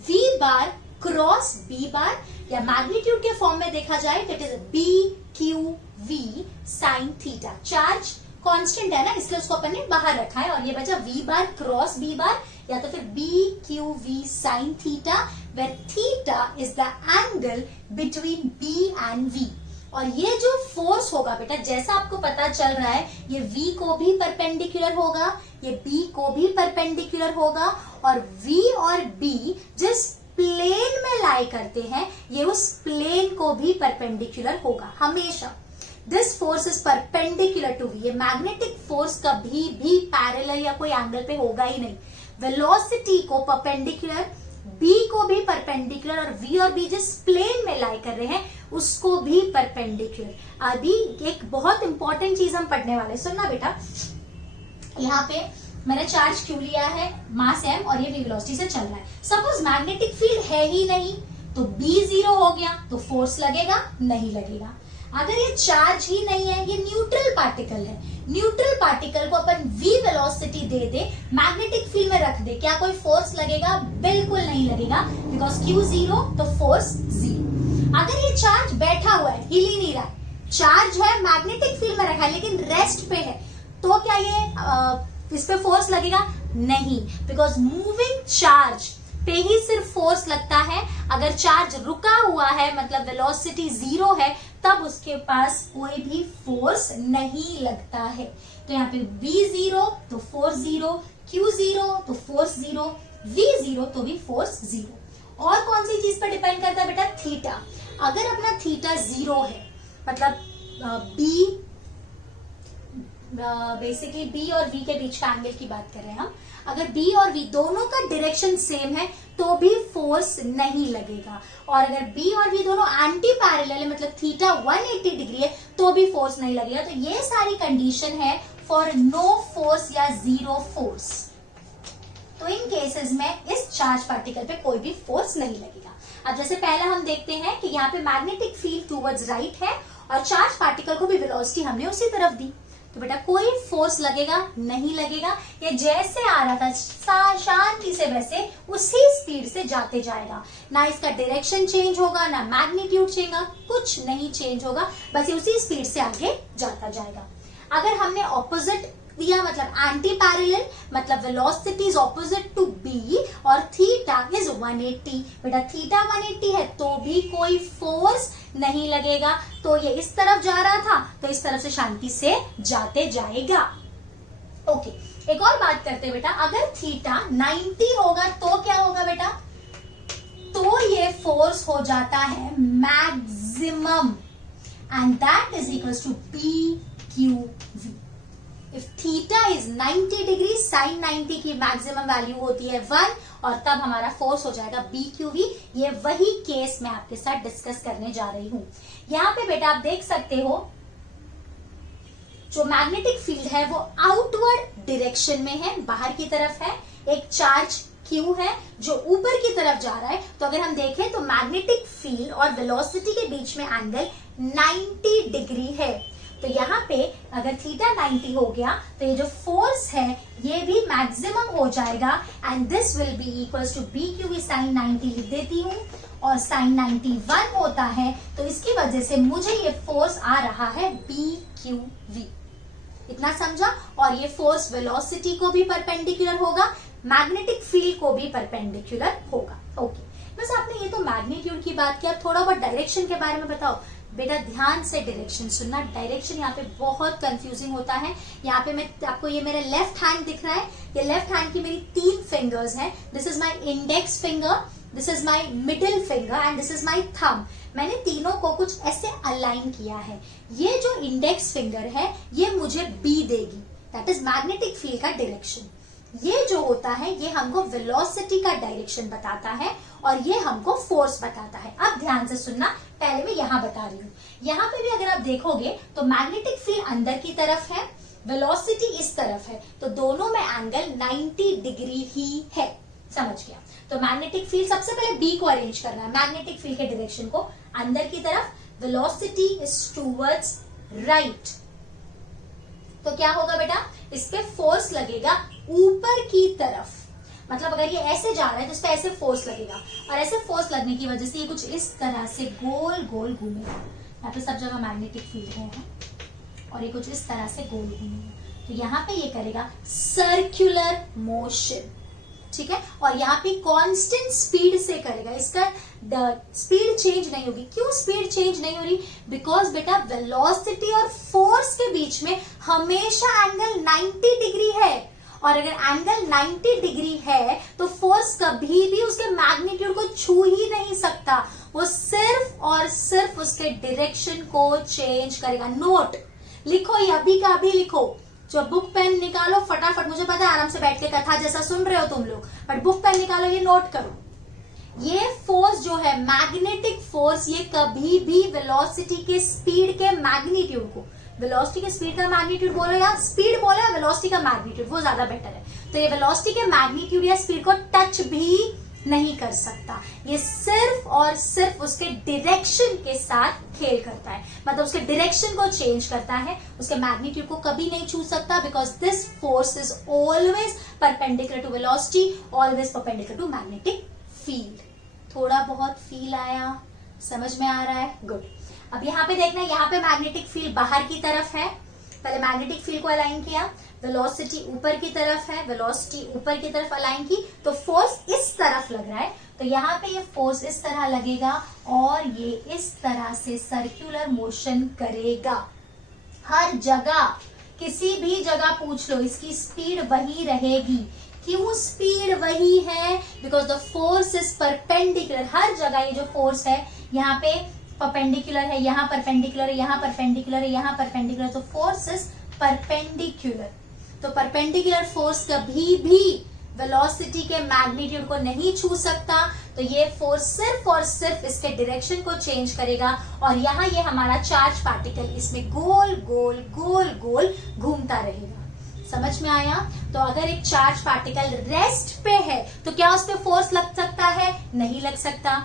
v bar cross b bar, या मैग्नीट्यूड के फॉर्म में देखा जाए that is b q v sine theta. Charge constant है ना, इसलिए उसको अपन ने बाहर रखा है और ये बचा v bar cross b bar, या तो फिर b q v sine theta, where theta is the angle between b and v। और ये जो फोर्स होगा बेटा, जैसा आपको पता चल रहा है, ये v को भी परपेंडिकुलर होगा, ये b को भी परपेंडिकुलर होगा, और v और b जिस प्लेन में लाई करते हैं ये उस प्लेन को भी परपेंडिकुलर होगा हमेशा। This force is perpendicular to v। ये मैग्नेटिक फोर्स कभी भी पैरेलल या कोई एंगल पे होगा ही नहीं। वेलोसिटी को परपेंडिकुलर, b को भी परपेंडिकुलर, और v और b जिस प्लेन में लाई कर रहे हैं उसको भी परपेंडिकुलर। अभी एक बहुत इंपॉर्टेंट चीज हम पढ़ने वाले, सुनना बेटा। यहाँ पे मैंने चार्ज Q लिया है, मास m, और ये v वेलोसिटी से चल रहा है। सपोज मैग्नेटिक फील्ड है ही नहीं तो b 0 हो गया, तो फोर्स लगेगा नहीं लगेगा। अगर ये चार्ज ही नहीं है, ये न्यूट्रल पार्टिकल है, न्यूट्रल पार्टिकल को अपन v वेलोसिटी दे दे, मैग्नेटिक फील्ड में रख दे, क्या कोई फोर्स लगेगा? बिल्कुल नहीं लगेगा, बिकॉज Q 0 तो फोर्स 0। अगर ये चार्ज बैठा हुआ है, हिल ही नहीं रहा है, चार्ज है मैग्नेटिक फील्ड में रखा है लेकिन रेस्ट पे है, तो क्या ये इस पे फोर्स लगेगा? नहीं, बिकॉज मूविंग चार्ज पे ही सिर्फ फोर्स लगता है। अगर चार्ज रुका हुआ है मतलब वेलोसिटी 0 है, तब उसके पास कोई भी फोर्स नहीं लगता है। तो यहाँ पे v 0 तो फोर्स 0, q 0 तो फोर्स 0, v 0 तो भी फोर्स 0। और कौन सी चीज पर डिपेंड करता है बेटा? थीटा। अगर अपना थीटा 0 है, मतलब b बेसिकली b और v के बीच का एंगल की बात कर रहे हैं हम, अगर b और v दोनों का डायरेक्शन सेम है तो भी फोर्स नहीं लगेगा। और अगर b और v दोनों एंटी पैरेलल है, मतलब थीटा 180 डिग्री है, तो भी फोर्स नहीं लगेगा। तो ये सारी कंडीशन है फॉर नो फोर्स या 0 फोर्स। तो इन केसेस में इस चार्ज पार्टिकल पे कोई भी फोर्स नहीं लगेगा। अब जैसे पहला हम देखते हैं कि यहाँ पे मैग्नेटिक फील्ड टूवर्ड्स राइट है और चार्ज पार्टिकल को भी वेलोसिटी हमने उसी तरफ दी, तो बेटा कोई फोर्स लगेगा नहीं लगेगा। ये जैसे आ रहा था शांति से वैसे उसी स्पीड से जाते जाएगा, ना इसका डायरेक्शन चेंज होगा, ना मैग्नीट्यूड चेंज होगा, कुछ नहीं चेंज होगा, बस ये उसी स्पीड से आगे जाता जाएगा। अगर हमने ऑपोजिट दिया मतलब एंटी पैरेलल, मतलब velocity is opposite to b और थीटा इज 180, बेटा थीटा 180 है तो भी कोई फोर्स नहीं लगेगा। तो ये इस तरफ जा रहा था तो इस तरफ से शांति से जाते जाएगा। ओके, एक और बात करते हैं बेटा, अगर थीटा 90 होगा तो क्या होगा बेटा? तो ये फोर्स हो जाता है maximum, and that is equal to PQV। If theta is 90 degree, sine 90 की मैक्सिमम वैल्यू होती है 1, और तब हमारा फोर्स हो जाएगा BQV। ये वही केस मैं आपके साथ डिस्कस करने जा रही हूं। यहाँ पे बेटा आप देख सकते हो जो मैग्नेटिक फील्ड है वो आउटवर्ड डायरेक्शन में है, बाहर की तरफ है। एक चार्ज Q है जो ऊपर की तरफ जा रहा है। तो अगर हम देखें तो मैग्नेटिक फील्ड और वेलोसिटी के बीच में एंगल 90 डिग्री है। तो यहाँ पे अगर थीटा 90 हो गया तो ये जो फोर्स है ये भी मैक्सिमम हो जाएगा and this will be equals to B Q V sine 90 लिख देती हूँ और साइन 91 होता है तो इसकी वजह से मुझे ये फोर्स आ रहा है बी क्यू वी। इतना समझा? और ये फोर्स वेलोसिटी को भी परपेंडिकुलर होगा, मैग्नेटिक फील्ड को भी परपेंडिकुलर होगा। ओके, बस आपने ये तो मैग्नीट्यूड की बात की, अब थोड़ा बहुत डायरेक्शन के बारे में बताओ। बेटा ध्यान से डायरेक्शन सुनना, डायरेक्शन यहाँ पे बहुत कंफ्यूजिंग होता है। यहाँ पे मैं आपको ये मेरा लेफ्ट हैंड दिख रहा है, ये लेफ्ट हैंड की मेरी 3 फिंगर्स हैं। This is my index finger, this is my middle finger and this is my thumb. मैंने तीनों को कुछ ऐसे अलाइन किया है। ये जो इंडेक्स फिंगर है ये मुझे बी देगी, दैट इज मैग्नेटिक फील्ड का डायरेक्शन। ये जो होता है ये हमको वेलोसिटी का डायरेक्शन बताता है और ये हमको फोर्स बताता है। अब ध्यान से सुनना, पहले मैं यहाँ बता रही हूँ। यहाँ पे भी अगर आप देखोगे तो मैग्नेटिक फील्ड अंदर की तरफ है, वेलोसिटी इस तरफ है, तो दोनों में एंगल 90 डिग्री ही है। समझ गया? तो मैग्नेटिक फील्ड सबसे पहले बी को अरेंज करना है, मैग्नेटिक फील्ड के डायरेक्शन को अंदर की तरफ, वेलोसिटी इज टूवर्ड्स राइट। तो क्या होगा बेटा, इस पे फोर्स लगेगा ऊपर की तरफ। मतलब अगर ये ऐसे जा रहा है तो इस पे ऐसे फोर्स लगेगा और ऐसे फोर्स लगने की वजह से ये कुछ इस तरह से गोल गोल घूमेगा। यहाँ पे सब जगह मैग्नेटिक फील्ड है और ये कुछ इस तरह से गोल घूमेगा। तो यहाँ पे ये करेगा सर्कुलर मोशन, ठीक है, और यहाँ पे कांस्टेंट स्पीड से करेगा, इसका स्पीड चेंज नहीं होगी। क्यों स्पीड चेंज नहीं हो रही? बिकॉज बेटा वेलोसिटी और फोर्स के बीच में हमेशा एंगल 90 डिग्री है और अगर एंगल 90 डिग्री है तो फोर्स कभी भी उसके मैग्नीट्यूड को छू ही नहीं सकता, वो सिर्फ और सिर्फ उसके डायरेक्शन को चेंज करेगा। नोट लिखो, ये अभी का अभी लिखो, जो बुक पेन निकालो फटाफट। मुझे पता है आराम से बैठ के कथा जैसा सुन रहे हो तुम लोग, बट बुक पेन निकालो, ये नोट करो। ये फोर्स जो है मैग्नेटिक फोर्स, ये कभी भी वेलोसिटी के स्पीड के मैग्नीट्यूड को, वेलोसिटी के स्पीड का मैग्नीट्यूड बोलो या स्पीड बोलो या वेलोसिटी का मैग्नीट्यूड, वो ज्यादा बेटर है। तो ये वेलोसिटी के मैग्नीट्यूड या स्पीड को टच भी नहीं कर सकता, ये सिर्फ और सिर्फ उसके डायरेक्शन के साथ खेल करता है, मतलब उसके डायरेक्शन को चेंज करता है, उसके मैग्नीट्यूड को कभी नहीं छू सकता। Because this force is always perpendicular to velocity, always perpendicular to magnetic field. थोड़ा बहुत फील आया, समझ में आ रहा है? गुड। अब यहाँ पे देखना, यहाँ पे मैग्नेटिक फील्ड बाहर की तरफ है, पहले मैग्नेटिक फील्ड को अलाइन किया, वेलोसिटी ऊपर की तरफ है, वेलोसिटी ऊपर की तरफ अलाइन की तो फोर्स इस तरफ लग रहा है, तो यहाँ पे ये फोर्स इस तरह लगेगा और ये इस तरह से सर्कुलर मोशन करेगा। हर जगह किसी भी जगह पूछ लो, इसकी स्पीड वही रहेगी। क्यों स्पीड वही है? Because the force is perpendicular. हर जगह ये जो फोर्स है यहाँ पे परपेंडिकुलर है, यहाँ परपेंडिकुलर है, यहाँ परपेंडिकुलर है, यहाँ परपेंडिकुलर, तो फोर्स इज परपेंडिकुलर। तो परपेंडिकुलर फोर्स कभी भी वेलोसिटी के मैग्नीट्यूड को नहीं छू सकता, तो ये फोर्स सिर्फ और सिर्फ इसके डायरेक्शन को चेंज करेगा और यहाँ ये हमारा चार्ज पार्टिकल इसमें गोल गोल गोल गोल घूमता रहेगा। समझ में आया? तो अगर एक चार्ज पार्टिकल रेस्ट पे है तो क्या उस पे फोर्स लग सकता है? नहीं लग सकता।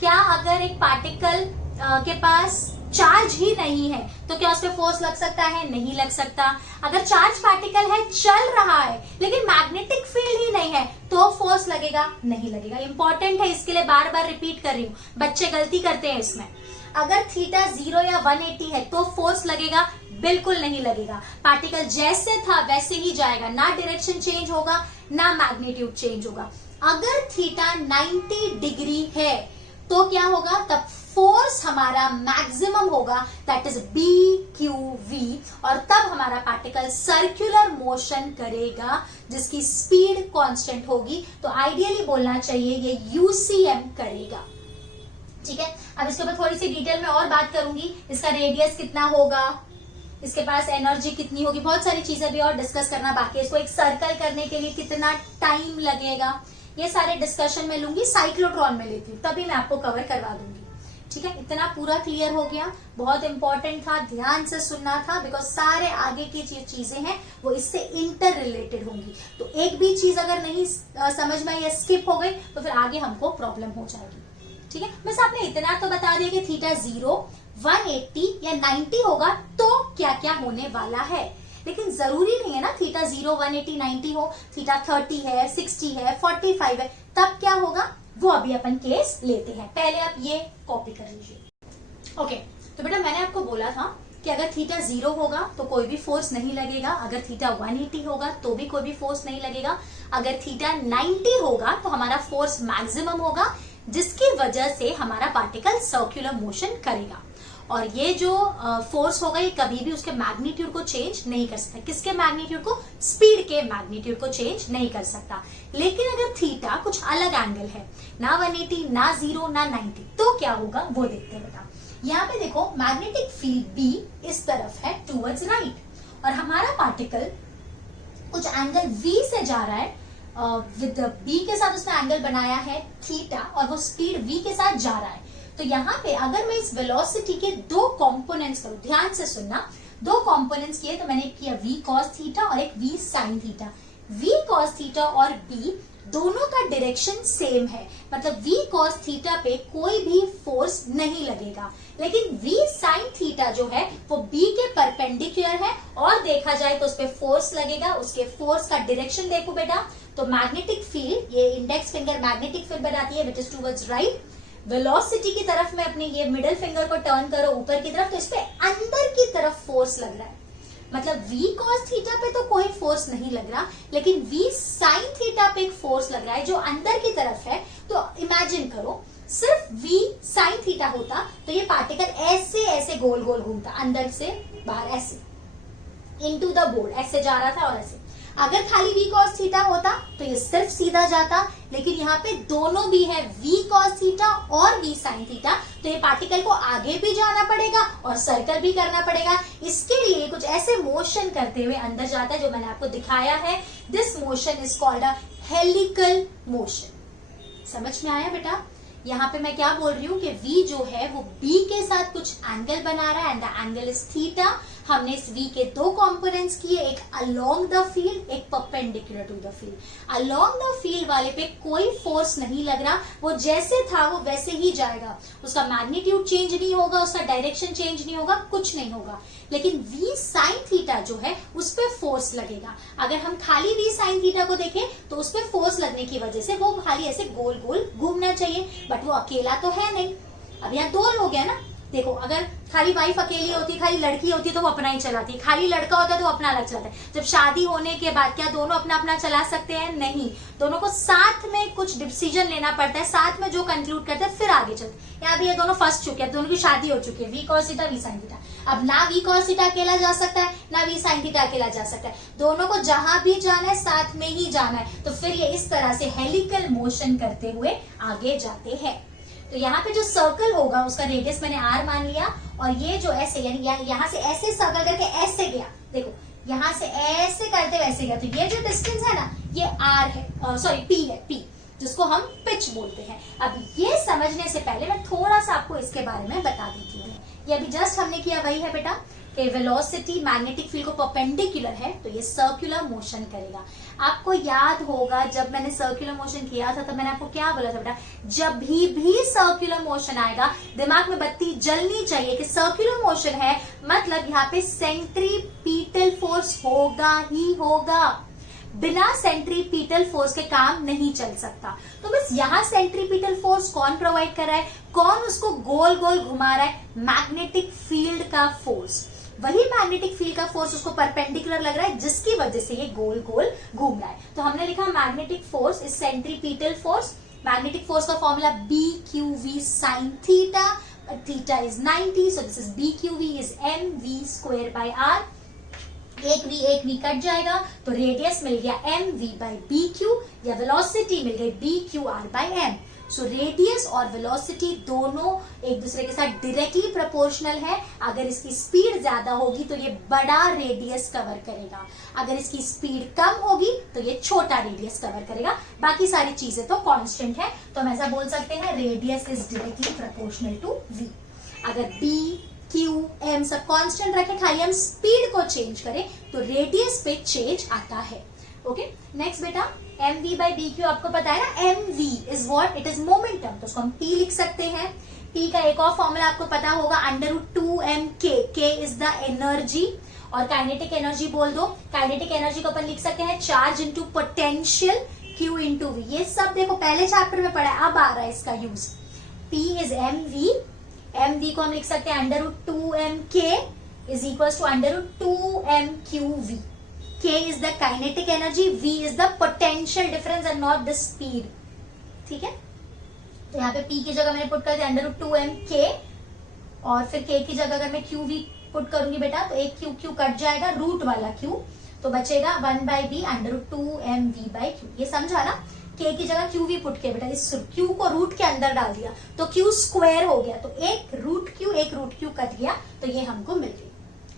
क्या अगर एक पार्टिकल के पास चार्ज ही नहीं है तो क्या उस पे फोर्स लग सकता है? नहीं लग सकता। अगर चार्ज पार्टिकल है, चल रहा है, लेकिन मैग्नेटिक फील्ड ही नहीं है तो फोर्स लगेगा? नहीं लगेगा। इंपॉर्टेंट है, इसके लिए बार बार रिपीट कर रही हूँ, बच्चे गलती करते हैं इसमें। अगर थीटा 0 या 180 है तो फोर्स लगेगा? बिल्कुल नहीं लगेगा। पार्टिकल जैसे था वैसे ही जाएगा, ना डायरेक्शन चेंज होगा ना मैग्नीट्यूड चेंज होगा। अगर थीटा 90 डिग्री है तो क्या होगा? तब फोर्स हमारा मैक्सिमम होगा, दैट इज BQV, और तब हमारा पार्टिकल सर्कुलर मोशन करेगा जिसकी स्पीड कांस्टेंट होगी। तो आइडियली बोलना चाहिए ये UCM करेगा। ठीक है, अब इसके ऊपर थोड़ी सी डिटेल में और बात करूंगी। इसका रेडियस कितना होगा, इसके पास एनर्जी कितनी होगी, बहुत सारी चीजें भी और डिस्कस करना बाकी है। इसको एक सर्कल करने के लिए कितना टाइम लगेगा, ये सारे डिस्कशन में लूंगी, साइक्लोट्रॉन में लेती हूँ, तभी मैं आपको कवर करवा दूंगी। ठीक है, इतना पूरा क्लियर हो गया? बहुत इंपॉर्टेंट था, ध्यान से सुनना था, बिकॉज सारे आगे की चीजें हैं वो इससे इंटर रिलेटेड होंगी। तो एक भी चीज अगर नहीं समझ में या स्किप हो गई तो फिर आगे हमको प्रॉब्लम हो जाएगी। ठीक है, बस आपने इतना तो बता दिया कि थीटा 0, 180 या 90 होगा तो क्या क्या होने वाला है। लेकिन जरूरी नहीं है ना थीटा 0, 180, 90 हो, थीटा 30 है, 60 है, 45 है, तब क्या होगा वो अभी अपन केस लेते हैं। पहले आप ये कॉपी कर लीजिए। ओके, तो बेटा मैंने आपको बोला था कि अगर थीटा 0 होगा तो कोई भी फोर्स नहीं लगेगा, अगर थीटा 180 होगा तो भी कोई भी फोर्स नहीं लगेगा, अगर थीटा 90 होगा तो हमारा फोर्स मैक्सिमम होगा, जिसकी वजह से हमारा पार्टिकल सर्कुलर मोशन करेगा। और ये जो फोर्स होगा ये कभी भी उसके मैग्नीट्यूड को चेंज नहीं कर सकता। किसके मैग्नीट्यूड को? स्पीड के मैग्नीट्यूड को चेंज नहीं कर सकता। लेकिन अगर थीटा कुछ अलग एंगल है, ना 180, ना 0, ना 90, तो क्या होगा वो देखते हैं बेटा। यहाँ पे देखो मैग्नेटिक फील्ड बी इस तरफ है टूवर्ड्स राइट, और हमारा पार्टिकल कुछ एंगल v से जा रहा है, विद b के साथ उसने एंगल बनाया है थीटा, और वो स्पीड v के साथ जा रहा है। तो यहाँ पे अगर मैं इस वेलोसिटी के दो कंपोनेंट्स करूं, ध्यान से सुनना, दो कंपोनेंट्स किए तो मैंने किया v cos थीटा और एक v sin theta. v cos theta और b दोनों का डायरेक्शन सेम है, मतलब v cos थीटा पे कोई भी फोर्स नहीं लगेगा, लेकिन v sin थीटा जो है वो b के परपेंडिकुलर है और देखा जाए तो उस पर फोर्स लगेगा। उसके फोर्स का डायरेक्शन देखो बेटा, तो मैग्नेटिक फील्ड, ये इंडेक्स फिंगर मैग्नेटिक फील्ड बनाती है which is towards right. Velocity की तरफ में अपने ये मिडिल फिंगर को टर्न करो ऊपर की तरफ, तो इस पे अंदर की तरफ फोर्स लग रहा है, मतलब v cos थीटा पे तो कोई फोर्स नहीं लग रहा, लेकिन v sin थीटा पे एक फोर्स लग रहा है जो अंदर की तरफ है। तो इमेजिन करो सिर्फ v sin थीटा होता तो ये पार्टिकल ऐसे ऐसे गोल गोल घूमता, अंदर से बाहर ऐसे इनटू द बोर्ड ऐसे जा रहा था, और ऐसे। अगर खाली v cos थीटा होता तो ये सिर्फ सीधा जाता, लेकिन यहाँ पे दोनों भी है, v cos थीटा और v sin थीटा, तो ये पार्टिकल को आगे भी जाना पड़ेगा और सर्कल भी करना पड़ेगा। इसके लिए कुछ ऐसे मोशन करते हुए अंदर जाता है जो मैंने आपको दिखाया है। This motion is called a helical motion. समझ में आया बेटा? यहाँ पे मैं क्या बोल रही हूँ कि v जो है वो b के साथ कुछ एंगल बना रहा है, and the angle is theta. हमने इस v के दो कंपोनेंट्स किए, एक अलोंग द फील्ड, एक perpendicular to the field. Along the field वाले पे कोई फोर्स नहीं लग रहा, वो जैसे था वो वैसे ही जाएगा, उसका मैग्नीट्यूड चेंज नहीं होगा, उसका डायरेक्शन चेंज नहीं होगा, कुछ नहीं होगा। लेकिन v sin थीटा जो है उस पे फोर्स लगेगा। अगर हम खाली v sin थीटा को देखें तो उस पे फोर्स लगने की वजह से वो खाली ऐसे गोल गोल घूमना चाहिए, बट वो अकेला तो है नहीं। अब यहाँ दो लोग हैं ना, देखो अगर खाली वाइफ अकेली होती, खाली लड़की होती तो वो अपना ही चलाती, खाली लड़का होता तो अपना अलग चलाता है। जब शादी होने के बाद क्या दोनों अपना अपना चला सकते हैं? नहीं, दोनों को साथ में कुछ डिसीजन लेना पड़ता है, साथ में जो कंक्लूड करते हैं फिर आगे चलते। यहाँ भी ये दोनों फंस चुके हैं, दोनों की शादी हो चुकी है, v cos theta v sin theta. अब ना v cos थीटा अकेला जा सकता है, ना v sin थीटा अकेला जा सकता है, दोनों को जहां भी जाना है साथ में ही जाना है। तो फिर ये इस तरह से हेलिकल मोशन करते हुए आगे जाते हैं। तो यहाँ पे जो सर्कल होगा उसका रेडियस मैंने r मान लिया, और ये जो ऐसे यानी यहाँ से ऐसे सर्कल करके ऐसे गया, देखो यहाँ से ऐसे करते हुए ऐसे गया, तो ये जो डिस्टेंस है ना ये r है, सॉरी p है, p जिसको हम पिच बोलते हैं। अब ये समझने से पहले मैं थोड़ा सा आपको इसके बारे में बता देती हूँ। ये अभी जस्ट हमने किया वही है बेटा कि वेलोसिटी मैग्नेटिक फील्ड को परपेंडिकुलर है तो ये सर्कुलर मोशन करेगा। आपको याद होगा जब मैंने सर्कुलर मोशन किया था तो मैंने आपको क्या बोला था बेटा, जब भी सर्कुलर मोशन आएगा दिमाग में बत्ती जलनी चाहिए कि सर्कुलर मोशन है, मतलब यहाँ पे सेंट्रीपिटल फोर्स होगा ही होगा, बिना सेंट्रीपिटल फोर्स के काम नहीं चल सकता। तो बस यहाँ सेंट्रीपिटल फोर्स कौन प्रोवाइड कर रहा है, कौन उसको गोल गोल घुमा रहा है? मैग्नेटिक फील्ड का फोर्स। वही मैग्नेटिक फील्ड का फोर्स उसको परपेंडिकुलर लग रहा है जिसकी वजह से ये गोल गोल घूम रहा है। तो हमने लिखा magnetic force is centripetal force. Magnetic force का formula BQV sin theta, theta is 90, so this is BQV is mv square by r। एक v कट जाएगा तो रेडियस मिल गया mv बाई BQ, या वेलोसिटी मिल गई BQR by m। So radius और वेलोसिटी दोनों एक दूसरे के साथ डायरेक्टली प्रोपोर्शनल है। अगर इसकी स्पीड ज्यादा होगी तो ये बड़ा रेडियस कवर करेगा, अगर इसकी स्पीड कम होगी तो ये छोटा रेडियस कवर करेगा। बाकी सारी चीजें तो कांस्टेंट है, तो हम ऐसा बोल सकते हैं radius is directly proportional to v। अगर b Q M सब कांस्टेंट रखे, खाली हम स्पीड को चेंज करें तो रेडियस पे चेंज आता है। ओके, नेक्स्ट बेटा mv बाई BQ आपको पता है ना, mv is what, it is momentum, तो उसको हम p लिख सकते हैं। p P का एक और फॉर्मूला आपको पता होगा, √2mk। K is the energy, और काइनेटिक एनर्जी बोल दो। काइनेटिक एनर्जी को अपन लिख सकते हैं charge into potential, Q into V। ये सब देखो पहले चैप्टर में पढ़ा है, अब आ रहा है इसका use. P is mv, mv को हम लिख सकते हैं √2mk is equal to √2mqv। K is the kinetic energy, V is the potential difference and not the speed. ठीक है, तो यहाँ पे P की जगह मैंने पुट कर दिया √2mk, और फिर K की जगह अगर मैं qv पुट करूंगी बेटा तो एक Q कट जाएगा, रूट वाला Q, तो बचेगा 1/b √2mv/q। ये समझा ना, K की जगह qv पुट किया बेटा, इस Q को रूट के अंदर डाल दिया तो Q स्क्वायर हो गया, तो एक रूट Q कट गया, तो ये हमको मिल गई।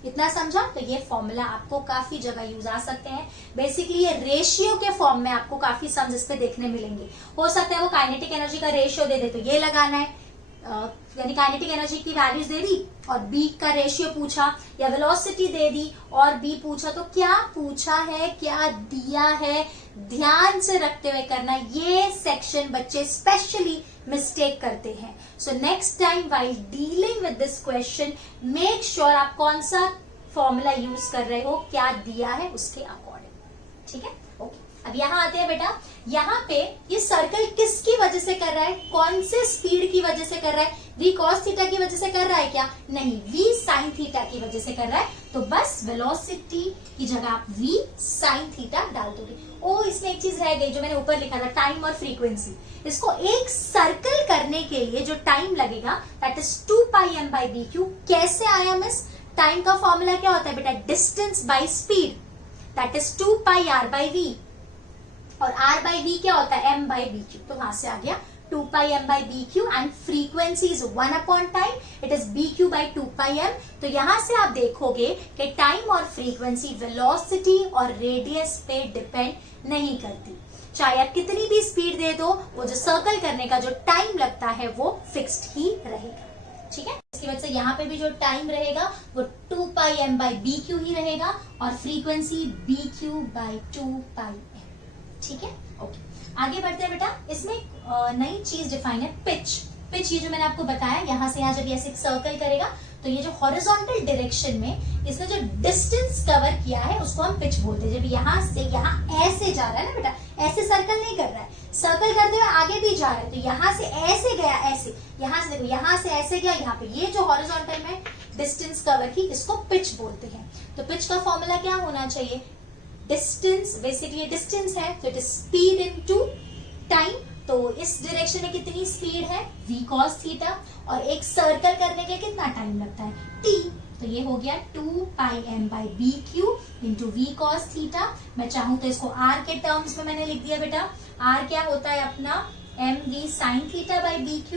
इतना समझा? तो ये फॉर्मूला आपको काफी जगह यूज आ सकते हैं। बेसिकली ये रेशियो के फॉर्म में आपको काफी सम्स इस पे देखने मिलेंगे। हो सकता है वो काइनेटिक एनर्जी का रेशियो दे दे तो ये लगाना है, यानी काइनेटिक एनर्जी की वैल्यूज दे दी और बी का रेशियो पूछा, या वेलोसिटी दे दी और बी पूछा, तो क्या पूछा है क्या दिया है ध्यान से रखते हुए करना। ये सेक्शन बच्चे स्पेशली मिस्टेक करते हैं। So next time while dealing with this question make sure आप कौन सा फॉर्मूला यूज कर रहे हो, क्या दिया है उसके अकॉर्डिंग। ठीक है, ओके। अब यहाँ आते हैं बेटा, यहाँ पे ये सर्कल किसकी वजह से कर रहा है, कौन से स्पीड की वजह से कर रहा है, v cos थीटा की वजह से कर रहा है क्या, नहीं, v sin थीटा की वजह से कर रहा है। तो बस वेलोसिटी की जगह आप v sin थीटा डाल दोगे। ओ, इसमें एक चीज रह गई जो मैंने ऊपर लिखा था, टाइम और फ्रीक्वेंसी। इसको एक सर्कल करने के लिए जो टाइम लगेगा दैट इज 2πm/bq। कैसे आया मिस? टाइम का फॉर्मूला क्या होता है बेटा, distance by speed, that is 2πr/v, और r/v क्या होता है, m/bq। तो वहां से आ गया 2πm/bq, एंड फ्रीक्वेंसी इज 1/टाइम, इट इज bq/2πm। तो यहां से आप देखोगे कि टाइम और फ्रीक्वेंसी वेलोसिटी और रेडियस पे डिपेंड नहीं करती। चाहे आप कितनी भी स्पीड दे दो, वो जो सर्कल करने का जो टाइम लगता है वो फिक्स्ड ही रहेगा। ठीक है, इसकी वजह से यहाँ पे भी जो टाइम रहेगा वो 2πm/bq ही रहेगा, और फ्रीक्वेंसी bq/2πm। ठीक है, ओके। आगे बढ़ते हैं बेटा, इसमें नई चीज डिफाइन है, पिच। पिच ये जो मैंने आपको बताया, यहां से यहां जब ऐसे सर्कल करेगा तो ये जो हॉरिजॉन्टल डायरेक्शन में इसने जो डिस्टेंस कवर किया है उसको हम पिच बोलते हैं। जब यहां से यहां ऐसे जा रहा है ना बेटा, ऐसे सर्कल नहीं कर रहा है, सर्कल करते हुए आगे भी जा रहा है, तो यहां से ऐसे गया, ऐसे यहां से देखो, यहां से ऐसे गया यहाँ पे, ये जो हॉरिजॉन्टल में डिस्टेंस कवर की, इसको पिच बोलते हैं। तो पिच का फॉर्मूला क्या होना चाहिए, डिस्टेंस, बेसिकली डिस्टेंस है तो it is speed into time. तो इस डायरेक्शन में कितनी स्पीड है, v cos थीटा, और एक सर्कल करने के कितना टाइम लगता है, t। तो ये हो गया 2πm/bq into v cos theta. मैं चाहूं तो इसको r के टर्म्स में मैंने लिख दिया बेटा, r क्या होता है अपना mv sin थीटा/bq।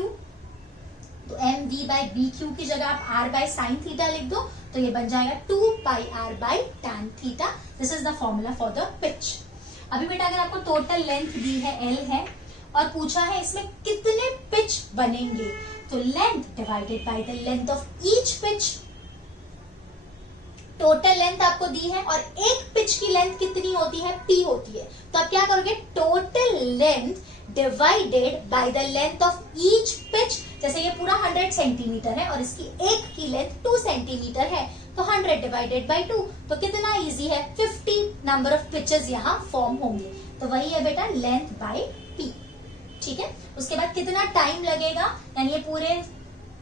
तो mv/bq की जगह आप r/sin थीटा लिख दो, तो ये बन जाएगा 2πr/tan theta. This is the formula for the pitch. अभी बेटा अगर आपको टोटल लेंथ दी है l है और पूछा है इसमें कितने पिच बनेंगे, तो length divided by the length of each pitch. Total length आपको दी है और एक पिच की लेंथ कितनी होती है, p होती है। तो आप क्या करोगे, total length divided by the length of each pitch. जैसे ये पूरा 100 सेंटीमीटर है और इसकी एक की लेंथ 2 सेंटीमीटर है, तो 100 डिवाइडेड बाय 2, तो कितना इजी है, 50 नंबर ऑफ पिचेस यहाँ फॉर्म होंगे। तो वही है बेटा लेंथ बाय p। ठीक है, उसके बाद कितना टाइम लगेगा, यानी ये पूरे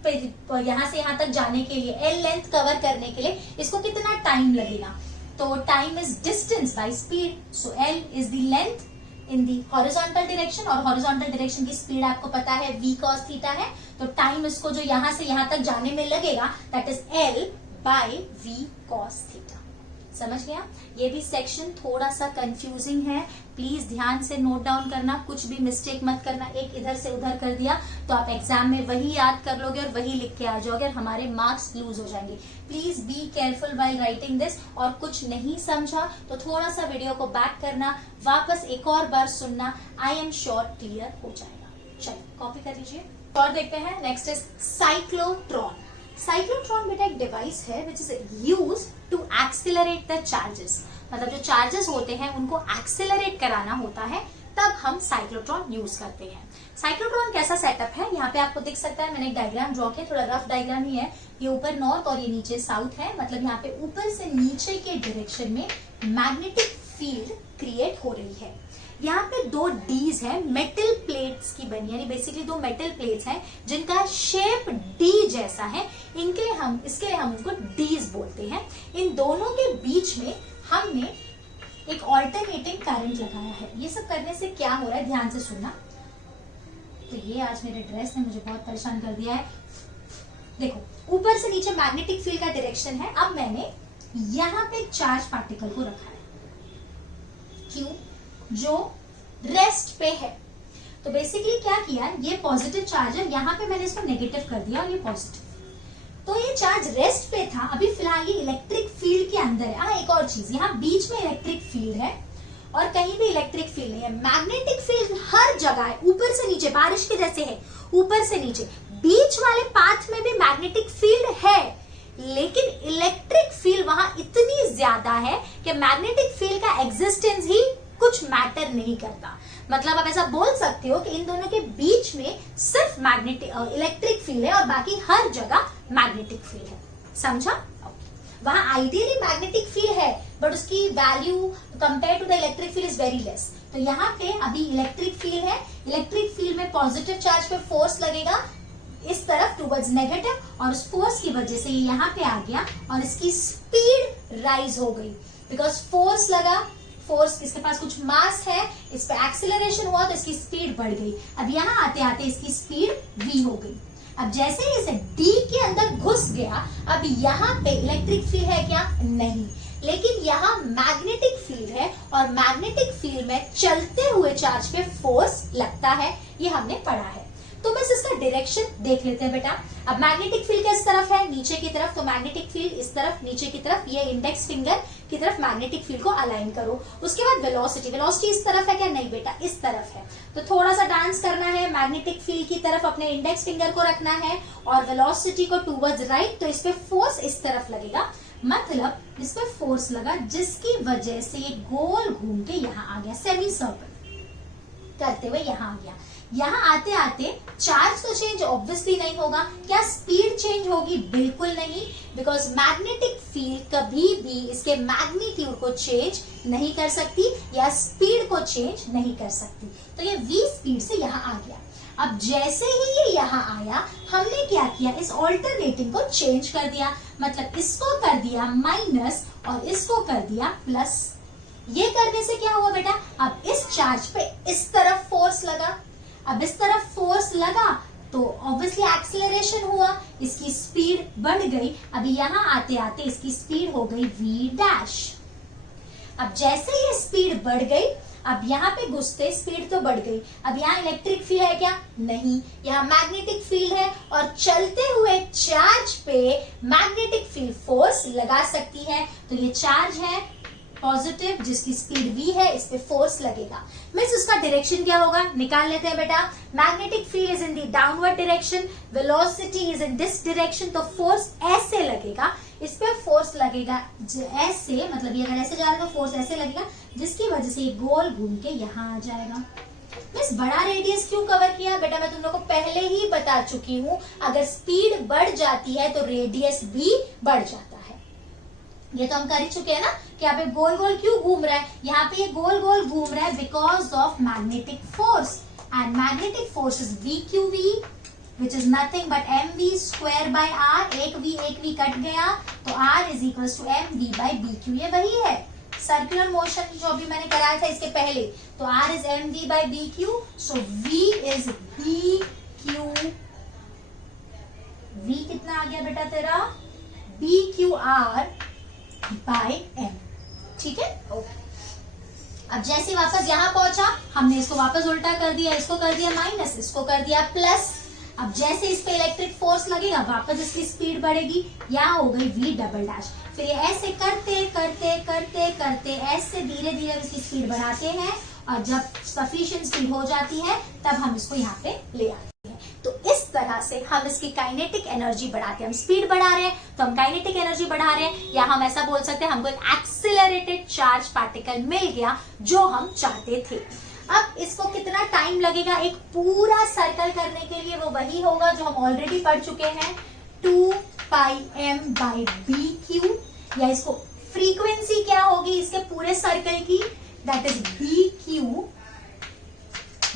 यहां से यहां तक जाने के लिए, l लेंथ कवर करने के लिए इसको कितना टाइम लगेगा। तो time is distance by speed, so l is the length in the horizontal direction, और हॉरिजॉन्टल डायरेक्शन की स्पीड आपको पता है v cos थीटा है। तो टाइम इसको जो यहां से यहां तक जाने में लगेगा that is l by v cos theta. समझ गया? ये भी सेक्शन थोड़ा सा कंफ्यूजिंग है, प्लीज ध्यान से नोट डाउन करना, कुछ भी मिस्टेक मत करना। एक इधर से उधर कर दिया तो आप एग्जाम में वही याद कर लोगे और वही लिख के आ जाओगे और हमारे मार्क्स लूज हो जाएंगे। Please be careful while writing this, और कुछ नहीं समझा तो थोड़ा सा वीडियो को बैक करना, वापस एक और बार सुनना, आई एम श्योर क्लियर हो जाएगा। चलिए कॉपी कर लीजिए और देखते हैं। Next is cyclotron. साइक्लोट्रॉन बेटा एक डिवाइस है which is use to accelerate the charges. मतलब जो चार्जेस होते हैं उनको एक्सेलरेट कराना होता है तब हम साइक्लोट्रॉन यूज करते हैं। साइक्लोट्रॉन कैसा सेटअप है, यहाँ पे आपको दिख सकता है, मैंने एक डायग्राम ड्रॉ किया, थोड़ा रफ डायग्राम ही है। ये ऊपर नॉर्थ और ये नीचे साउथ है, मतलब यहाँ पे ऊपर से नीचे के डायरेक्शन में मैग्नेटिक फील्ड क्रिएट हो रही है। यहाँ पे दो डीज है, मेटल प्लेट्स की बनी, यानी बेसिकली दो मेटल प्लेट्स हैं जिनका शेप डी जैसा है, इसके लिए हम उनको डीज बोलते हैं। इन दोनों के बीच में हमने एक ऑल्टरनेटिंग करंट लगाया है। ये सब करने से क्या हो रहा है, ध्यान से सुनना। तो ये आज मेरे ड्रेस ने मुझे बहुत परेशान कर दिया है। देखो, ऊपर से नीचे मैग्नेटिक फील्ड का डायरेक्शन है। अब मैंने यहाँ पे चार्ज पार्टिकल को रखा है, क्यों, जो रेस्ट पे है। तो बेसिकली क्या किया, ये पॉजिटिव चार्ज है, यहाँ पे मैंने इसको नेगेटिव कर दिया और ये पॉजिटिव। तो ये चार्ज रेस्ट पे था, अभी फिलहाल ये इलेक्ट्रिक फील्ड के अंदर है। हाँ, एक और चीज, यहाँ बीच में इलेक्ट्रिक फील्ड है और कहीं भी इलेक्ट्रिक फील्ड नहीं है। मैग्नेटिक फील्ड हर जगह है, ऊपर से नीचे, बारिश के जैसे है, ऊपर से नीचे। बीच वाले पाथ में भी मैग्नेटिक फील्ड है, लेकिन इलेक्ट्रिक फील्ड वहां इतनी ज्यादा है कि मैग्नेटिक फील्ड का एग्जिस्टेंस ही कुछ मैटर नहीं करता। मतलब आप ऐसा बोल सकते हो कि इन दोनों के बीच में सिर्फ इलेक्ट्रिक फील्ड है और बाकी हर जगह मैग्नेटिक फील्ड है। समझा? वहां आइडियली मैग्नेटिक फील्ड है, बट उसकी value compare to the electric field is very less. तो यहाँ पे अभी इलेक्ट्रिक फील्ड है, इलेक्ट्रिक फील्ड में पॉजिटिव चार्ज पे फोर्स लगेगा इस तरफ टूवर्ड्स नेगेटिव, और उस फोर्स की वजह से ये यहाँ पे आ गया और इसकी स्पीड राइज हो गई, बिकॉज फोर्स लगा, फोर्स, इसके पास कुछ मास है, इस पे एक्सेलरेशन हुआ तो इसकी स्पीड बढ़ गई। अब यहाँ आते आते इसकी स्पीड v हो गई। अब जैसे ही इसे d के अंदर घुस गया, अब यहाँ पे इलेक्ट्रिक फील्ड है क्या? नहीं, लेकिन यहाँ मैग्नेटिक फील्ड है और मैग्नेटिक फील्ड में चलते हुए चार्ज पे फोर्स लगता है, ये हमने पढ़ा है। तो बस इसका डायरेक्शन देख लेते हैं बेटा। अब मैग्नेटिक फील्ड किस तरफ है? नीचे की तरफ। तो मैग्नेटिक फील्ड इस तरफ, नीचे की तरफ, ये इंडेक्स फिंगर की तरफ मैग्नेटिक फील्ड को अलाइन करो। उसके बाद वेलोसिटी इस तरफ है क्या? नहीं बेटा, इस तरफ है। तो थोड़ा सा डांस करना है, मैग्नेटिक फील्ड की तरफ अपने इंडेक्स फिंगर को रखना है और वेलोसिटी को टूवर्ड्स राइट। तो इस पे फोर्स इस तरफ लगेगा, मतलब इस पे फोर्स लगा, जिसकी वजह से ये गोल घूम के यहाँ आ गया, सेमी सर्कल करते हुए यहाँ आ गया। यहाँ आते आते चार्ज तो चेंज ऑब्वियसली नहीं होगा। क्या स्पीड चेंज होगी? बिल्कुल नहीं, बिकॉज मैग्नेटिक फील्ड कभी भी इसके मैग्नीट्यूड को चेंज नहीं कर सकती या स्पीड को चेंज नहीं कर सकती। तो ये v स्पीड से यहाँ आ गया। अब जैसे ही ये यहाँ आया, हमने क्या किया, इस ऑल्टरनेटिंग को चेंज कर दिया, मतलब इसको कर दिया माइनस और इसको कर दिया प्लस। ये करने से क्या हुआ बेटा, अब इस चार्ज पे इस तरफ फोर्स लगा, अब इस तरफ फोर्स लगा तो ऑब्वियसली एक्सेलरेशन हुआ, इसकी स्पीड बढ़ गई। अभी यहाँ आते आते इसकी स्पीड हो गई v डैश। अब जैसे ये स्पीड बढ़ गई, अब यहाँ पे घुसते स्पीड तो बढ़ गई। अब यहाँ इलेक्ट्रिक फील्ड है क्या? नहीं, यहाँ मैग्नेटिक फील्ड है और चलते हुए चार्ज पे मैग्नेटिक फील्ड फोर्स लगा सकती है। तो ये चार्ज है पॉजिटिव जिसकी स्पीड v है, इस पे फोर्स लगेगा। मींस उसका डायरेक्शन क्या होगा, निकाल लेते हैं बेटा। Magnetic field is in the downward direction, velocity is in this direction, तो फोर्स ऐसे लगेगा, इस पे फोर्स लगेगा ऐसे, मतलब ये अगर ऐसे जा रहा है तो फोर्स ऐसे लगेगा, जिसकी वजह से ये गोल घूम के यहाँ आ जाएगा। मिस बड़ा रेडियस क्यों कवर किया बेटा? मैं तुम लोग को पहले ही बता चुकी हूँ, अगर स्पीड बढ़ जाती है तो रेडियस भी बढ़ जाता है। ये तो हम कर ही चुके हैं ना कि यहाँ पे गोल गोल क्यों घूम रहा है। यहाँ पे ये गोल गोल घूम रहा है because of magnetic force, and magnetic force is V Q V, which is nothing but M V square by R. एक वी कट गया तो R is equal to M V by B Q. ये वही है circular motion जो अभी मैंने कराया था इसके पहले। तो R is M V by B Q, so V is B Q. V कितना आ गया बेटा तेरा? B Q R by M. ठीक है, ओके। अब जैसे वापस यहाँ पहुंचा, हमने इसको वापस उल्टा कर दिया, इसको कर दिया माइनस, इसको कर दिया प्लस। अब जैसे इस पे इलेक्ट्रिक फोर्स लगेगा, वापस इसकी स्पीड बढ़ेगी, यहाँ हो गई v डबल डैश। फिर ये ऐसे करते करते करते करते ऐसे धीरे धीरे इसकी स्पीड बढ़ाते हैं, और जब सफिशिएंट स्पीड हो जाती है तब हम इसको यहाँ पे ले आते हैं। तो इस तरह से हम इसकी काइनेटिक एनर्जी बढ़ाते हैं। हम स्पीड बढ़ा रहे हैं तो हम काइनेटिक एनर्जी बढ़ा रहे हैं, या हम ऐसा बोल सकते हैं हमको एक एक्सिलरेटेड चार्ज पार्टिकल मिल गया जो हम चाहते थे। अब इसको कितना टाइम लगेगा एक पूरा सर्कल करने के लिए, वो वही होगा जो हम ऑलरेडी पढ़ चुके हैं, 2 pi m by B Q, या इसको फ्रीक्वेंसी क्या होगी इसके पूरे सर्कल की, that is B Q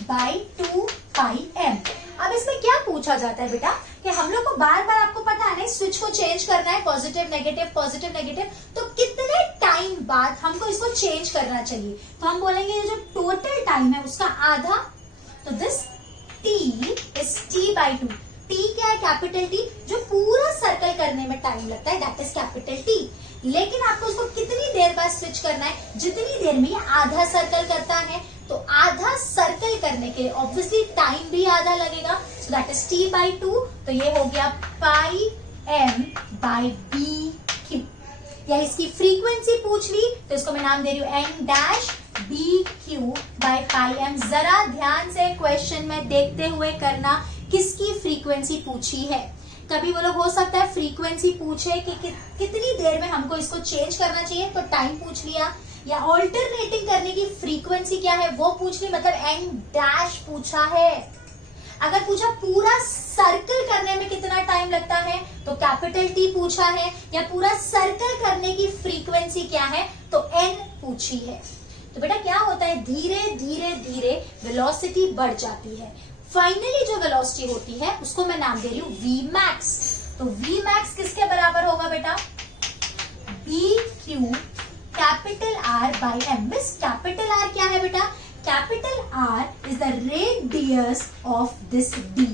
by 2 pi m। अब इसमें क्या पूछा जाता है बेटा कि हम लोग को बार बार, आपको पता है ना, स्विच को चेंज करना है, पॉजिटिव नेगेटिव, तो कितने टाइम बाद हमको इसको चेंज करना चाहिए। तो हम बोलेंगे ये जो टोटल टाइम है उसका आधा, तो this t is t by 2। t क्या है, कैपिटल T, जो पूरा सर्कल करने में टाइम लगता है, दैट इज कैपिटल T। लेकिन आपको उसको कितनी देर बाद स्विच करना है, जितनी देर में ये आधा सर्कल करता है। तो आधा सर्कल करने के लिए ऑब्वियसली टाइम भी आधा लगेगा, so that is t by 2। तो ये हो गया पाई m बाई बी क्यू, या इसकी फ्रीक्वेंसी पूछ ली तो इसको मैं नाम दे रही हूं n dash B Q by pi m। जरा ध्यान से क्वेश्चन में देखते हुए करना, किसकी फ्रीक्वेंसी पूछी है। कभी वो लोग हो सकता है फ्रीक्वेंसी पूछे कि कितनी देर में हमको इसको चेंज करना चाहिए, तो टाइम पूछ लिया, या ऑल्टरनेटिंग करने की फ्रीक्वेंसी क्या है वो पूछ ली, मतलब n डैश पूछा है। अगर पूछा पूरा सर्कल करने में कितना टाइम लगता है तो कैपिटल T पूछा है, या पूरा सर्कल करने की फ्रीक्वेंसी क्या है तो n पूछी है। तो बेटा क्या होता है, धीरे धीरे धीरे वेलोसिटी बढ़ जाती है। फाइनली जो वेलोसिटी होती है उसको मैं नाम दे रही हूं v max। तो v max किसके बराबर होगा बेटा, B Q capital R by m। Miss capital R क्या है बेटा, capital R is the radius of this D।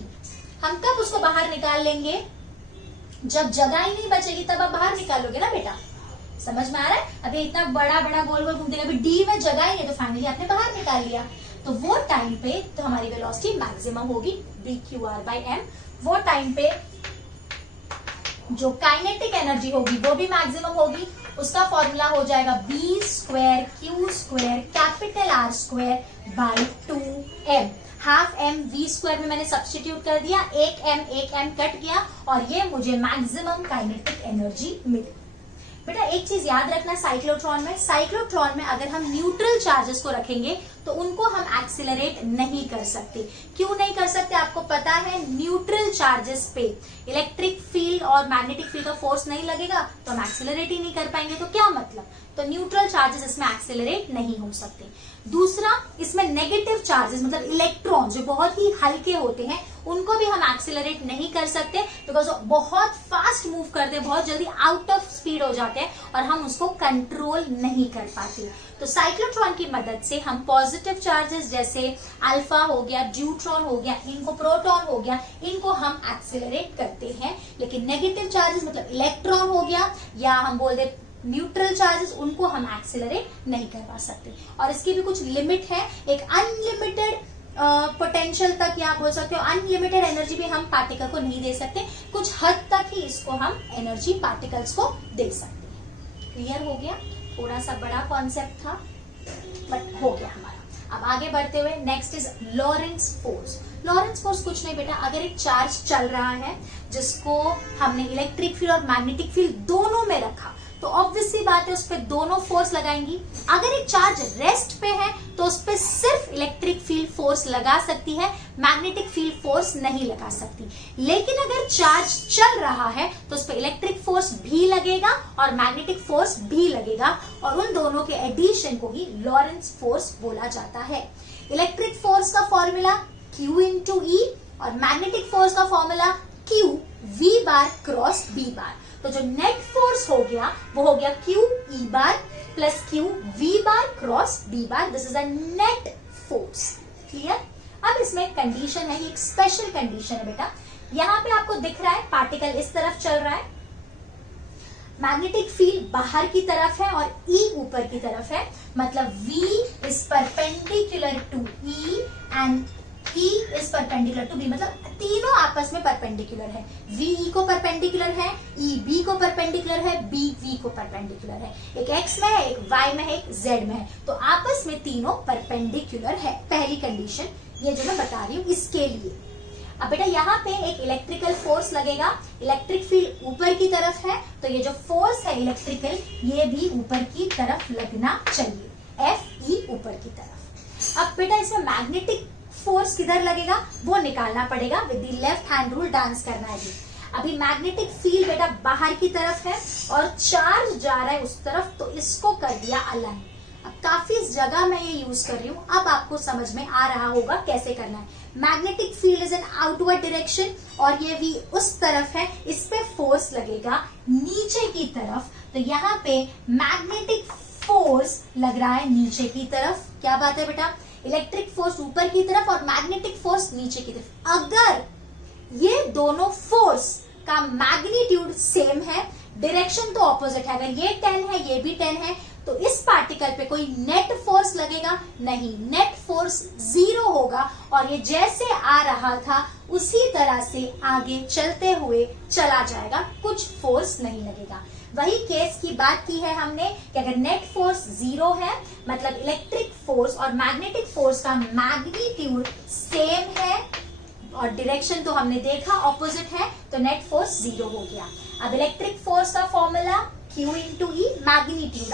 हम कब उसको बाहर निकाल लेंगे, जब जगह ही नहीं बचेगी तब आप बाहर निकालोगे ना बेटा, समझ में आ रहा है। अभी इतना बड़ा बड़ा गोल गोल घूमते, अभी D में जगह ही नहीं, तो फाइनली आपने बाहर निकाल लिया। तो वो टाइम पे तो हमारी वेलोसिटी मैक्सिमम होगी B Q R by M. वो टाइम पे जो काइनेटिक एनर्जी होगी वो भी मैक्सिमम होगी। उसका फॉर्मूला हो जाएगा B square Q square capital R square by 2m। Half m v square में मैंने सब्स्टिट्यूट कर दिया, एक m कट गया और ये मुझे मैक्सिमम काइनेटिक एनर्जी मिली। बेटा एक चीज याद रखना, साइक्लोट्रॉन में अगर हम न्यूट्रल चार्जेस को रखेंगे तो उनको हम एक्सिलरेट नहीं कर सकते। क्यों नहीं कर सकते आपको पता है, न्यूट्रल चार्जेस पे इलेक्ट्रिक फील्ड और मैग्नेटिक फील्ड का फोर्स नहीं लगेगा तो हम एक्सिलरेट ही नहीं कर पाएंगे। तो क्या मतलब, तो न्यूट्रल चार्जेस इसमें एक्सिलरेट नहीं हो सकते। दूसरा, इसमें नेगेटिव चार्जेस मतलब इलेक्ट्रॉन जो बहुत ही हल्के होते हैं उनको भी हम एक्सिलरेट नहीं कर सकते, बिकॉज बहुत फास्ट मूव करते हैं, बहुत जल्दी आउट ऑफ स्पीड हो जाते हैं और हम उसको कंट्रोल नहीं कर पाते। तो साइक्लोट्रॉन की मदद से हम पॉजिटिव चार्जेस जैसे अल्फा हो गया, ड्यूट्रॉन हो गया, इनको प्रोटॉन हो गया, इनको हम एक्सिलरेट करते हैं। लेकिन नेगेटिव चार्जेस मतलब इलेक्ट्रॉन हो गया या हम बोल दे न्यूट्रल चार्जेस, उनको हम एक्सिलरेट नहीं करवा सकते। और इसकी भी कुछ लिमिट है, एक अनलिमिटेड पोटेंशियल तक या आप बोल सकते हो अनलिमिटेड एनर्जी भी हम पार्टिकल को नहीं दे सकते, कुछ हद तक ही इसको हम एनर्जी पार्टिकल्स को दे सकते हैं। क्लियर हो गया, थोड़ा सा बड़ा कॉन्सेप्ट था बट हो गया हमारा। अब आगे बढ़ते हुए next is Lawrence force. Lawrence force कुछ नहीं बेटा, अगर एक चार्ज चल रहा है जिसको हमने इलेक्ट्रिक फील्ड और मैग्नेटिक फील्ड दोनों में रखा तो ऑब्वियसली बात है उस पर दोनों फोर्स लगाएंगी। अगर एक चार्ज रेस्ट पे है तो उस पर सिर्फ इलेक्ट्रिक फील्ड फोर्स लगा सकती है, मैग्नेटिक फील्ड फोर्स नहीं लगा सकती। लेकिन अगर चार्ज चल रहा है तो उस पर इलेक्ट्रिक फोर्स भी लगेगा और मैग्नेटिक फोर्स भी लगेगा और उन दोनों के एडिशन को ही लॉरेंस फोर्स बोला जाता है। इलेक्ट्रिक फोर्स का फॉर्मूला Q इंटू E और मैग्नेटिक फोर्स का formula Q V bar cross B बार। तो जो नेट फोर्स हो गया वो हो गया Q E bar plus Q V bar cross B bar. This is a net force. Clear. अब इसमें कंडीशन है, ये एक स्पेशल कंडीशन है बेटा। यहाँ पे आपको दिख रहा है पार्टिकल इस तरफ चल रहा है, मैग्नेटिक फील्ड बाहर की तरफ है और E ऊपर की तरफ है, मतलब V is perpendicular to E and E is perpendicular to B, मतलब तीनों आपस में परपेंडिकुलर है। V E को परपेंडिकुलर है, E B को परपेंडिकुलर है, B V को परपेंडिकुलर है। एक X में है, एक Y में है, एक Z में है, तो आपस में तीनों परपेंडिकुलर है। पहली कंडीशन ये जो मैं बता रही हूँ इसके लिए। अब बेटा यहाँ पे एक इलेक्ट्रिकल फोर्स लगेगा, इलेक्ट्रिक फील्ड ऊपर की तरफ है तो ये जो फोर्स है इलेक्ट्रिकल ये भी ऊपर की तरफ लगना चाहिए, F E ऊपर की तरफ। अब बेटा इसमें मैग्नेटिक फोर्स किधर लगेगा वो निकालना पड़ेगा, with the left hand rule dance करना है जी। अभी मैग्नेटिक फील्ड बेटा बाहर की तरफ है और चार्ज जा रहा है उस तरफ, तो इसको कर दिया अलाइन। अब काफी जगह मैं ये यूज कर रही हूँ, अब आपको समझ में आ रहा होगा कैसे करना है। Magnetic field is an outward direction और ये भी उस तरफ है, इस पे फोर्स लगेगा नीचे की तरफ, तो यहाँ पे मैग्नेटिक फोर्स लग रहा है नीचे की तरफ। क्या बात है बेटा, इलेक्ट्रिक फोर्स ऊपर की तरफ और मैग्नेटिक फोर्स नीचे की तरफ। अगर ये दोनों फोर्स का मैग्नीट्यूड सेम है, डायरेक्शन तो ऑपोजिट है, अगर ये 10 है ये भी 10 है, तो इस पार्टिकल पे कोई नेट फोर्स लगेगा नहीं, नेट फोर्स 0 होगा और ये जैसे आ रहा था उसी तरह से आगे चलते हुए चला जाएगा, कुछ फोर्स नहीं लगेगा। वही केस की बात की है हमने कि अगर नेट फोर्स 0 है, मतलब इलेक्ट्रिक फोर्स और मैग्नेटिक फोर्स का मैग्नीट्यूड सेम है और डायरेक्शन तो हमने देखा ऑपोजिट है, तो नेट फोर्स 0 हो गया। अब इलेक्ट्रिक फोर्स का फॉर्मूला Q इंटू ई मैग्नीट्यूड,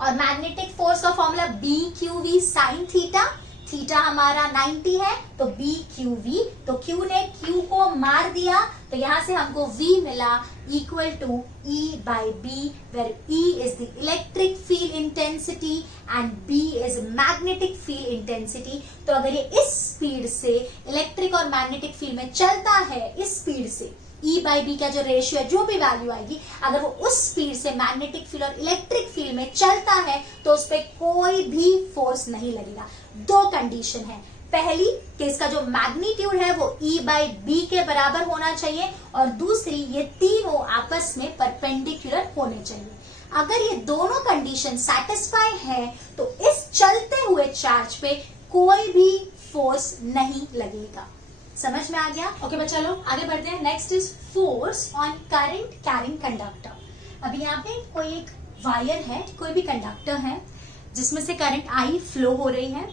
और मैग्नेटिक फोर्स का formula BQV sine theta, theta हमारा 90 है तो BQV, तो Q ने Q को मार दिया तो यहां से हमको V मिला equal to E by B, where E is the electric field intensity and B is magnetic field intensity. तो अगर ये इस स्पीड से इलेक्ट्रिक और मैग्नेटिक फील्ड में चलता है, इस स्पीड से E बाई बी का जो रेशियो है, जो भी वैल्यू आएगी, अगर वो उस स्पीड से मैग्नेटिक फील्ड और इलेक्ट्रिक फील्ड में चलता है तो उस पर कोई भी फोर्स नहीं लगेगा। दो कंडीशन है, पहली कि इसका जो मैग्नीट्यूड है वो E बाई बी के बराबर होना चाहिए और दूसरी ये तीनों आपस में परपेंडिकुलर होने चाहिए। अगर ये दोनों कंडीशन सेटिस्फाई है तो इस चलते हुए चार्ज पे कोई भी फोर्स नहीं लगेगा। समझ में आ गया? ओके बच्चा लोग आगे बढ़ते हैं। Next is force on current carrying conductor. अभी यहाँ पे कोई एक वायर है, कोई भी कंडक्टर है जिसमें से करंट आई फ्लो हो रही है,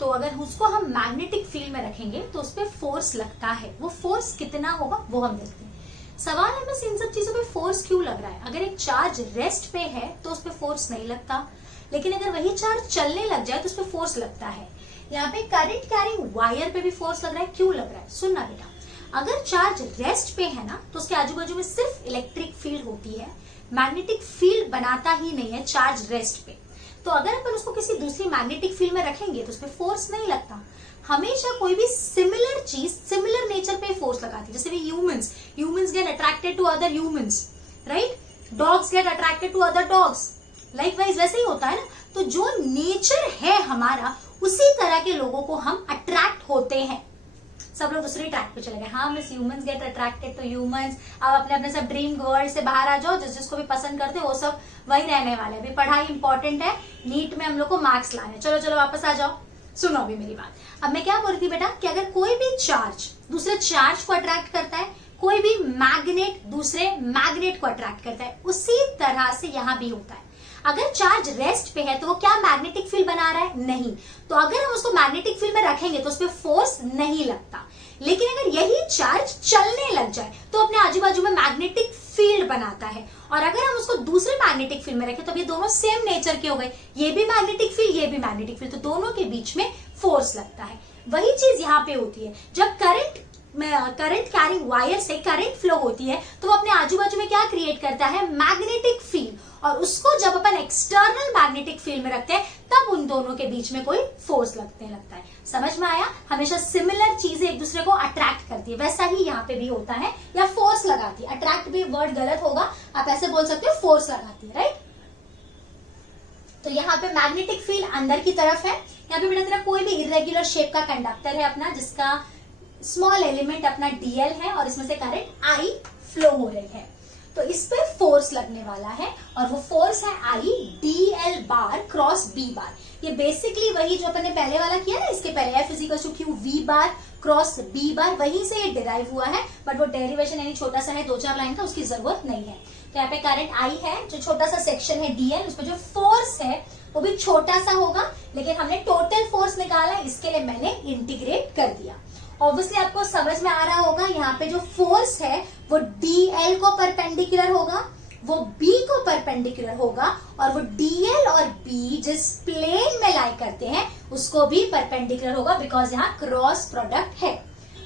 तो अगर उसको हम मैग्नेटिक फील्ड में रखेंगे तो उस पर फोर्स लगता है। वो फोर्स कितना होगा वो हम देखते हैं। सवाल है बस इन सब चीजों पे फोर्स क्यों लग रहा है। अगर एक चार्ज रेस्ट पे है तो उस पर फोर्स नहीं लगता, लेकिन अगर वही चार्ज चलने लग जाए तो उस पर फोर्स लगता है। यहाँ पे करंट कैरिंग वायर पे भी फोर्स लग रहा है। क्यों लग रहा है? सुनना बेटा, अगर चार्ज रेस्ट पे है ना तो उसके आजू बाजू में सिर्फ इलेक्ट्रिक फील्ड होती है, मैग्नेटिक फील्ड बनाता ही नहीं है चार्ज रेस्ट पे। तो अगर अपन उसको किसी दूसरी मैग्नेटिक फील्ड में रखेंगे तो उस पर फोर्स नहीं लगता। हमेशा कोई भी सिमिलर चीज सिमिलर नेचर पे फोर्स लगाती है। जैसे भी humans get attracted to other humans, right? Dogs get attracted to other dogs, likewise वैसे ही होता है ना। तो जो नेचर है हमारा, उसी तरह के लोगों को हम अट्रैक्ट होते हैं। सब लोग दूसरे ट्रैक पे चले गए। हाँ miss, humans get attracted to humans. अब अपने अपने सब ड्रीम वर्ल्ड से बाहर आ जाओ, जिसको भी पसंद करते हो वो सब वही रहने वाले। अभी पढ़ाई इंपॉर्टेंट है, नीट में हम लोग को मार्क्स लाने। चलो चलो वापस आ जाओ, सुनो अभी मेरी बात। अब मैं क्या बोल रही थी बेटा कि अगर कोई भी चार्ज दूसरे चार्ज को अट्रैक्ट करता है, कोई भी मैग्नेट दूसरे मैग्नेट को अट्रैक्ट करता है, उसी तरह से यहाँ भी होता है। अगर चार्ज रेस्ट पे है तो वो क्या मैग्नेटिक फील्ड बना रहा है? नहीं। तो अगर हम उसको मैग्नेटिक फील्ड में रखेंगे तो उस पर फोर्स नहीं लगता। लेकिन अगर यही चार्ज चलने लग जाए तो अपने आजू बाजू में मैग्नेटिक फील्ड बनाता है। और अगर हम उसको दूसरे मैग्नेटिक फील्ड में रखें तो ये दोनों सेम नेचर के हो गए, ये भी मैग्नेटिक फील्ड, ये भी मैग्नेटिक फील्ड, तो दोनों के बीच में फोर्स लगता है। वही चीज यहाँ पे होती है। जब करंट कैरिंग वायर से करंट फ्लो होती है तो वो अपने आजू बाजू में क्या क्रिएट करता है? Magnetic field. और उसको जब अपन एक्सटर्नल मैग्नेटिक फील्ड में रखते हैं तब उन दोनों के बीच में कोई फोर्स लगता है। समझ में आया? हमेशा सिमिलर चीजें एक दूसरे को अट्रैक्ट करती है, वैसा ही यहाँ पे भी होता है, या फोर्स लगाती है। अट्रैक्ट भी वर्ड गलत होगा, आप ऐसे बोल सकते हो फोर्स लगाती है, राइट? तो यहाँ पे मैग्नेटिक फील्ड अंदर की तरफ है। यहाँ पे बेटा तेरा कोई भी इरेग्युलर शेप का कंडक्टर है अपना, जिसका स्मॉल एलिमेंट अपना डीएल है और इसमें से करंट आई फ्लो हो रही है, तो इस पे फोर्स लगने वाला है और वो फोर्स है I DL bar cross B bar. ये बेसिकली वही जो अपन ने पहले वाला किया ना, इसके पहले F is equal to Q V bar cross B bar, वहीं से ये डिराइव हुआ है। बट वो डेरिवेशन यानी छोटा सा है, 2-4 लाइन का, उसकी जरूरत नहीं है। तो यहाँ पे करंट आई है, जो छोटा सा सेक्शन है डीएल, उस पर जो फोर्स है वो भी छोटा सा होगा, लेकिन हमने टोटल फोर्स निकाला है, इसके लिए मैंने इंटीग्रेट कर दिया। ऑब्वियसली आपको समझ में आ रहा होगा, यहाँ पे जो फोर्स है वो डीएल को परपेंडिकुलर होगा वो बी को परपेंडिकुलर होगा और वो डीएल और बी जिस प्लेन में लाई करते हैं उसको भी परपेंडिकुलर होगा, बिकॉज यहाँ क्रॉस प्रोडक्ट है।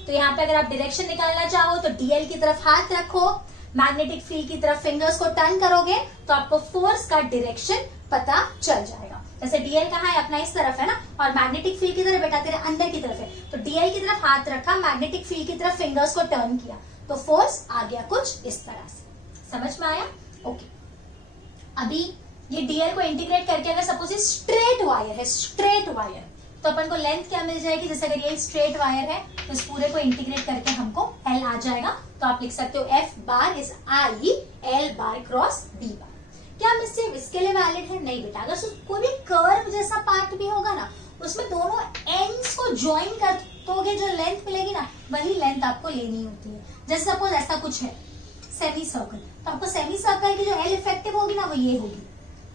तो यहाँ पे अगर आप डायरेक्शन निकालना चाहो तो डीएल की तरफ हाथ रखो, मैग्नेटिक फील्ड की तरफ फिंगर्स को टर्न करोगे तो आपको फोर्स का डायरेक्शन पता चल जाएगा। जैसे डीएल कहाँ है, अपना इस तरफ है ना, और मैग्नेटिक फील्ड की तरफ बेटा तेरे अंदर की तरफ है, तो डीएल की तरफ हाथ रखा, मैग्नेटिक फील्ड की तरफ फिंगर्स को टर्न किया तो फोर्स आ गया कुछ इस तरह से। समझ में आया? ओके। अभी ये डीएल को इंटीग्रेट करके अगर सपोज ये स्ट्रेट वायर है, स्ट्रेट वायर, तो अपन को लेंथ क्या मिल जाएगी? जैसे अगर ये स्ट्रेट वायर है तो इस पूरे को इंटीग्रेट करके हमको एल आ जाएगा। तो आप लिख सकते हो F bar is I L bar cross B bar. क्या सिर्फ इसके लिए वैलिड है? नहीं बेटा, अगर कोई भी कर्व जैसा पार्ट भी होगा ना, उसमें दोनों एंड्स को ज्वाइन कर दोगे, जो लेंथ मिलेगी ना वही लेंथ आपको लेनी होती है। जैसे सपोज ऐसा कुछ है सेमी सर्कल, तो आपको सेमी सर्कल की जो एल इफेक्टिव होगी ना वो ये होगी,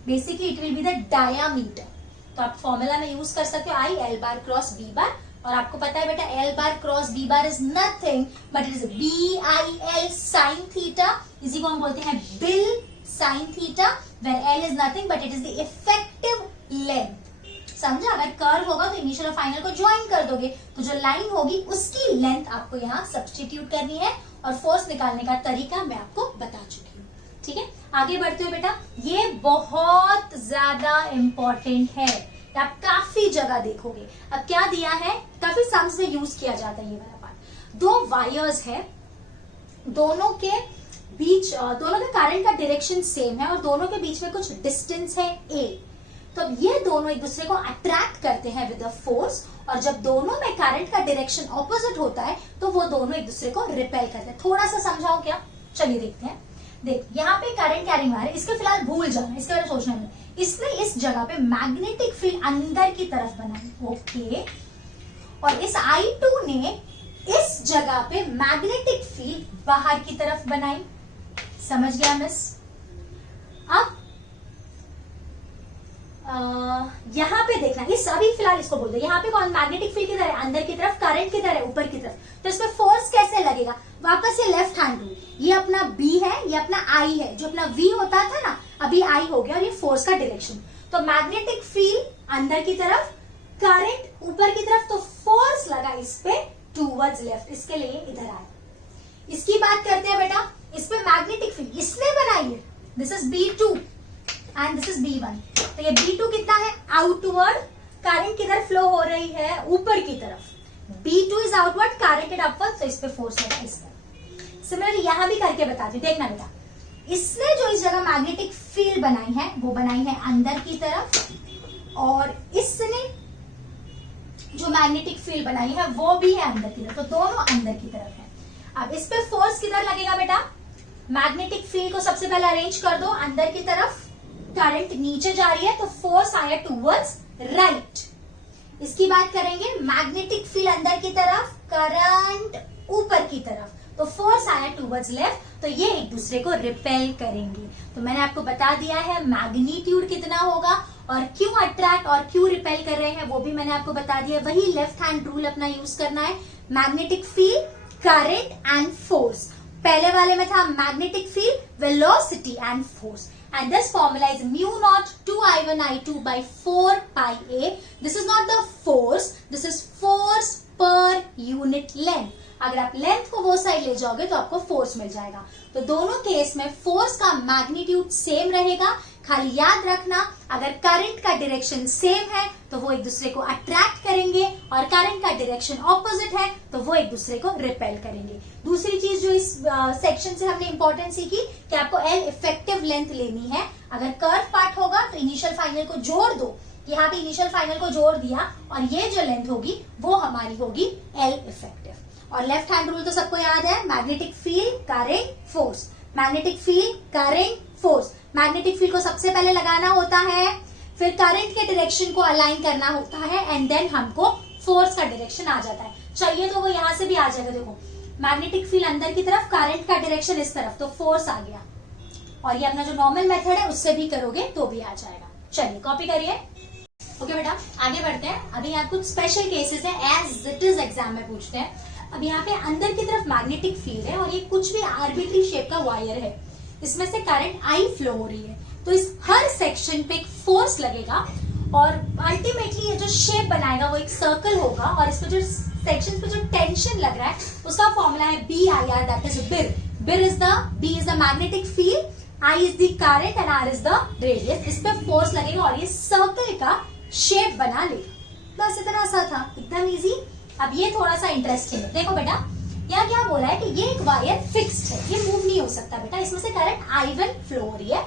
basically it will be the diameter. तो आप फॉर्मूला में यूज कर सकते हो I L bar cross B bar, और आपको पता है बेटा L bar cross B bar is nothing but it is B I L sine theta, इसी को हम बोलते हैं BIL sine theta, where L is nothing but it is the effective length. समझा? अगर कर्व होगा तो इनिशियल और फाइनल को ज्वाइन कर दोगे, तो जो लाइन होगी उसकी लेंथ आपको यहाँ सब्स्टिट्यूट करनी है, और फोर्स निकालने का तरीका मैं आपको बता चुकी हूँ। ठीक है, आगे बढ़ते हुए बेटा, ये बहुत ज्यादा इंपॉर्टेंट है, आप काफी जगह देखोगे। अब क्या दिया है, काफी सम्स में यूज किया जाता है ये वाला पार्ट। दो वायर्स है, दोनों के बीच, दोनों के करंट का डायरेक्शन सेम है और दोनों के बीच में कुछ डिस्टेंस है ए। तो ये दोनों एक दूसरे को अट्रैक्ट करते हैं विद अ फोर्स, और जब दोनों में करंट का डायरेक्शन ऑपोजिट होता है तो वो दोनों एक दूसरे को रिपेल करते हैं। थोड़ा सा समझाओ क्या? चलिए देखते हैं। देख, यहाँ पे करंट कैरिंग वायर है, इसके फिलहाल भूल जाना, इसके बारे में सोचना नहीं। इसने इस जगह पे मैग्नेटिक फील्ड अंदर की तरफ बनाई, ओके, और इस I2 ने इस जगह पे मैग्नेटिक फील्ड बाहर की तरफ बनाई। समझ गया मिस? अब यहाँ पे देखना, इस अभी फिलहाल इसको बोल दो, यहाँ पे कौन मैग्नेटिक फील्ड किधर है? अंदर की तरफ, करंट किधर है? ऊपर की तरफ। तो इसमें फोर्स कैसे लगेगा? वापस से लेफ्ट हैंड रूल, ये अपना B है, ये अपना I है, जो अपना V होता था ना अभी I हो गया, और ये फोर्स का डायरेक्शन। तो मैग्नेटिक फील्ड अंदर की तरफ, करंट ऊपर की तरफ, तो फोर्स लगा इस पे टूवर्ड्स लेफ्ट, इसके लिए इधर आए। इसकी बात करते हैं बेटा, इस पे मैग्नेटिक फील्ड इसने बनाई है, this is B2 and this is B1। तो ये B2 कितना है? आउटवर्ड, करंट किधर फ्लो हो रही है? ऊपर की तरफ। B2 is outward, current is upward, तो इस पे फोर्स लगा इस पर। सिमिलरली यहां भी करके बताती हूँ, देखना बेटा। इसने जो इस जगह मैग्नेटिक फील्ड बनाई है वो बनाई है अंदर की तरफ, और इसने जो मैग्नेटिक फील्ड बनाई है वो भी है अंदर की तरफ, तो दोनों अंदर की तरफ है। अब इस पे फोर्स किधर लगेगा बेटा? मैग्नेटिक फील्ड को सबसे पहले अरेंज कर दो अंदर की तरफ, करंट नीचे जा रही है तो फोर्स आया टूवर्ड्स राइट। इसकी बात करेंगे, मैग्नेटिक फील्ड अंदर की तरफ, करंट ऊपर की तरफ, तो फोर्स आया टूवर्ड्स लेफ्ट, तो ये एक दूसरे को रिपेल करेंगे। तो मैंने आपको बता दिया है मैग्नीट्यूड कितना होगा, और क्यों अट्रैक्ट और क्यों रिपेल कर रहे हैं वो भी मैंने आपको बता दिया। वही लेफ्ट हैंड रूल अपना यूज करना है, magnetic field, current and force. पहले वाले में था magnetic field, velocity and force, and this formula is mu naught 2I1 I2 by 4 pi a. This is not the force, this is force per unit length. अगर आप length को वो side ले जाओगे तो आपको फोर्स मिल जाएगा। तो दोनों केस में फोर्स का मैग्नीट्यूड सेम रहेगा, खाली याद रखना अगर करंट का डायरेक्शन सेम है तो वो एक दूसरे को अट्रैक्ट करेंगे, और करंट का डायरेक्शन ऑपोजिट है तो वो एक दूसरे को रिपेल करेंगे। दूसरी चीज जो इस सेक्शन से हमने इंपॉर्टेंट सीखी कि आपको एल इफेक्टिव लेंथ लेनी है। अगर कर्व पार्ट होगा तो इनिशियल फाइनल को जोड़ दो, यहाँ पे इनिशियल फाइनल को जोड़ दिया, और ये जो लेंथ होगी वो हमारी होगी एल इफेक्टिव। और लेफ्ट हैंड रूल तो सबको याद है, magnetic field, current, force, magnetic field, current, force. Magnetic field को सबसे पहले लगाना होता है, फिर करंट के डायरेक्शन को अलाइन करना होता है, एंड देन हमको फोर्स का डायरेक्शन आ जाता है। चाहिए तो वो यहाँ से भी आ जाएगा, देखो मैग्नेटिक फील्ड अंदर की तरफ, करंट का डायरेक्शन इस तरफ, तो फोर्स आ गया। और ये अपना जो नॉर्मल मेथड है उससे भी करोगे तो भी आ जाएगा। चलिए कॉपी करिए। ओके बेटा, आगे बढ़ते हैं। अभी यहाँ कुछ स्पेशल केसेस है, एज इट इज एग्जाम में पूछते हैं। अब यहाँ पे अंदर की तरफ मैग्नेटिक फील्ड है और ये कुछ भी आर्बिट्री शेप का वायर है। इसमें से करंट आई फ्लो हो रही है, तो इस हर सेक्शन पे एक फोर्स लगेगा और अल्टीमेटली ये जो शेप बनाएगा वो एक सर्कल होगा और इसमें जो सेक्शन पे जो टेंशन लग रहा है उसका फॉर्मूला है BIR, दैट इज बिर. बिर is the, B is the magnetic field, I is the current and R is the radius. इस पे फोर्स लगेगा और ये सर्कल का शेप बना लेगा. बस इतना सा था, एकदम इजी. अब ये थोड़ा सा इंटरेस्टिंग है. देखो बेटा यहाँ क्या बोला है कि ये एक वायर फिक्स्ड है, ये मूव नहीं हो सकता बेटा. इसमें से करंट I1 फ्लो हो रही है.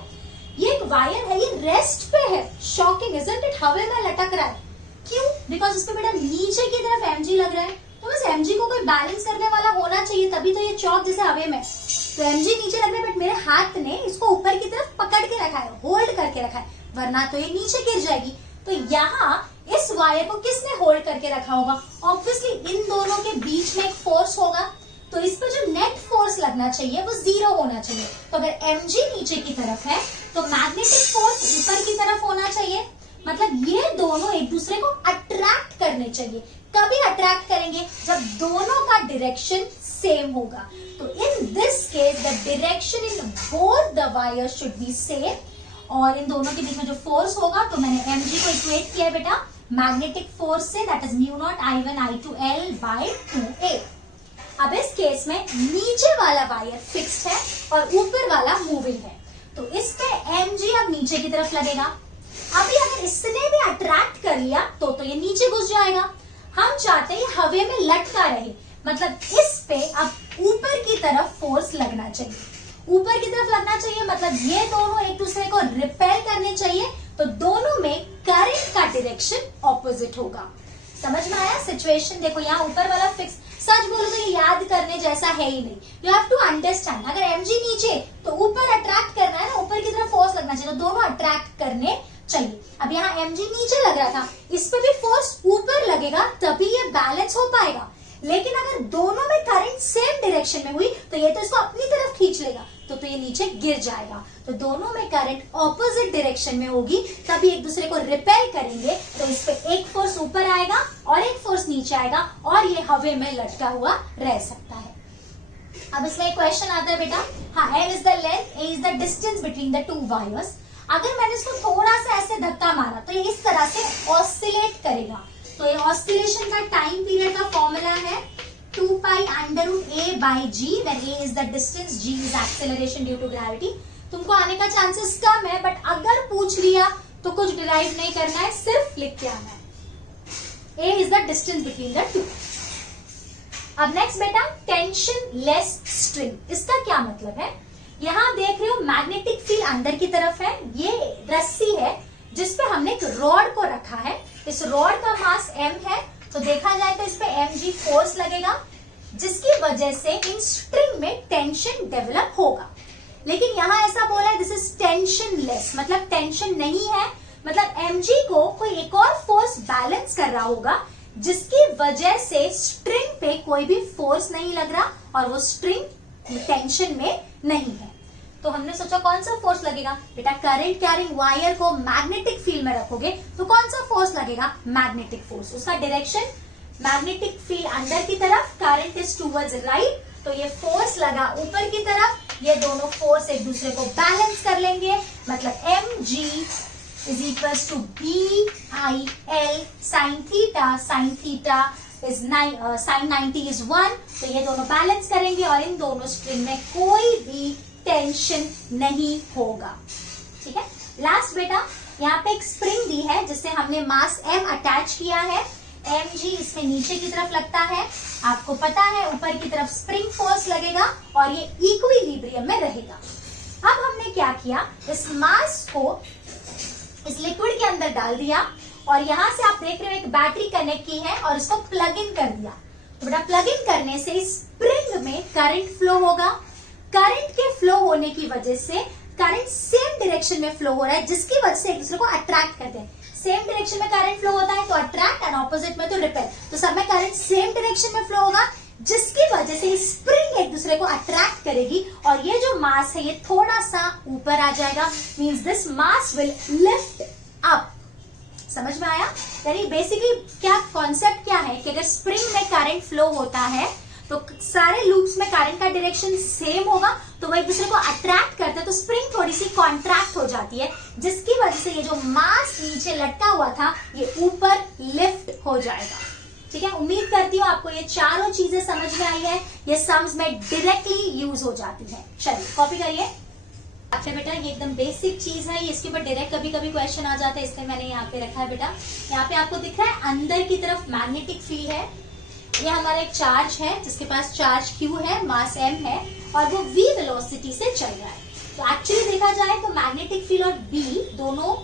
ये एक वायर है, ये रेस्ट पे है. Shocking isn't it? हवा में लटक रहा है. क्यों? बिकॉज इस पे बेटा नीचे की तरफ mg लग रहा है. तो बस mg को कोई बैलेंस करने वाला होना चाहिए, तभी तो ये चौक जैसे हवे में. तो mg नीचे लग रहा है, बट मेरे हाथ ने इसको ऊपर की तरफ पकड़ के रखा है, होल्ड करके रखा है, वरना तो ये नीचे गिर जाएगी. तो यहाँ इस वायर को किसने होल्ड करके रखा होगा? ऑब्वियसली इन दोनों के बीच में एक फोर्स होगा. तो इस पर जो नेट फोर्स लगना चाहिए वो 0 होना चाहिए. तो अगर mg नीचे की तरफ है तो मैग्नेटिक फोर्स ऊपर की तरफ होना चाहिए. मतलब ये दोनों एक दूसरे को अट्रैक्ट करने चाहिए. कभी अट्रैक्ट करेंगे जब दोनों का डायरेक्शन सेम होगा. तो in this case the direction in both the wires should be same. और इन दोनों के बीच में जो फोर्स होगा, तो मैंने mg को इक्वेट किया बेटा मैग्नेटिक फोर्स से, दैट इज म्यू0 I1 I2 L by 2A. अब इस केस में नीचे वाला वायर फिक्स्ड है और ऊपर वाला मूविंग है. तो इस पे mg अब नीचे की तरफ लगेगा. अभी अगर इसने भी अट्रैक्ट कर लिया तो ये नीचे घुस जाएगा. हम चाहते हैं हवे में लटका रहे, मतलब इस पे अब ऊपर की तरफ फोर्स लगना चाहिए. ऊपर की तरफ लगना चाहिए मतलब ये दोनों एक दूसरे को रिपेल करने चाहिए. तो दोनों में करंट का डायरेक्शन ऑपोजिट होगा. समझ में आया सिचुएशन? देखो यहाँ ऊपर वाला फिक्स, सच बोलो तो ये याद करने जैसा है ही नहीं. You have to understand. अगर mg नीचे तो ऊपर अट्रैक्ट करना है ना, ऊपर की तरफ फोर्स लगना चाहिए, तो दोनों अट्रैक्ट करने चाहिए. अब यहाँ mg नीचे लग रहा था, इस पे भी फोर्स ऊपर लगेगा तभी ये बैलेंस हो पाएगा. लेकिन अगर दोनों में करंट सेम डायरेक्शन में हुई तो ये तो इसको अपनी तरफ खींच लेगा, तो ये नीचे गिर जाएगा. तो दोनों में करंट ऑपोजिट डायरेक्शन में होगी तभी एक दूसरे को रिपेल करेंगे. तो इस पे एक फोर्स ऊपर आएगा और एक फोर्स नीचे आएगा और ये हवे में लटका हुआ रह सकता है. अब इसमें एक क्वेश्चन आता है बेटा, हाँ, L is the length, A is the distance between the two wires. अगर मैंने इसको थोड़ा सा ऐसे धक्का मारा तो ये इस तरह से ऑसिलेट करेगा. तो ये ऑसिलेशन का टाइम पीरियड का फॉर्मूला है 2 pi under root A by G, when A is the distance, G is acceleration due to gravity. तुमको आने का चांसेस कम है, बट अगर पूछ लिया तो कुछ डिराइव नहीं करना है, सिर्फ लिख के आना है. A is the distance between the two. अब नेक्स्ट बेटा, टेंशन लेस स्ट्रिंग. इसका क्या मतलब है? यहाँ देख रहे हो मैग्नेटिक फील्ड अंदर की तरफ है, ये रस्सी है जिसपे हमने एक रॉड को रखा है. इस रॉड का मास m है, तो देखा जाए तो इस पे mg फोर्स लगेगा जिसकी वजह से इन स्ट्रिंग में टेंशन डेवलप होगा. लेकिन यहाँ ऐसा बोला है दिस इज टेंशन लेस, मतलब टेंशन नहीं है, मतलब mg को कोई एक और फोर्स बैलेंस कर रहा होगा जिसकी वजह से स्ट्रिंग पे कोई भी फोर्स नहीं लग रहा और वो स्ट्रिंग टेंशन में नहीं है. तो हमने सोचा कौन सा फोर्स लगेगा बेटा? करंट कैरिंग वायर को मैग्नेटिक फील्ड में रखोगे तो कौन सा फोर्स लगेगा? Magnetic force. उसका डायरेक्शन मैग्नेटिक फील्ड अंदर की तरफ, करंट इज टूवर्ड्स राइट, तो ये फोर्स लगा ऊपर की तरफ. ये दोनों फोर्स एक दूसरे को बैलेंस कर लेंगे, मतलब mg is equals to BIL sin theta. Sine theta is sin 90 is 1. तो ये दोनों बैलेंस करेंगे और इन दोनों स्ट्रिंग में कोई भी टेंशन नहीं होगा. ठीक है. लास्ट बेटा, यहाँ पे एक स्प्रिंग दी है जिससे हमने मास m अटैच किया है. mg इसमें नीचे की तरफ लगता है. आपको पता है ऊपर की तरफ स्प्रिंग फोर्स लगेगा और ये इक्विलिब्रियम में रहेगा. अब हमने क्या किया, इस मास को इस लिक्विड के अंदर डाल दिया और यहाँ से आप देख रहे हो एक बैटरी कनेक्ट की है और इसको प्लग इन कर दिया. तो बेटा प्लग इन करने से इस स्प्रिंग में करंट फ्लो होगा. करंट के फ्लो होने की वजह से करंट सेम डायरेक्शन में फ्लो हो रहा है जिसकी वजह से एक दूसरे को अट्रैक्ट करते हैं. सेम डायरेक्शन में करंट फ्लो होता है तो अट्रैक्ट, एंड ऑपोजिट में तो रिपेल. तो सब में करंट सेम डायरेक्शन में फ्लो होगा जिसकी वजह से स्प्रिंग एक दूसरे को अट्रैक्ट करेगी और ये जो मास है ये थोड़ा सा ऊपर आ जाएगा. Means this mass will lift up. समझ में आया? यानी बेसिकली क्या कॉन्सेप्ट क्या है कि अगर स्प्रिंग में करंट फ्लो होता है तो सारे लूप्स में करंट का डायरेक्शन सेम होगा, तो वो एक दूसरे को अट्रैक्ट करते हैं, तो स्प्रिंग थोड़ी सी कॉन्ट्रैक्ट हो जाती है, जिसकी वजह से ये जो मास नीचे लटका हुआ था ये ऊपर लिफ्ट हो जाएगा। ठीक है, उम्मीद करती हूँ आपको ये चारों चीजें समझ में आई है, ये सम्स में डायरेक्टली यूज हो जाती है। चलिए कॉपी करिए। अच्छा बेटा, ये एकदम बेसिक चीज है, इसके ऊपर डायरेक्ट कभी कभी क्वेश्चन आ जाता है, इसलिए मैंने यहाँ पे रखा है बेटा। यहाँ पे आपको दिख रहा है अंदर की तरफ मैग्नेटिक फील्ड है, ये हमारा एक चार्ज है जिसके पास चार्ज Q है, मास M है और वो V वेलोसिटी से चल रहा है। तो एक्चुअली देखा जाए तो मैग्नेटिक फील्ड और B दोनों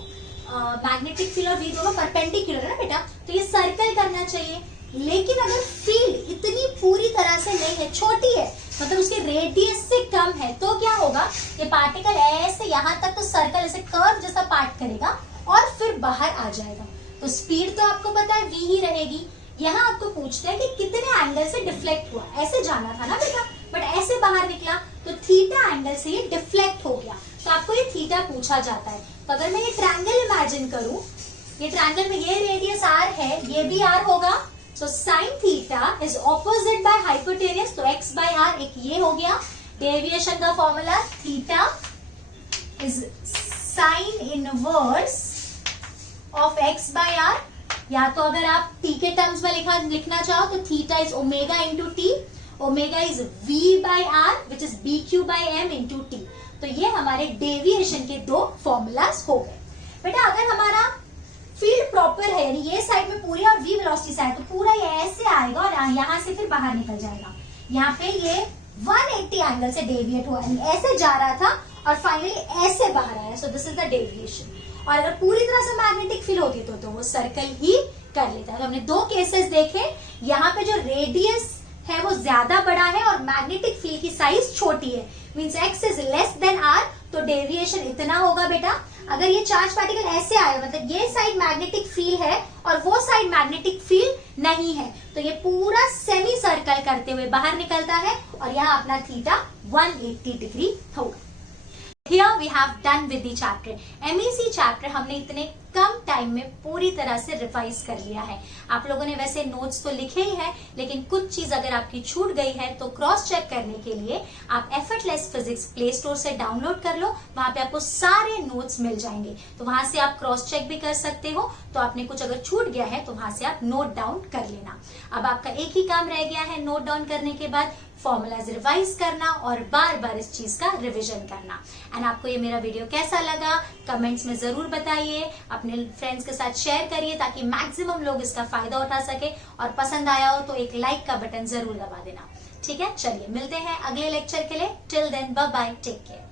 परपेंडिकुलर है ना बेटा, तो ये सर्कल करना चाहिए। लेकिन अगर फील्ड इतनी पूरी तरह से नहीं है, छोटी है, मतलब उसके रेडियस से कम है, तो क्या होगा, ये पार्टिकल ऐसे यहाँ तक तो सर्कल ऐसे कर्व जैसा पार्ट करेगा और फिर बाहर आ जाएगा। तो स्पीड तो आपको पता है v ही रहेगी। यहाँ आपको पूछते हैं कि कितने एंगल से डिफ्लेक्ट हुआ, ऐसे जाना था ना बेटा, बट ऐसे बाहर निकला तो थीटा एंगल से ये डिफ्लेक्ट हो गया, तो आपको ये थीटा पूछा जाता है। तो अगर मैं ये ट्रायंगल इमेजिन करूं, ये ट्रायंगल में ये रेडियस r है, ये भी r होगा, so sine theta is opposite by hypotenuse, तो x बाय r एक ये हो गया। डेविएशन का formula theta is sine inverse of x by r, या तो अगर आप t के टर्म्स में लिखना चाहो तो theta is omega into T, omega is v by r which is bq by m into T. तो ये हमारे डेविएशन के दो फॉर्मूलाज हो गए। बेटा अगर हमारा फील्ड प्रॉपर है, यानी ये साइड में पूरी और v वेलोसिटी साइड, तो पूरा ये ऐसे आएगा और यहाँ से फिर बाहर निकल जाएगा। यहाँ पे ये 180 एंगल से डेविएट हुआ, ऐसे जा रहा था और फाइनली ऐसे बाहर आया, सो दिस इज द डेविएशन। और अगर पूरी तरह से मैग्नेटिक फील्ड होती तो वो सर्कल ही कर लेता है। तो हमने दो केसेस देखे, यहाँ पे जो रेडियस है वो ज्यादा बड़ा है और मैग्नेटिक फील्ड की साइज छोटी है, means x is less than r, तो डेविएशन इतना होगा बेटा। अगर ये चार्ज पार्टिकल ऐसे आया, मतलब ये साइड मैग्नेटिक फील्ड है और वो साइड मैग्नेटिक फील्ड नहीं है, तो ये पूरा सेमी सर्कल करते हुए बाहर निकलता है और यहाँ अपना थीटा 180 डिग्री होगा। Here we have done with the chapter. MEC chapter हमने इतने कम टाइम में पूरी तरह से रिवाइज कर लिया है। आप लोगों ने वैसे नोट्स तो लिखे ही हैं, लेकिन कुछ चीज अगर आपकी छूट गई है तो क्रॉस चेक करने के लिए आप एफर्टलेस फिजिक्स प्ले स्टोर से डाउनलोड कर लो, वहां पे आपको सारे नोट्स मिल जाएंगे, तो वहां से आप क्रॉस चेक भी कर सकते हो। तो आपने कुछ अगर छूट गया है तो वहां से आप नोट डाउन कर लेना। अब आपका एक ही काम रह गया है नोट डाउन करने के बाद, फॉर्मूलाज रिवाइज करना और बार बार इस चीज का रिवीजन करना। एंड आपको ये मेरा वीडियो कैसा लगा कमेंट्स में जरूर बताइए, अपने फ्रेंड्स के साथ शेयर करिए ताकि मैक्सिमम लोग इसका फायदा उठा सके, और पसंद आया हो तो एक लाइक का बटन जरूर दबा देना। ठीक है, चलिए मिलते हैं अगले लेक्चर के लिए। Till then bye bye, take care.